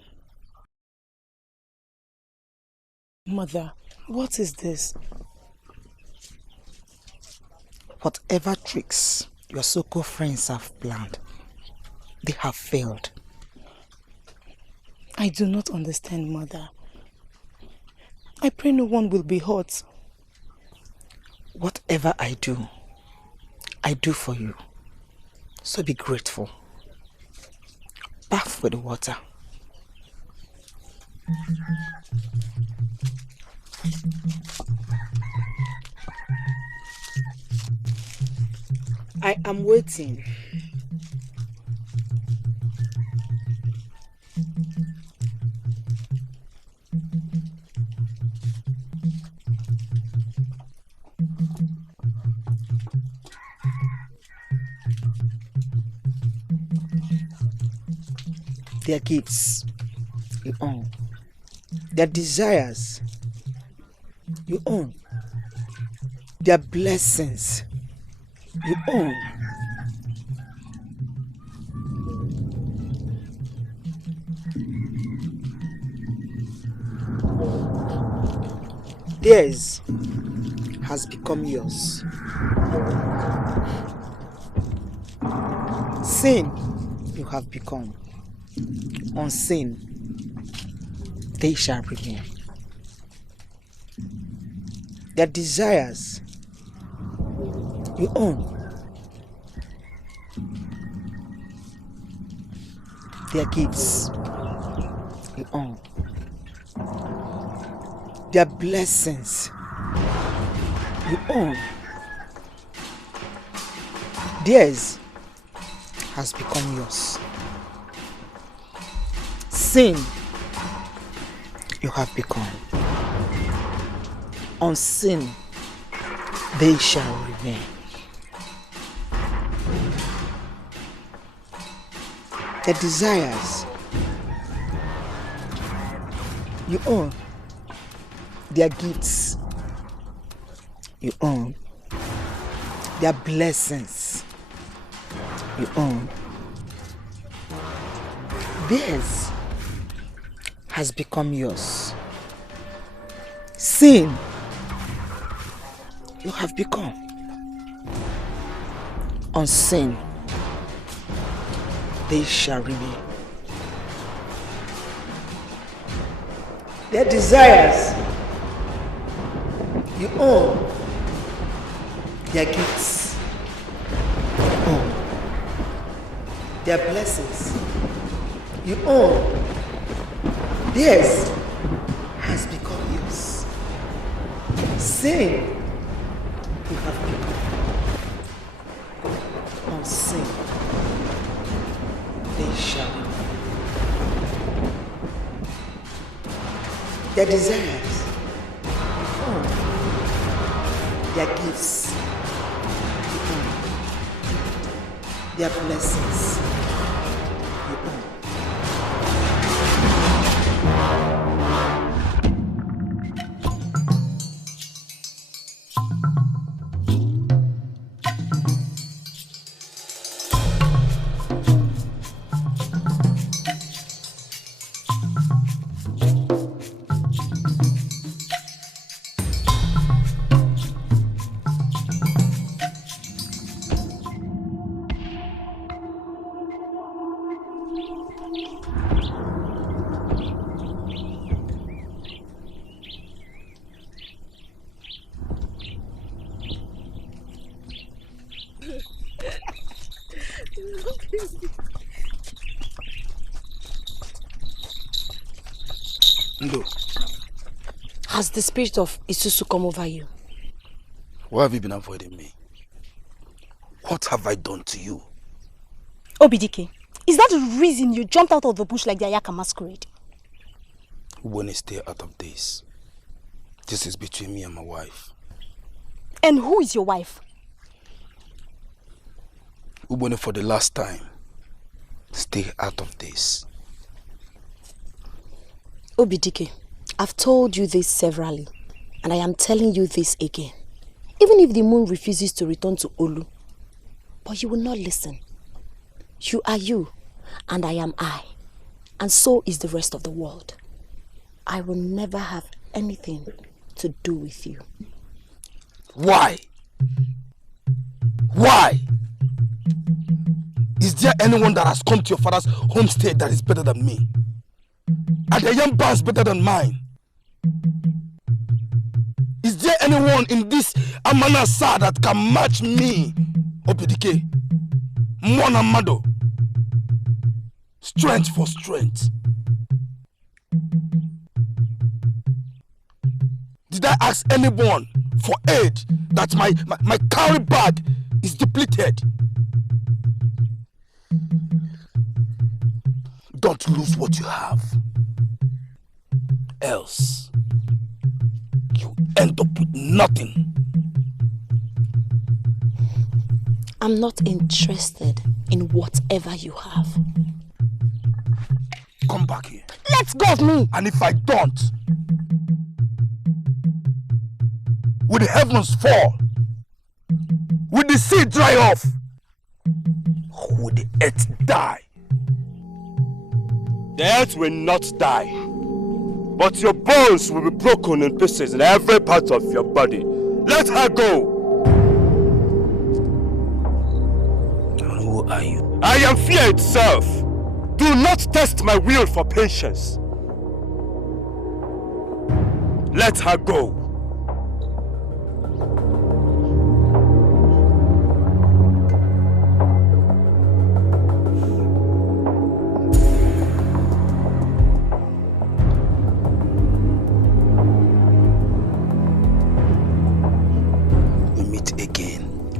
Mother, what is this? Whatever tricks your so-called friends have planned, they have failed. I do not understand, Mother. I pray no one will be hurt. Whatever I do for you. So be grateful. Bath with the water. I am waiting. Their gifts, you own. Their desires, you own. Their blessings, you own. Theirs has become yours. Sin you have become. On sin they shall remain. Their desires you own. Their gifts you own. Their blessings you own. Theirs has become yours. Sin you have become. On sin they shall remain. Their desires you own. Their gifts you own. Their blessings you own. Theirs has become yours. Sin you have become. On sin they shall remain. Their desires you own. Their gifts you own. Their blessings you own, theirs has become yours. Sin, you have become. On sin, they shall be. Their desires, their gifts, their blessings, you own. Ndo, Has the spirit of Isusu come over you? why have you been avoiding me? What have I done to you? Obidike, is that the reason you jumped out of the bush like the Ayaka masquerade? Ubone, stay out of this. This is between me and my wife. And who is your wife? Ubone, for the last time, stay out of this. Obidike, I've told you this severally, and I am telling you this again. Even if the moon refuses to return to Olu, but you will not listen. You are you, and I am I, and so is the rest of the world. I will never have anything to do with you. Why? Why? Is there anyone that has come to your father's homestead that is better than me? Are the young bands better than mine? Is there anyone in this Amanasa that can match me? Obidike, Mwana Mado. Strength for strength. Did I ask anyone for aid that my carry bag is depleted? Don't lose what you have. Else, you end up with nothing. I'm not interested in whatever you have. Come back here. Let go of me! And if I don't, will the heavens fall? Will the sea dry off? Or will the earth die? The earth will not die, but your bones will be broken in pieces in every part of your body. Let her go! And who are you? I am fear itself. Do not test my will for patience. Let her go.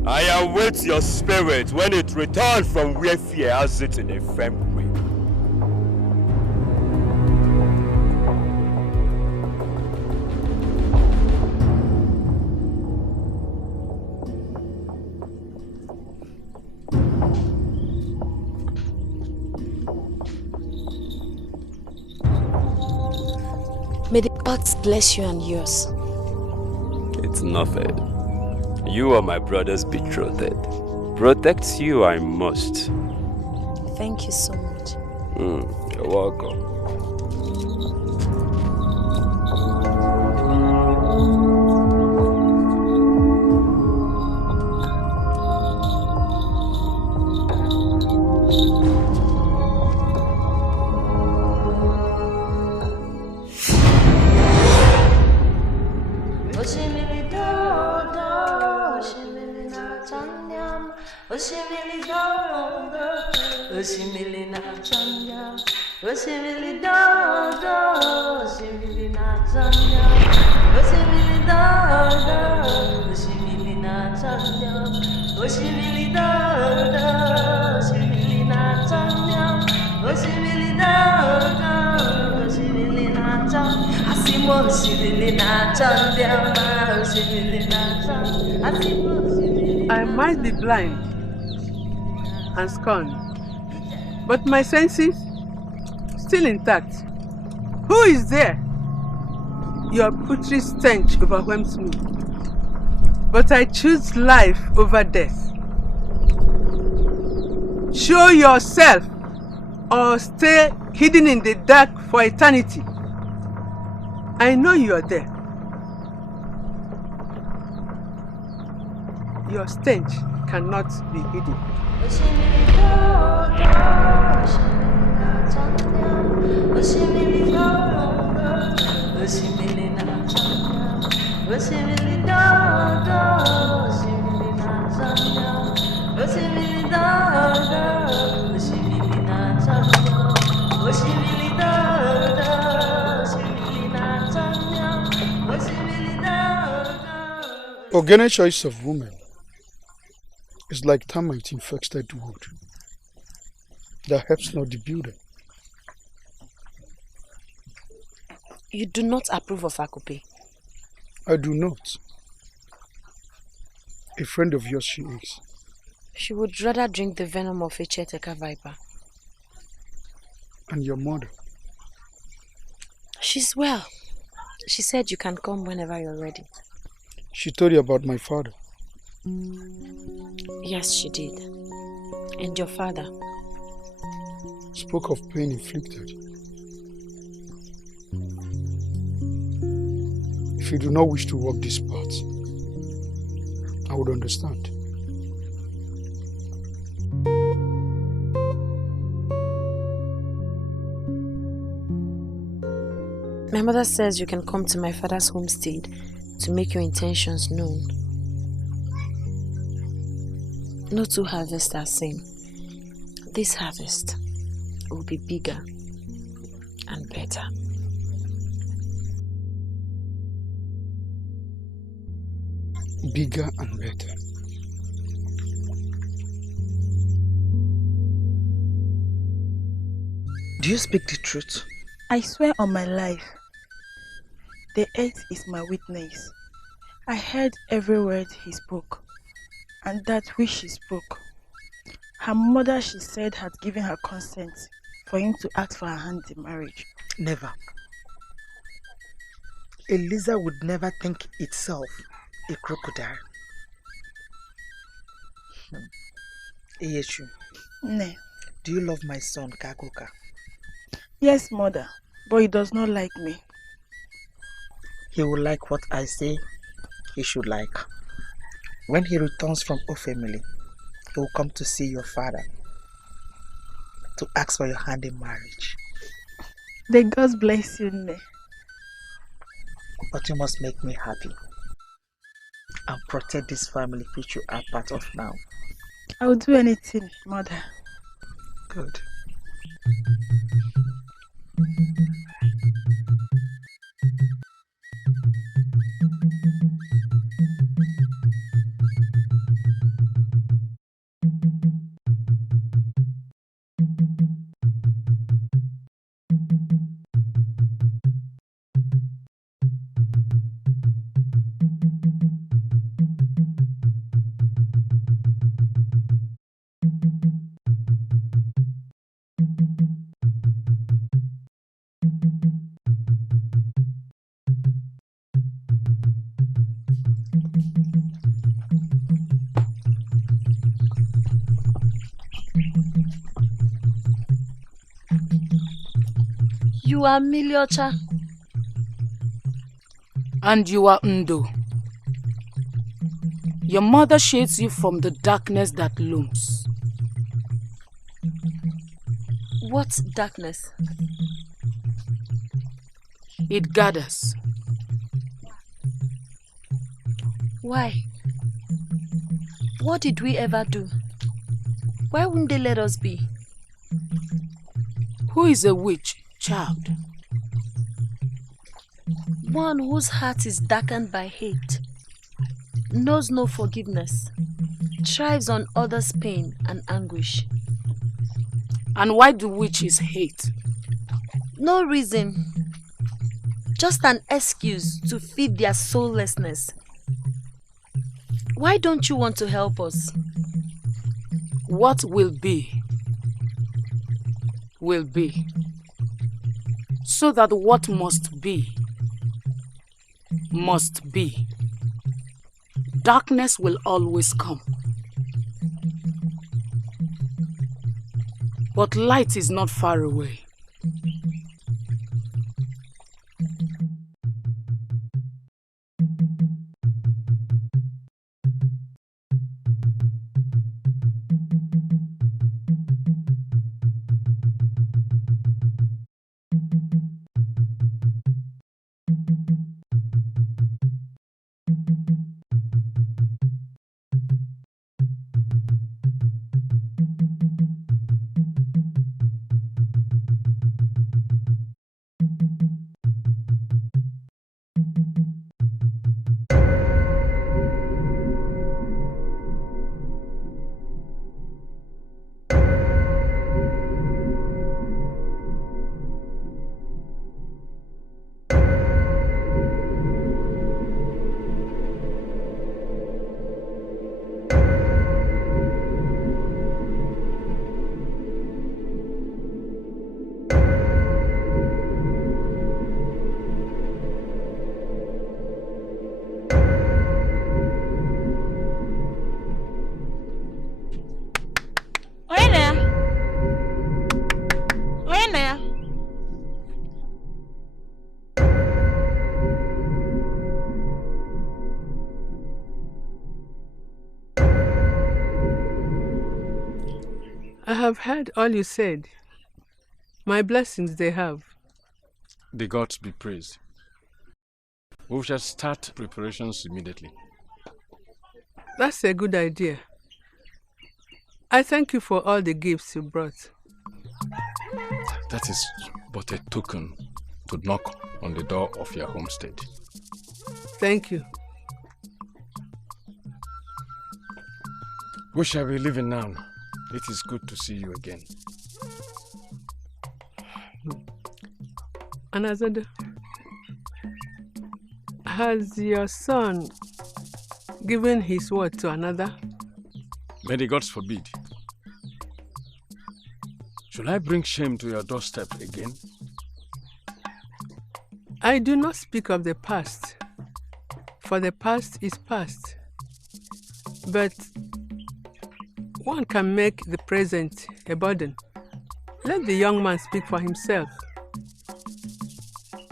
I await your spirit when it returns from where fear has it in a firm grip. May the gods bless you and yours. It's nothing. You are my brother's betrothed. Protect you I must. Thank you so much. You're welcome. Oshimili na chanya Oshimili dodo, oshimili na chanya. Oshimili dodo, oshimili na chanya. Oshimili dodo, oshimili na chanya. Oshimili dodo, oshimili na chanya. Asimo oshimili na chanya, oshimili na chanya. Asimo oshimili. I might be blind and scorned, but my senses still intact. Who is there? Your putrid stench overwhelms me, but I choose life over death. Show yourself or stay hidden in the dark for eternity. I know you are there. Your stench cannot be hidden. Organic choice of women is like termite infested wood that helps not the builder. You do not approve of Akupe. I do not. A friend of yours she is. She would rather drink the venom of a Cheteka viper. And your mother? She's well. She said you can come whenever you're ready. She told you about my father? Yes, she did. And your father? Spoke of pain inflicted. If you do not wish to walk this path, I would understand. My mother says you can come to my father's homestead to make your intentions known. No two harvests are same. This harvest will be bigger and better. Bigger and better. Do you speak the truth? I swear on my life. The earth is my witness. I heard every word he spoke, and that which she spoke. Her mother, she said, had given her consent for him to ask for her hand in marriage. Never. A lizard would never think itself a crocodile. Eyeshu, Ne. do you love my son, Kakoka? Yes, mother, but he does not like me. He will like what I say he should like. When he returns from Ofemili, he will come to see your father to ask for your hand in marriage. The gods bless you, Ne. But you must make me happy and protect this family which you are part of now. I will do anything, mother. Good. You are Miliocha. And you are Ndo. Your mother shades you from the darkness that looms. What darkness? It gathers. Why? What did we ever do? Why wouldn't they let us be? Who is a witch, child? One whose heart is darkened by hate, knows no forgiveness, thrives on others' pain and anguish. And why do witches hate? No reason. Just an excuse to feed their soullessness. Why don't you want to help us? What will be, will be. So that what must be, must be. Darkness will always come. But light is not far away. I have heard all you said. My blessings they have. The gods be praised. We shall start preparations immediately. That's a good idea. I thank you for all the gifts you brought. That is but a token to knock on the door of your homestead. Thank you. We shall be leaving now. It is good to see you again. Anazada, has your son given his word to another? May the gods forbid. Should I bring shame to your doorstep again? I do not speak of the past, for the past is past. But one can make the present a burden. Let the young man speak for himself.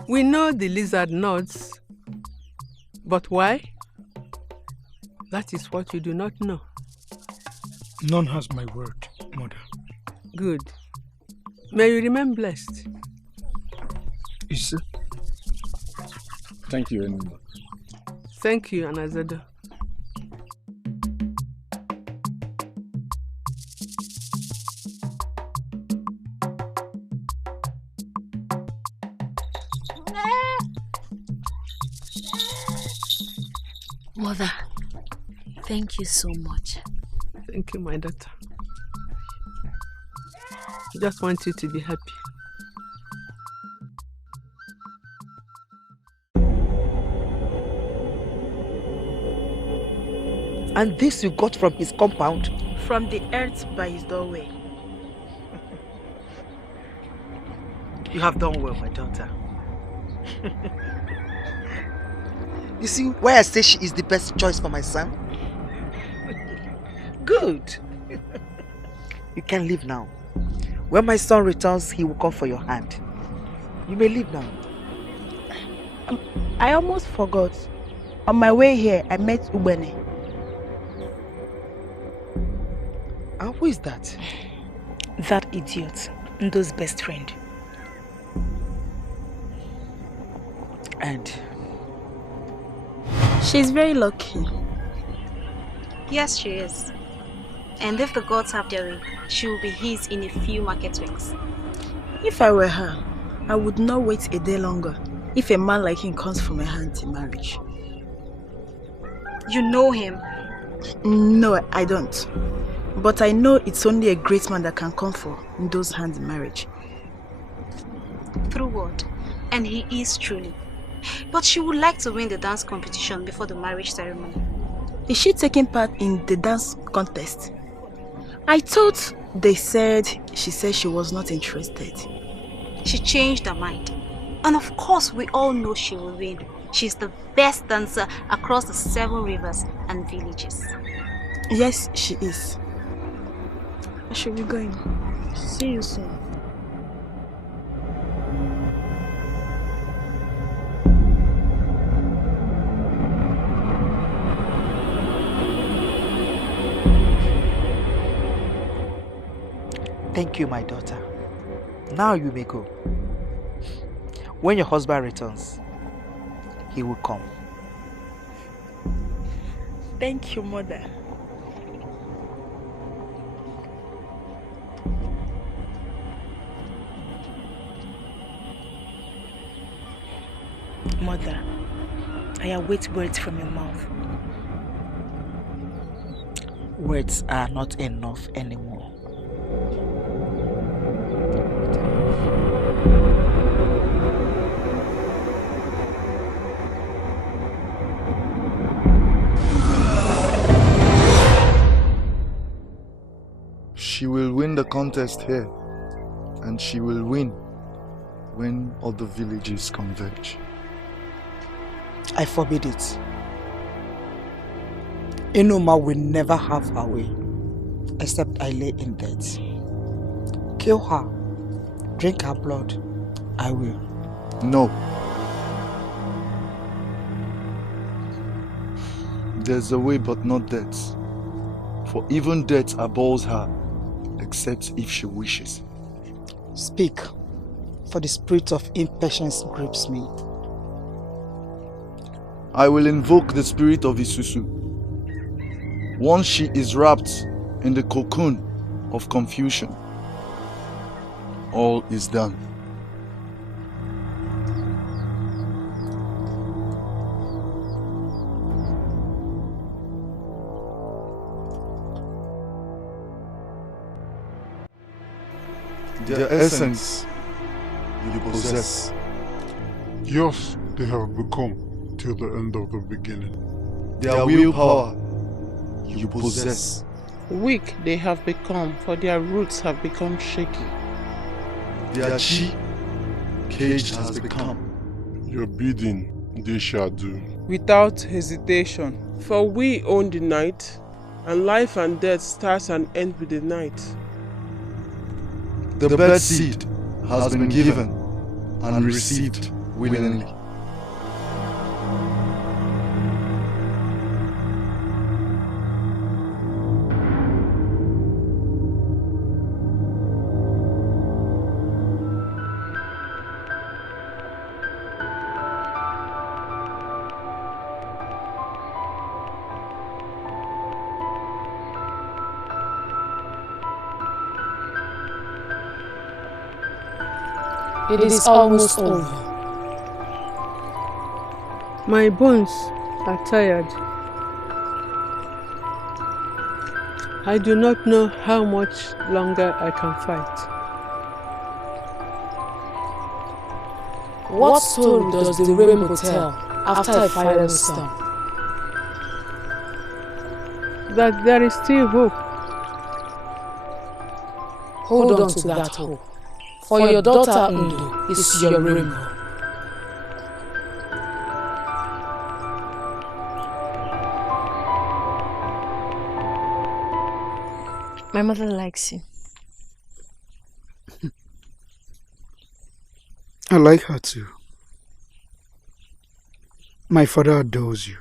We know the lizard nods, but why? That is what you do not know. None has my word, Mother. Good. May you remain blessed. Isa. Thank you, Enuma. Thank you, Anazado. Mother, thank you so much. Thank you, my daughter. I just want you to be happy. And this you got from his compound? From the earth by his doorway. You have done well, my daughter. You see why I say she is the best choice for my son? Good. You can leave now. When my son returns, he will come for your hand. You may leave now. I almost forgot. On my way here, I met Ubene. And who is that? That idiot, Ndo's best friend. And? She's very lucky. Yes, she is. And if the gods have their way, she will be his in a few market weeks. If I were her, I would not wait a day longer if a man like him comes from a hand in marriage. You know him? No, I don't. But I know it's only a great man that can come for in those hands in marriage. True word. And he is truly. But she would like to win the dance competition before the marriage ceremony. Is she taking part in the dance contest? I thought they said she said she was not interested. She changed her mind. And of course we all know she will win. She's the best dancer across the 7 rivers and villages. Yes, she is. I should be going. See you soon. Thank you, my daughter. Now you may go. When your husband returns, he will come. Thank you, mother. Mother, I await words from your mouth. Words are not enough anymore. She will win the contest here, and she will win when all the villages converge. I forbid it. Enuma will never have her way, except I lay in death. Kill her, drink her blood, I will. No. There's a way, but not death. For even death abhors her, except if she wishes. Speak, for the spirit of impatience grips me. I will invoke the spirit of Isusu. Once she is wrapped in the cocoon of confusion, all is done. Their essence you possess. Yours they have become till the end of the beginning. Their willpower you possess. Weak they have become, for their roots have become shaky. Their chi caged has become. Your bidding they shall do. Without hesitation, for we own the night, and life and death starts and ends with the night. The bird seed has been given and received willingly. It is almost over. My bones are tired. I do not know how much longer I can fight. What story does the rainbow tell after a fiery storm? That there is still hope. Hold on to that hope. For your daughter Ndo is your rainbow. My mother likes you. I like her too. My father adores you.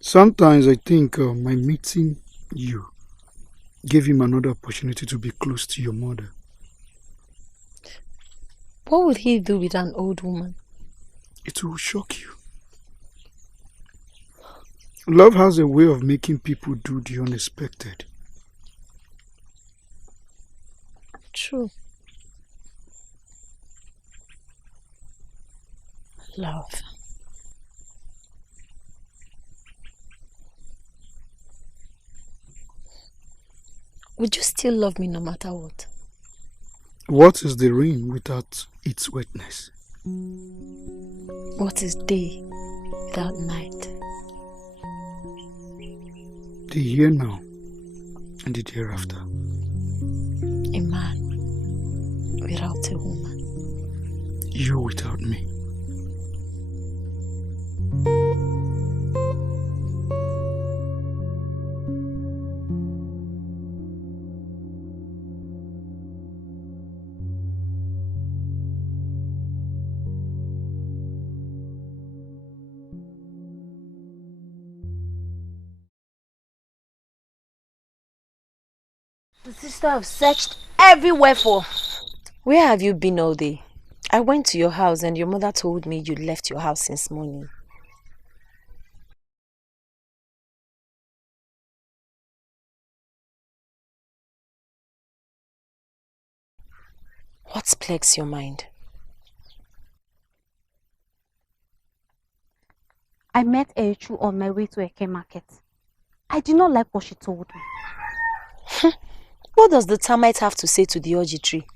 Sometimes I think my meeting you gave him another opportunity to be close to your mother. What would he do with an old woman? It will shock you. Love has a way of making people do the unexpected. True. Love. Would you still love me no matter what? What is the rain without its wetness? What is day without night? The here now and the hereafter. A man without a woman. You without me. The sister have searched everywhere for. Where have you been all day? I went to your house and your mother told me you'd left your house since morning. What's plagues your mind? I met Echu on my way to Eke Market. I did not like what she told me. What does the termite have to say to the orgy tree?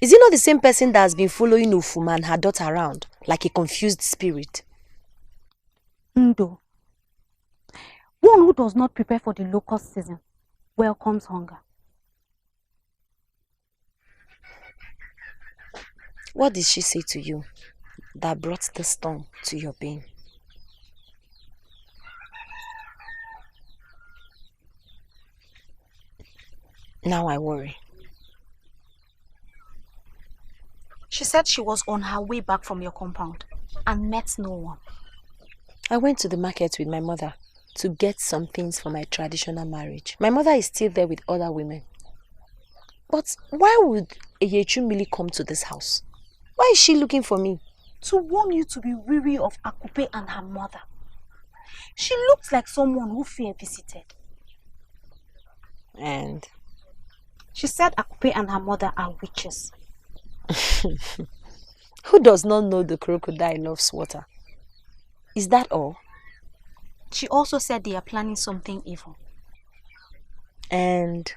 Is he not the same person that has been following Ufuma and her daughter around, like a confused spirit? Ndo. One who does not prepare for the locust season welcomes hunger. What did she say to you that brought the storm to your being? Now I worry. She said she was on her way back from your compound and met no one. I went to the market with my mother to get some things for my traditional marriage. My mother is still there with other women. But why would Eyechu Mili come to this house? Why is she looking for me? To warn you to be weary of Akupe and her mother. She looked like someone who fear visited. And? She said Akupe and her mother are witches. Who does not know the crocodile loves water? Is that all? She also said they are planning something evil. And?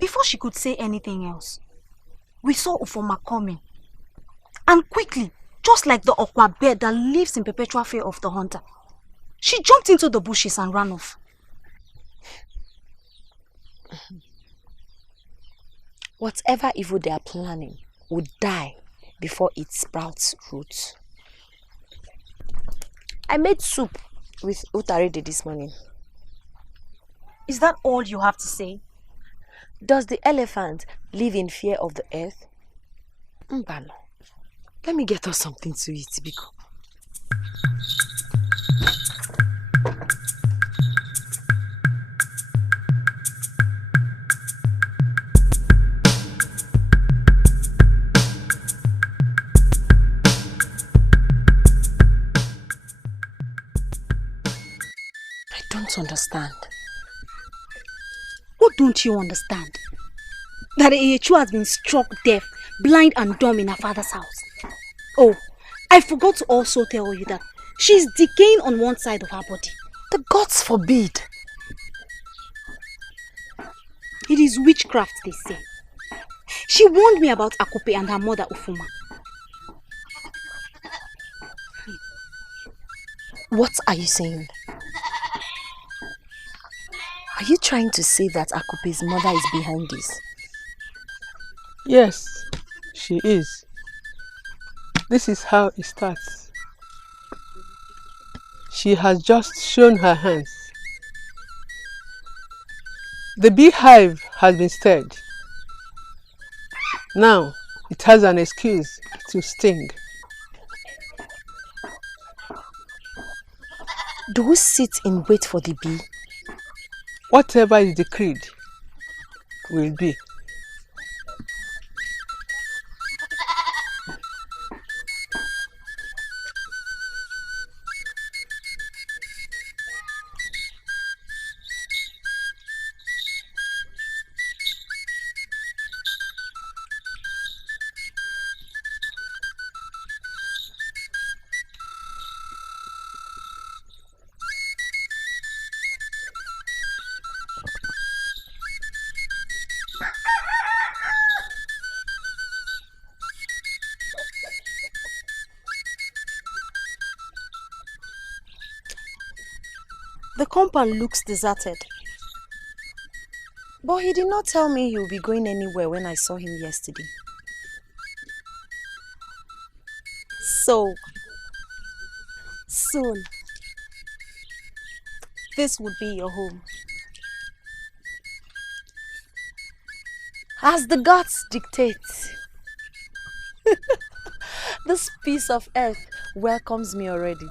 Before she could say anything else, we saw Ufoma coming. And quickly, just like the Okwa bird that lives in perpetual fear of the hunter, she jumped into the bushes and ran off. Whatever evil they are planning would die before it sprouts roots. I made soup with utarede this morning. Is that all you have to say? Does the elephant live in fear of the earth? Mbano, let me get us something to eat, Biko. I don't understand. What don't you understand? That Eyechu has been struck deaf, blind and dumb in her father's house. Oh, I forgot to also tell you that she is decaying on one side of her body. The gods forbid. It is witchcraft, they say. She warned me about Akupe and her mother Ufuma. What are you saying? Are you trying to say that Akupe's mother is behind this? Yes, she is. This is how it starts. She has just shown her hands. The beehive has been stirred. Now it has an excuse to sting. Do we sit in wait for the bee? Whatever is decreed will be. The compound looks deserted. But he did not tell me he would be going anywhere when I saw him yesterday. So, soon, this would be your home. As the gods dictate, this piece of earth welcomes me already.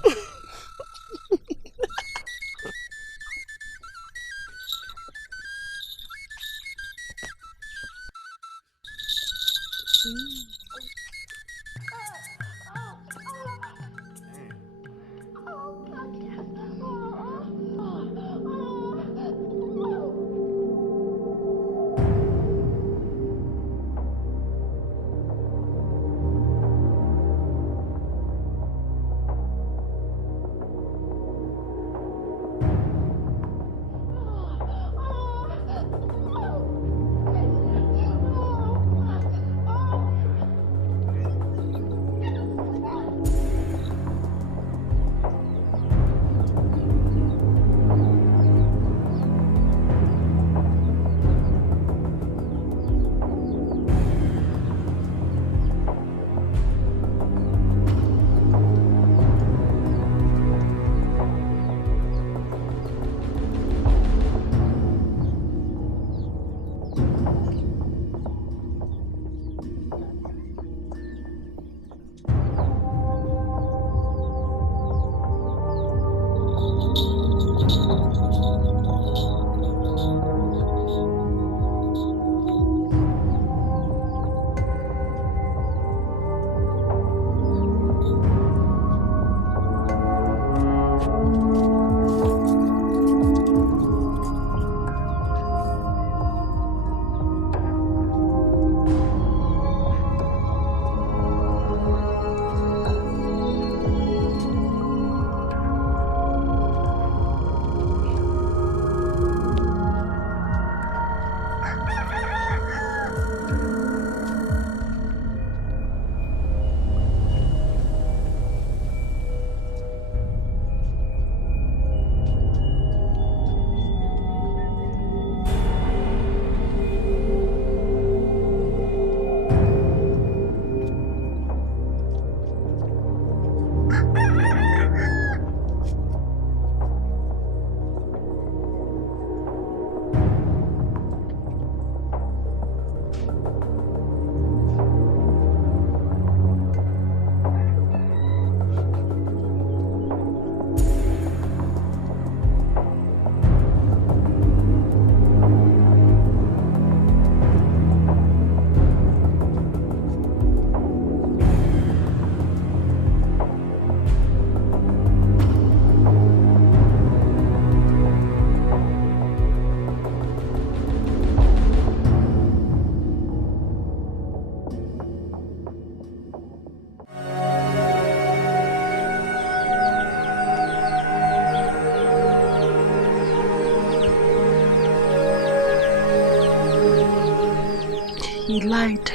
He lied.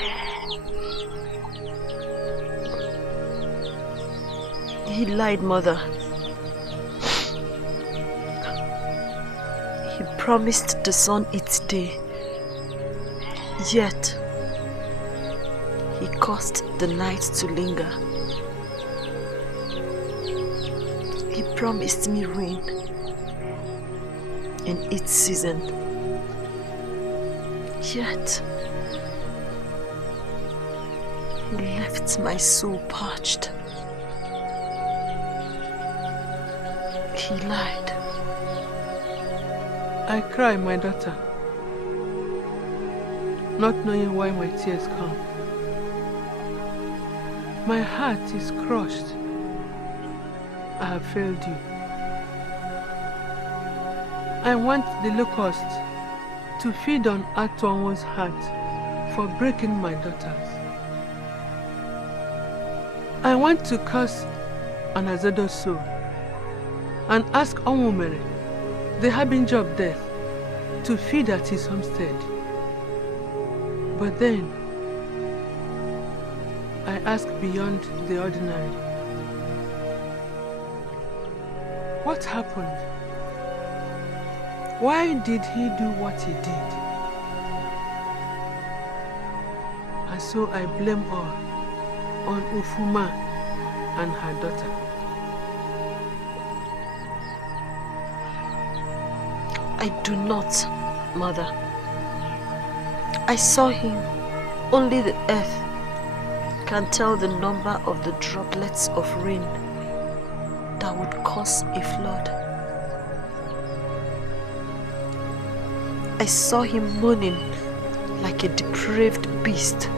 He lied, Mother. He promised the sun its day, yet he caused the night to linger. He promised me rain in its season, yet he left my soul parched. He lied. I cry, my daughter, not knowing why my tears come. My heart is crushed. I have failed you. I want the locust to feed on Atuanwo's heart for breaking my daughters. I want to curse Anazedo's soul and ask Onwumere, the harbinger of death, to feed at his homestead. But then, I ask beyond the ordinary. What happened Why did he do what he did? And so I blame all on Ufuma and her daughter. I do not, Mother. I saw him. Only the earth can tell the number of the droplets of rain that would cause a flood. I saw him moaning like a depraved beast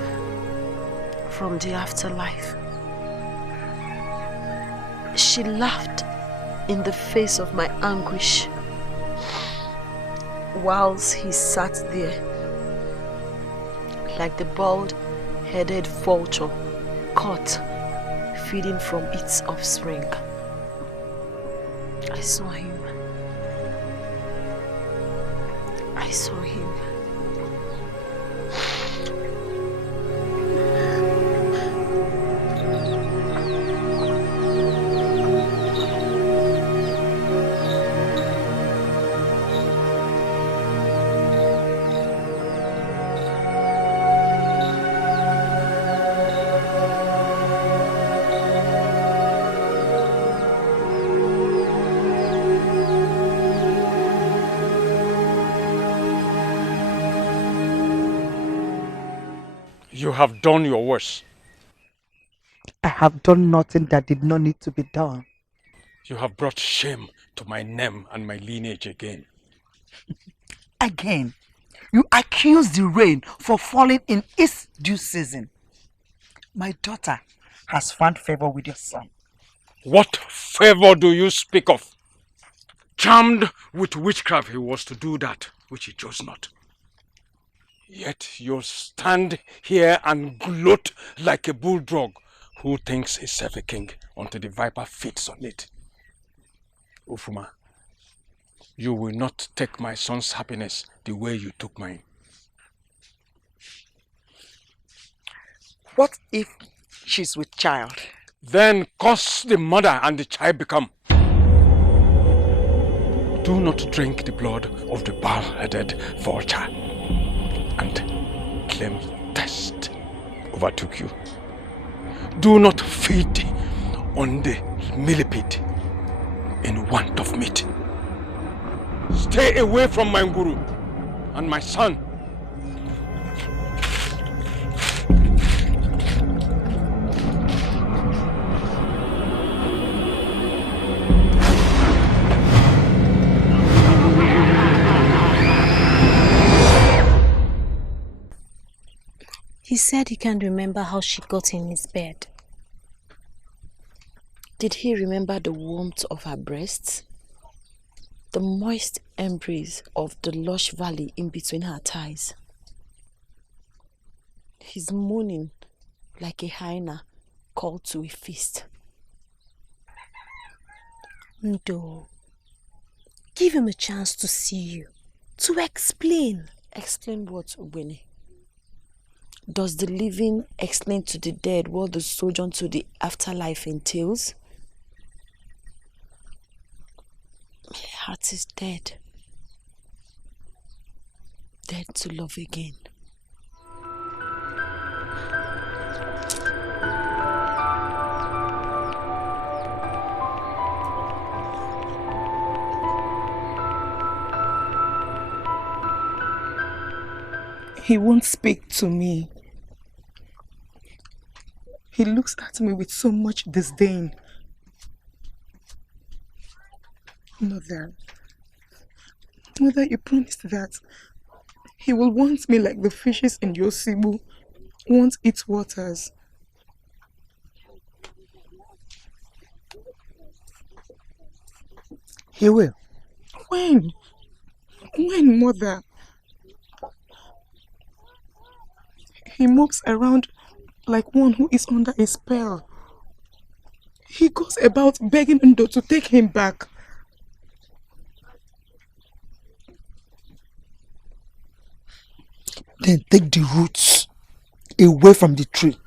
from the afterlife. She laughed in the face of my anguish whilst he sat there like the bald-headed vulture caught feeding from its offspring. I saw him. I saw him. You have done your worst. I have done nothing that did not need to be done. You have brought shame to my name and my lineage again. Again, you accuse the rain for falling in its due season. My daughter has found favor with your son. What favor do you speak of? Charmed with witchcraft he was to do that which he chose not. Yet you stand here and gloat like a bulldog who thinks himself a king until the viper feeds on it. Ufuma, you will not take my son's happiness the way you took mine. What if she's with child? Then curse the mother and the child become. Do not drink the blood of the bald-headed vulture and claim thirst overtook you. Do not feed on the millipede in want of meat. Stay away from my guru and my son. He said he can't remember how she got in his bed. Did he remember the warmth of her breasts? The moist embrace of the lush valley in between her thighs? He's moaning like a hyena called to a feast. Ndo, give him a chance to see you, to explain. Explain what, Winnie? Does the living explain to the dead what the sojourn to the afterlife entails? My heart is dead. Dead to love again. He won't speak to me. He looks at me with so much disdain. Mother, you promised that he will want me like the fishes in Yosibu want its waters. He will. When? When, Mother? He moves around like one who is under a spell. He goes about begging Ndo to take him back. Then take the roots away from the tree.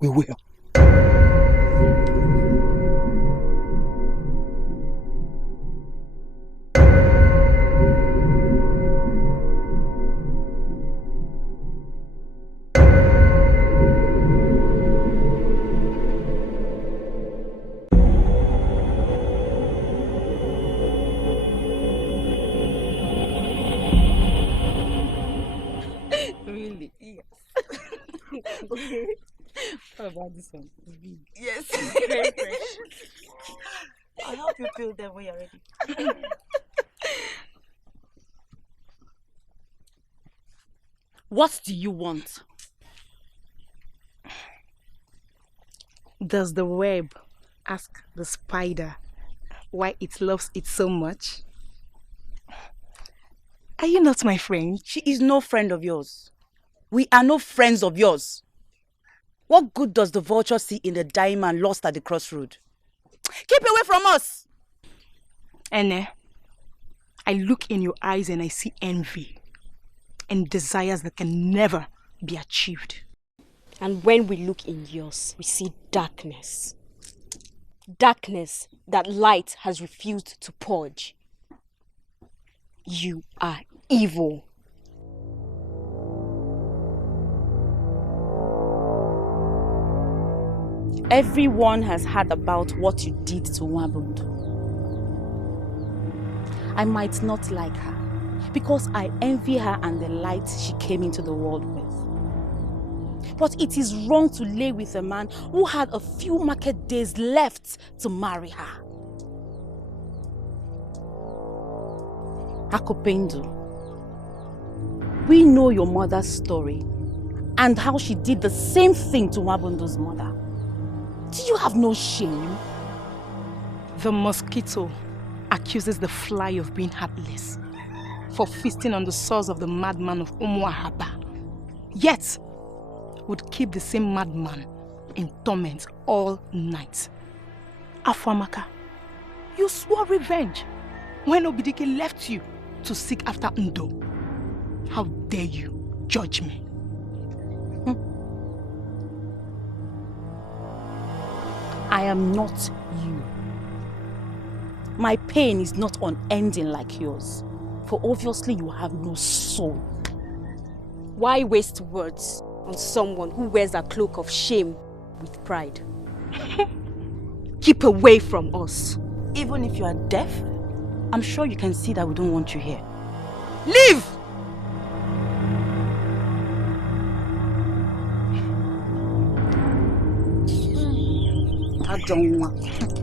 We will. this one. Yes. Very fresh. I'll help you peel them when you're ready. What do you want? Does the web ask the spider why it loves it so much? Are you not my friend? She is no friend of yours. We are no friends of yours. What good does the vulture see in the dying man lost at the crossroad? Keep away from us! Ene, I look in your eyes and I see envy and desires that can never be achieved. And when we look in yours, we see darkness. Darkness that light has refused to purge. You are evil. Everyone has heard about what you did to Wabund. I might not like her because I envy her and the light she came into the world with. But it is wrong to lay with a man who had a few market days left to marry her. Akopendo, we know your mother's story and how she did the same thing to Wabundo's mother. Do you have no shame? The mosquito accuses the fly of being heartless for feasting on the sores of the madman of Umuahaba. Yet, would keep the same madman in torment all night. Afamaka, you swore revenge when Obidike left you to seek after Ndo. How dare you judge me? I am not you. My pain is not unending like yours, for obviously you have no soul. Why waste words on someone who wears a cloak of shame with pride? Keep away from us. Even if you are deaf, I'm sure you can see that we don't want you here. Leave! I don't want.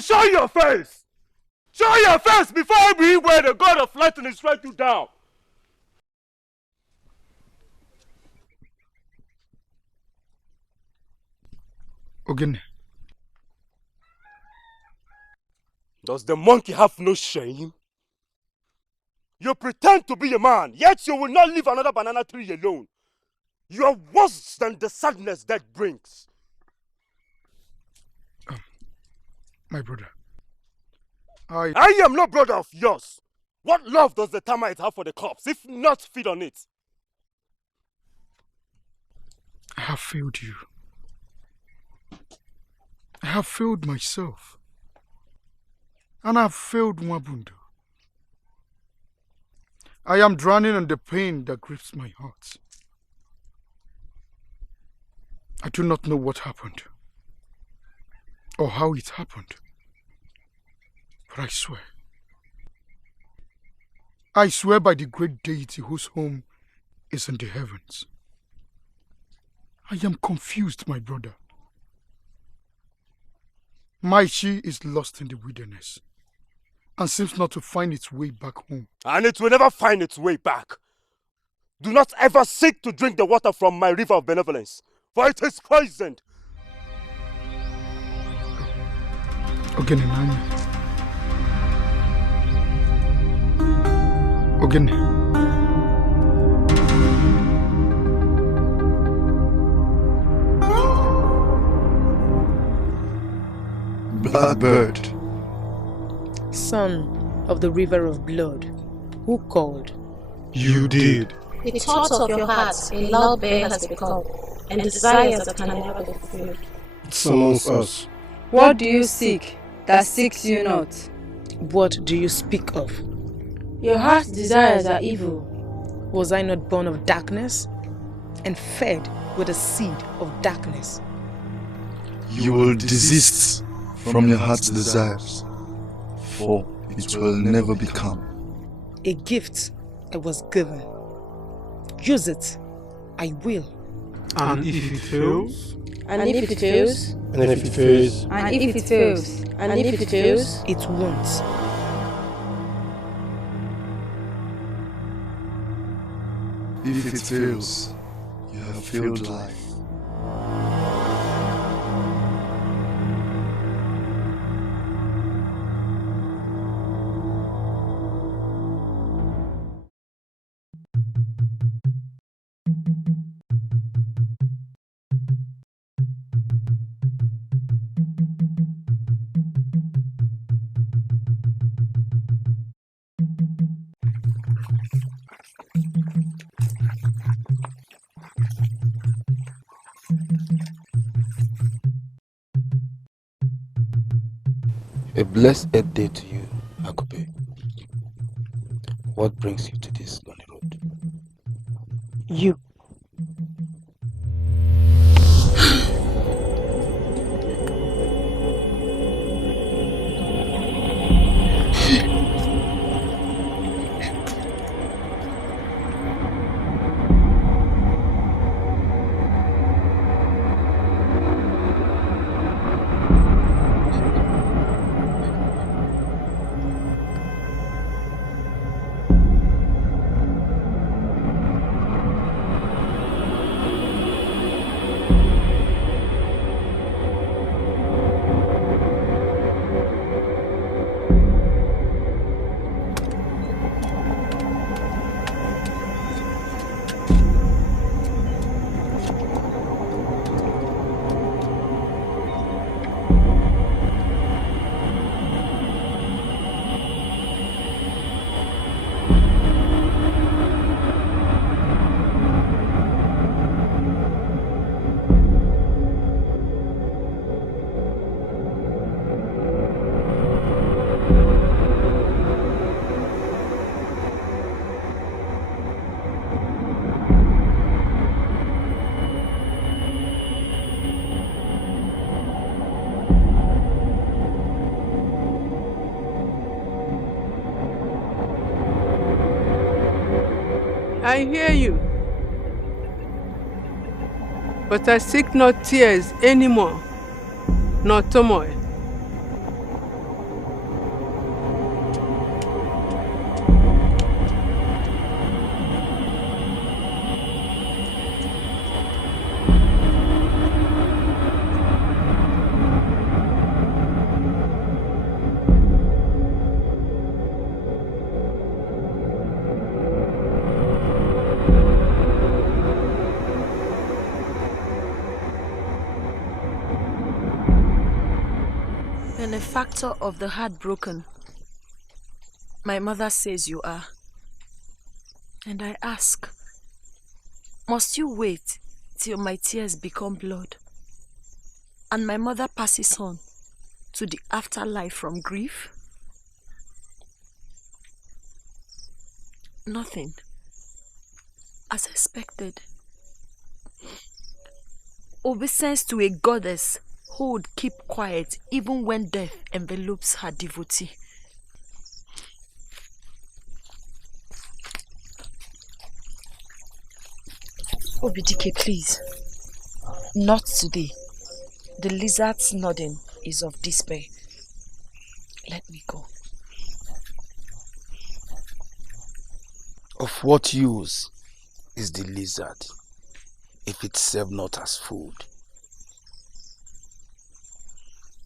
Show your face! Show your face before we where the god of lightning strike you down! Again. Does the monkey have no shame? You pretend to be a man, yet you will not leave another banana tree alone. You are worse than the sadness that brings. my brother. I am no brother of yours. What love does the termite have for the corpse, if not feed on it? I have failed you. I have failed myself. And I have failed Mwabundo. I am drowning in the pain that grips my heart. I do not know what happened, or how it happened, but I swear by the great deity whose home is in the heavens. I am confused, my brother. My she is lost in the wilderness and seems not to find its way back home. And it will never find its way back. Do not ever seek to drink the water from my river of benevolence, for it is poisoned. Ogene Nanya. Ogene. Blackbird. Son of the river of blood, who called? You did. The thoughts of your heart a loud bear has become, and desires that can never be fulfilled. It summons us. What do you seek that seeks you not? What do you speak of? Your heart's desires are evil. Was I not born of darkness and fed with the seed of darkness? You will desist from your heart's desires, for it will never become. A gift I was given. Use it. I will. And if it fails? And if it fails? And if it fails? And if it fails? And if it fails? It won't. If it fails, you have failed life. A blessed day to you, Akope. What brings you to this lonely road? You. I hear you, but I seek not tears anymore, nor turmoil. benefactor of the heartbroken. My mother says you are. And I ask, must you wait till my tears become blood and my mother passes on to the afterlife from grief? Nothing. As expected. Obeisance to a goddess who would keep quiet even when death envelopes her devotee. Obidike, please. Not today. The lizard's nodding is of despair. Let me go. Of what use is the lizard if it serve not as food?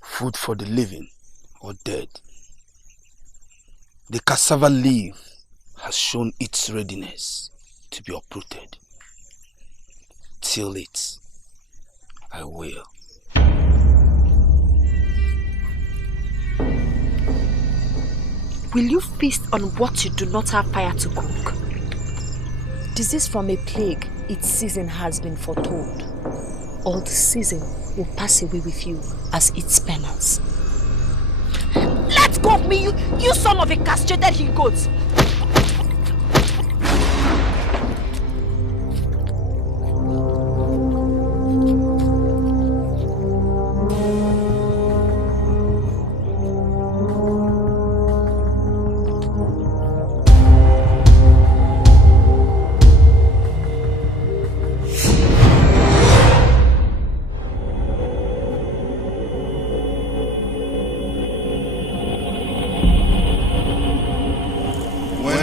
Food for the living or dead. The cassava leaf has shown its readiness to be uprooted. Till it, I will. Will you feast on what you do not have fire to cook? Disease from a plague, its season has been foretold. All the season will pass away with you as its penance. Let go of me, you son of a castrated he-goat!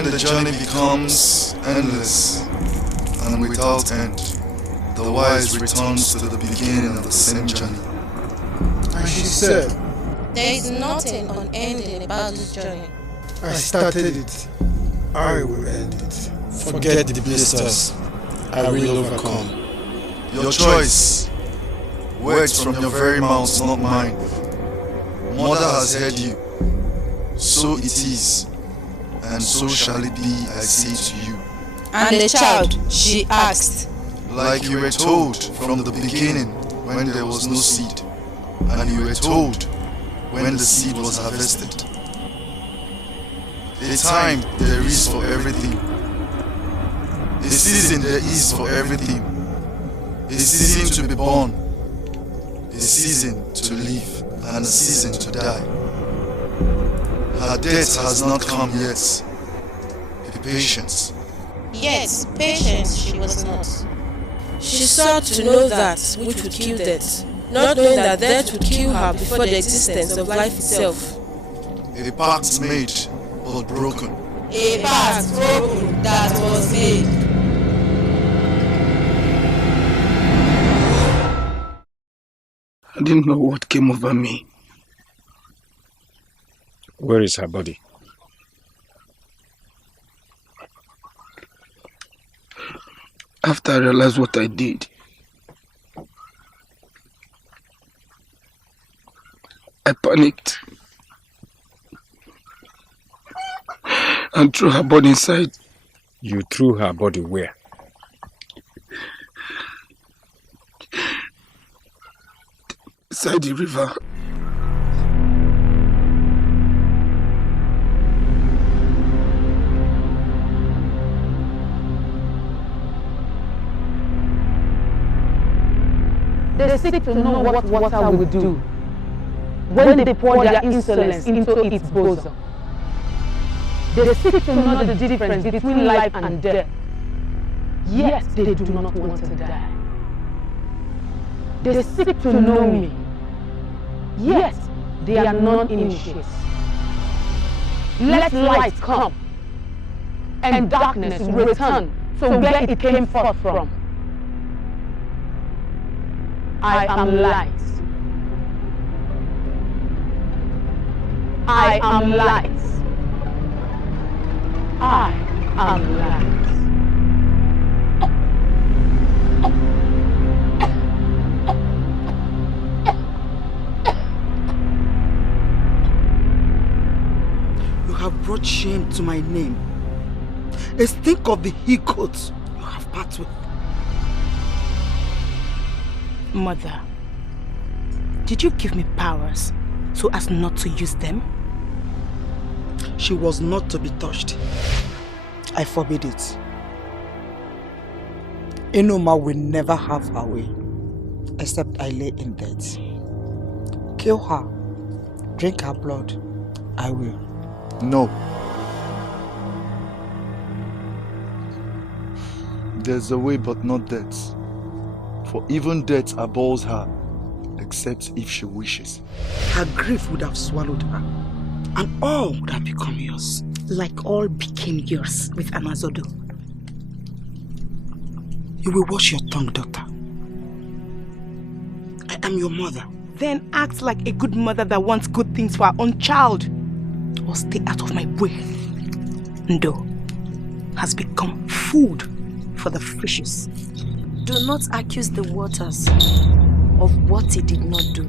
The journey becomes endless and without end. The wise returns to the beginning of the same journey. And she said, There is nothing unending about this journey. I started it, I will end it. Forget the blisters, I will overcome. Your choice, words from your very mouth, not mine. Mother has heard you, so it is. And so shall it be, I say to you. And the child, she asked, like you were told from the beginning when there was no seed, and you were told when the seed was harvested. A time there is for everything. A season there is for everything. A season to be born. A season to live, and a season to die. Her death has not come yet. Be patient. Yes, patience she was not. She sought to know that which would kill death, not knowing that death would kill her before the existence of life itself. A pact made, but broken. A pact broken that was made. I didn't know what came over me. Where is her body? After I realized what I did, I panicked and threw her body inside. You threw her body where? Inside the river. They seek to know what water will do when they pour their insolence into its bosom. They seek to know the difference between life and death. Yes, they do not want to die. They seek to know me. Yes, they are non-initiates. Let light come and darkness return to where it came forth from. I am light. I am light. I am light. have brought shame to my name. A stink of the he-goat you have part with. Mother, did you give me powers so as not to use them? She was not to be touched. I forbid it. Enoma will never have her way, except I lay in death. Kill her, drink her blood, I will. No. There's a way but not death. For even death abhors her, except if she wishes. Her grief would have swallowed her, and all would have become yours. Like all became yours with Amazodo. You will wash your tongue, daughter. I am your mother. Then act like a good mother that wants good things for her own child. Or stay out of my way. Ndo has become food for the fishes. Do not accuse the waters of what he did not do.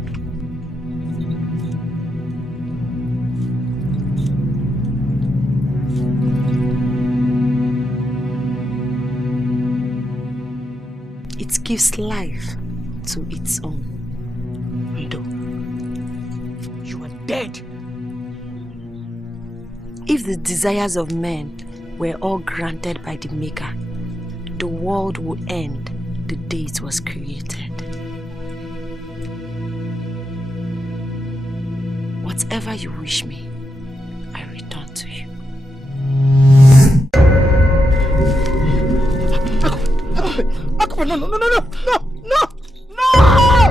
It gives life to its own. Ndo, you are dead. If the desires of men were all granted by the Maker, the world would end the day it was created. Whatever you wish me, I return to you. No, no, no, no, no, no, no, no! Hey!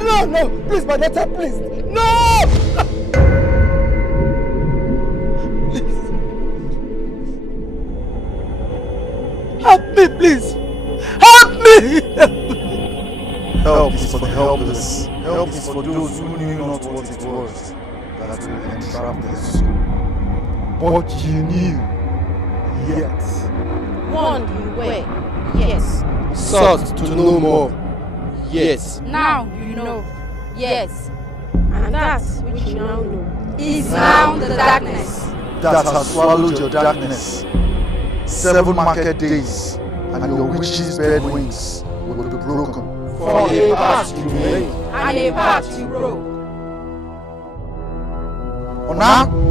No, no, please, my daughter, please. No! Help me, please. Help me! Help is for the helpless. Help is for those who knew not what it was that will entrap their soul. But you knew, yet. Warned you were, yes. Sought to know more, yes. Now you know, yes. And that which you now know is now the darkness that has swallowed your darkness. 7 market days, and your witch's bed wings will be broken. For a path you made, and a path you broke. Ona?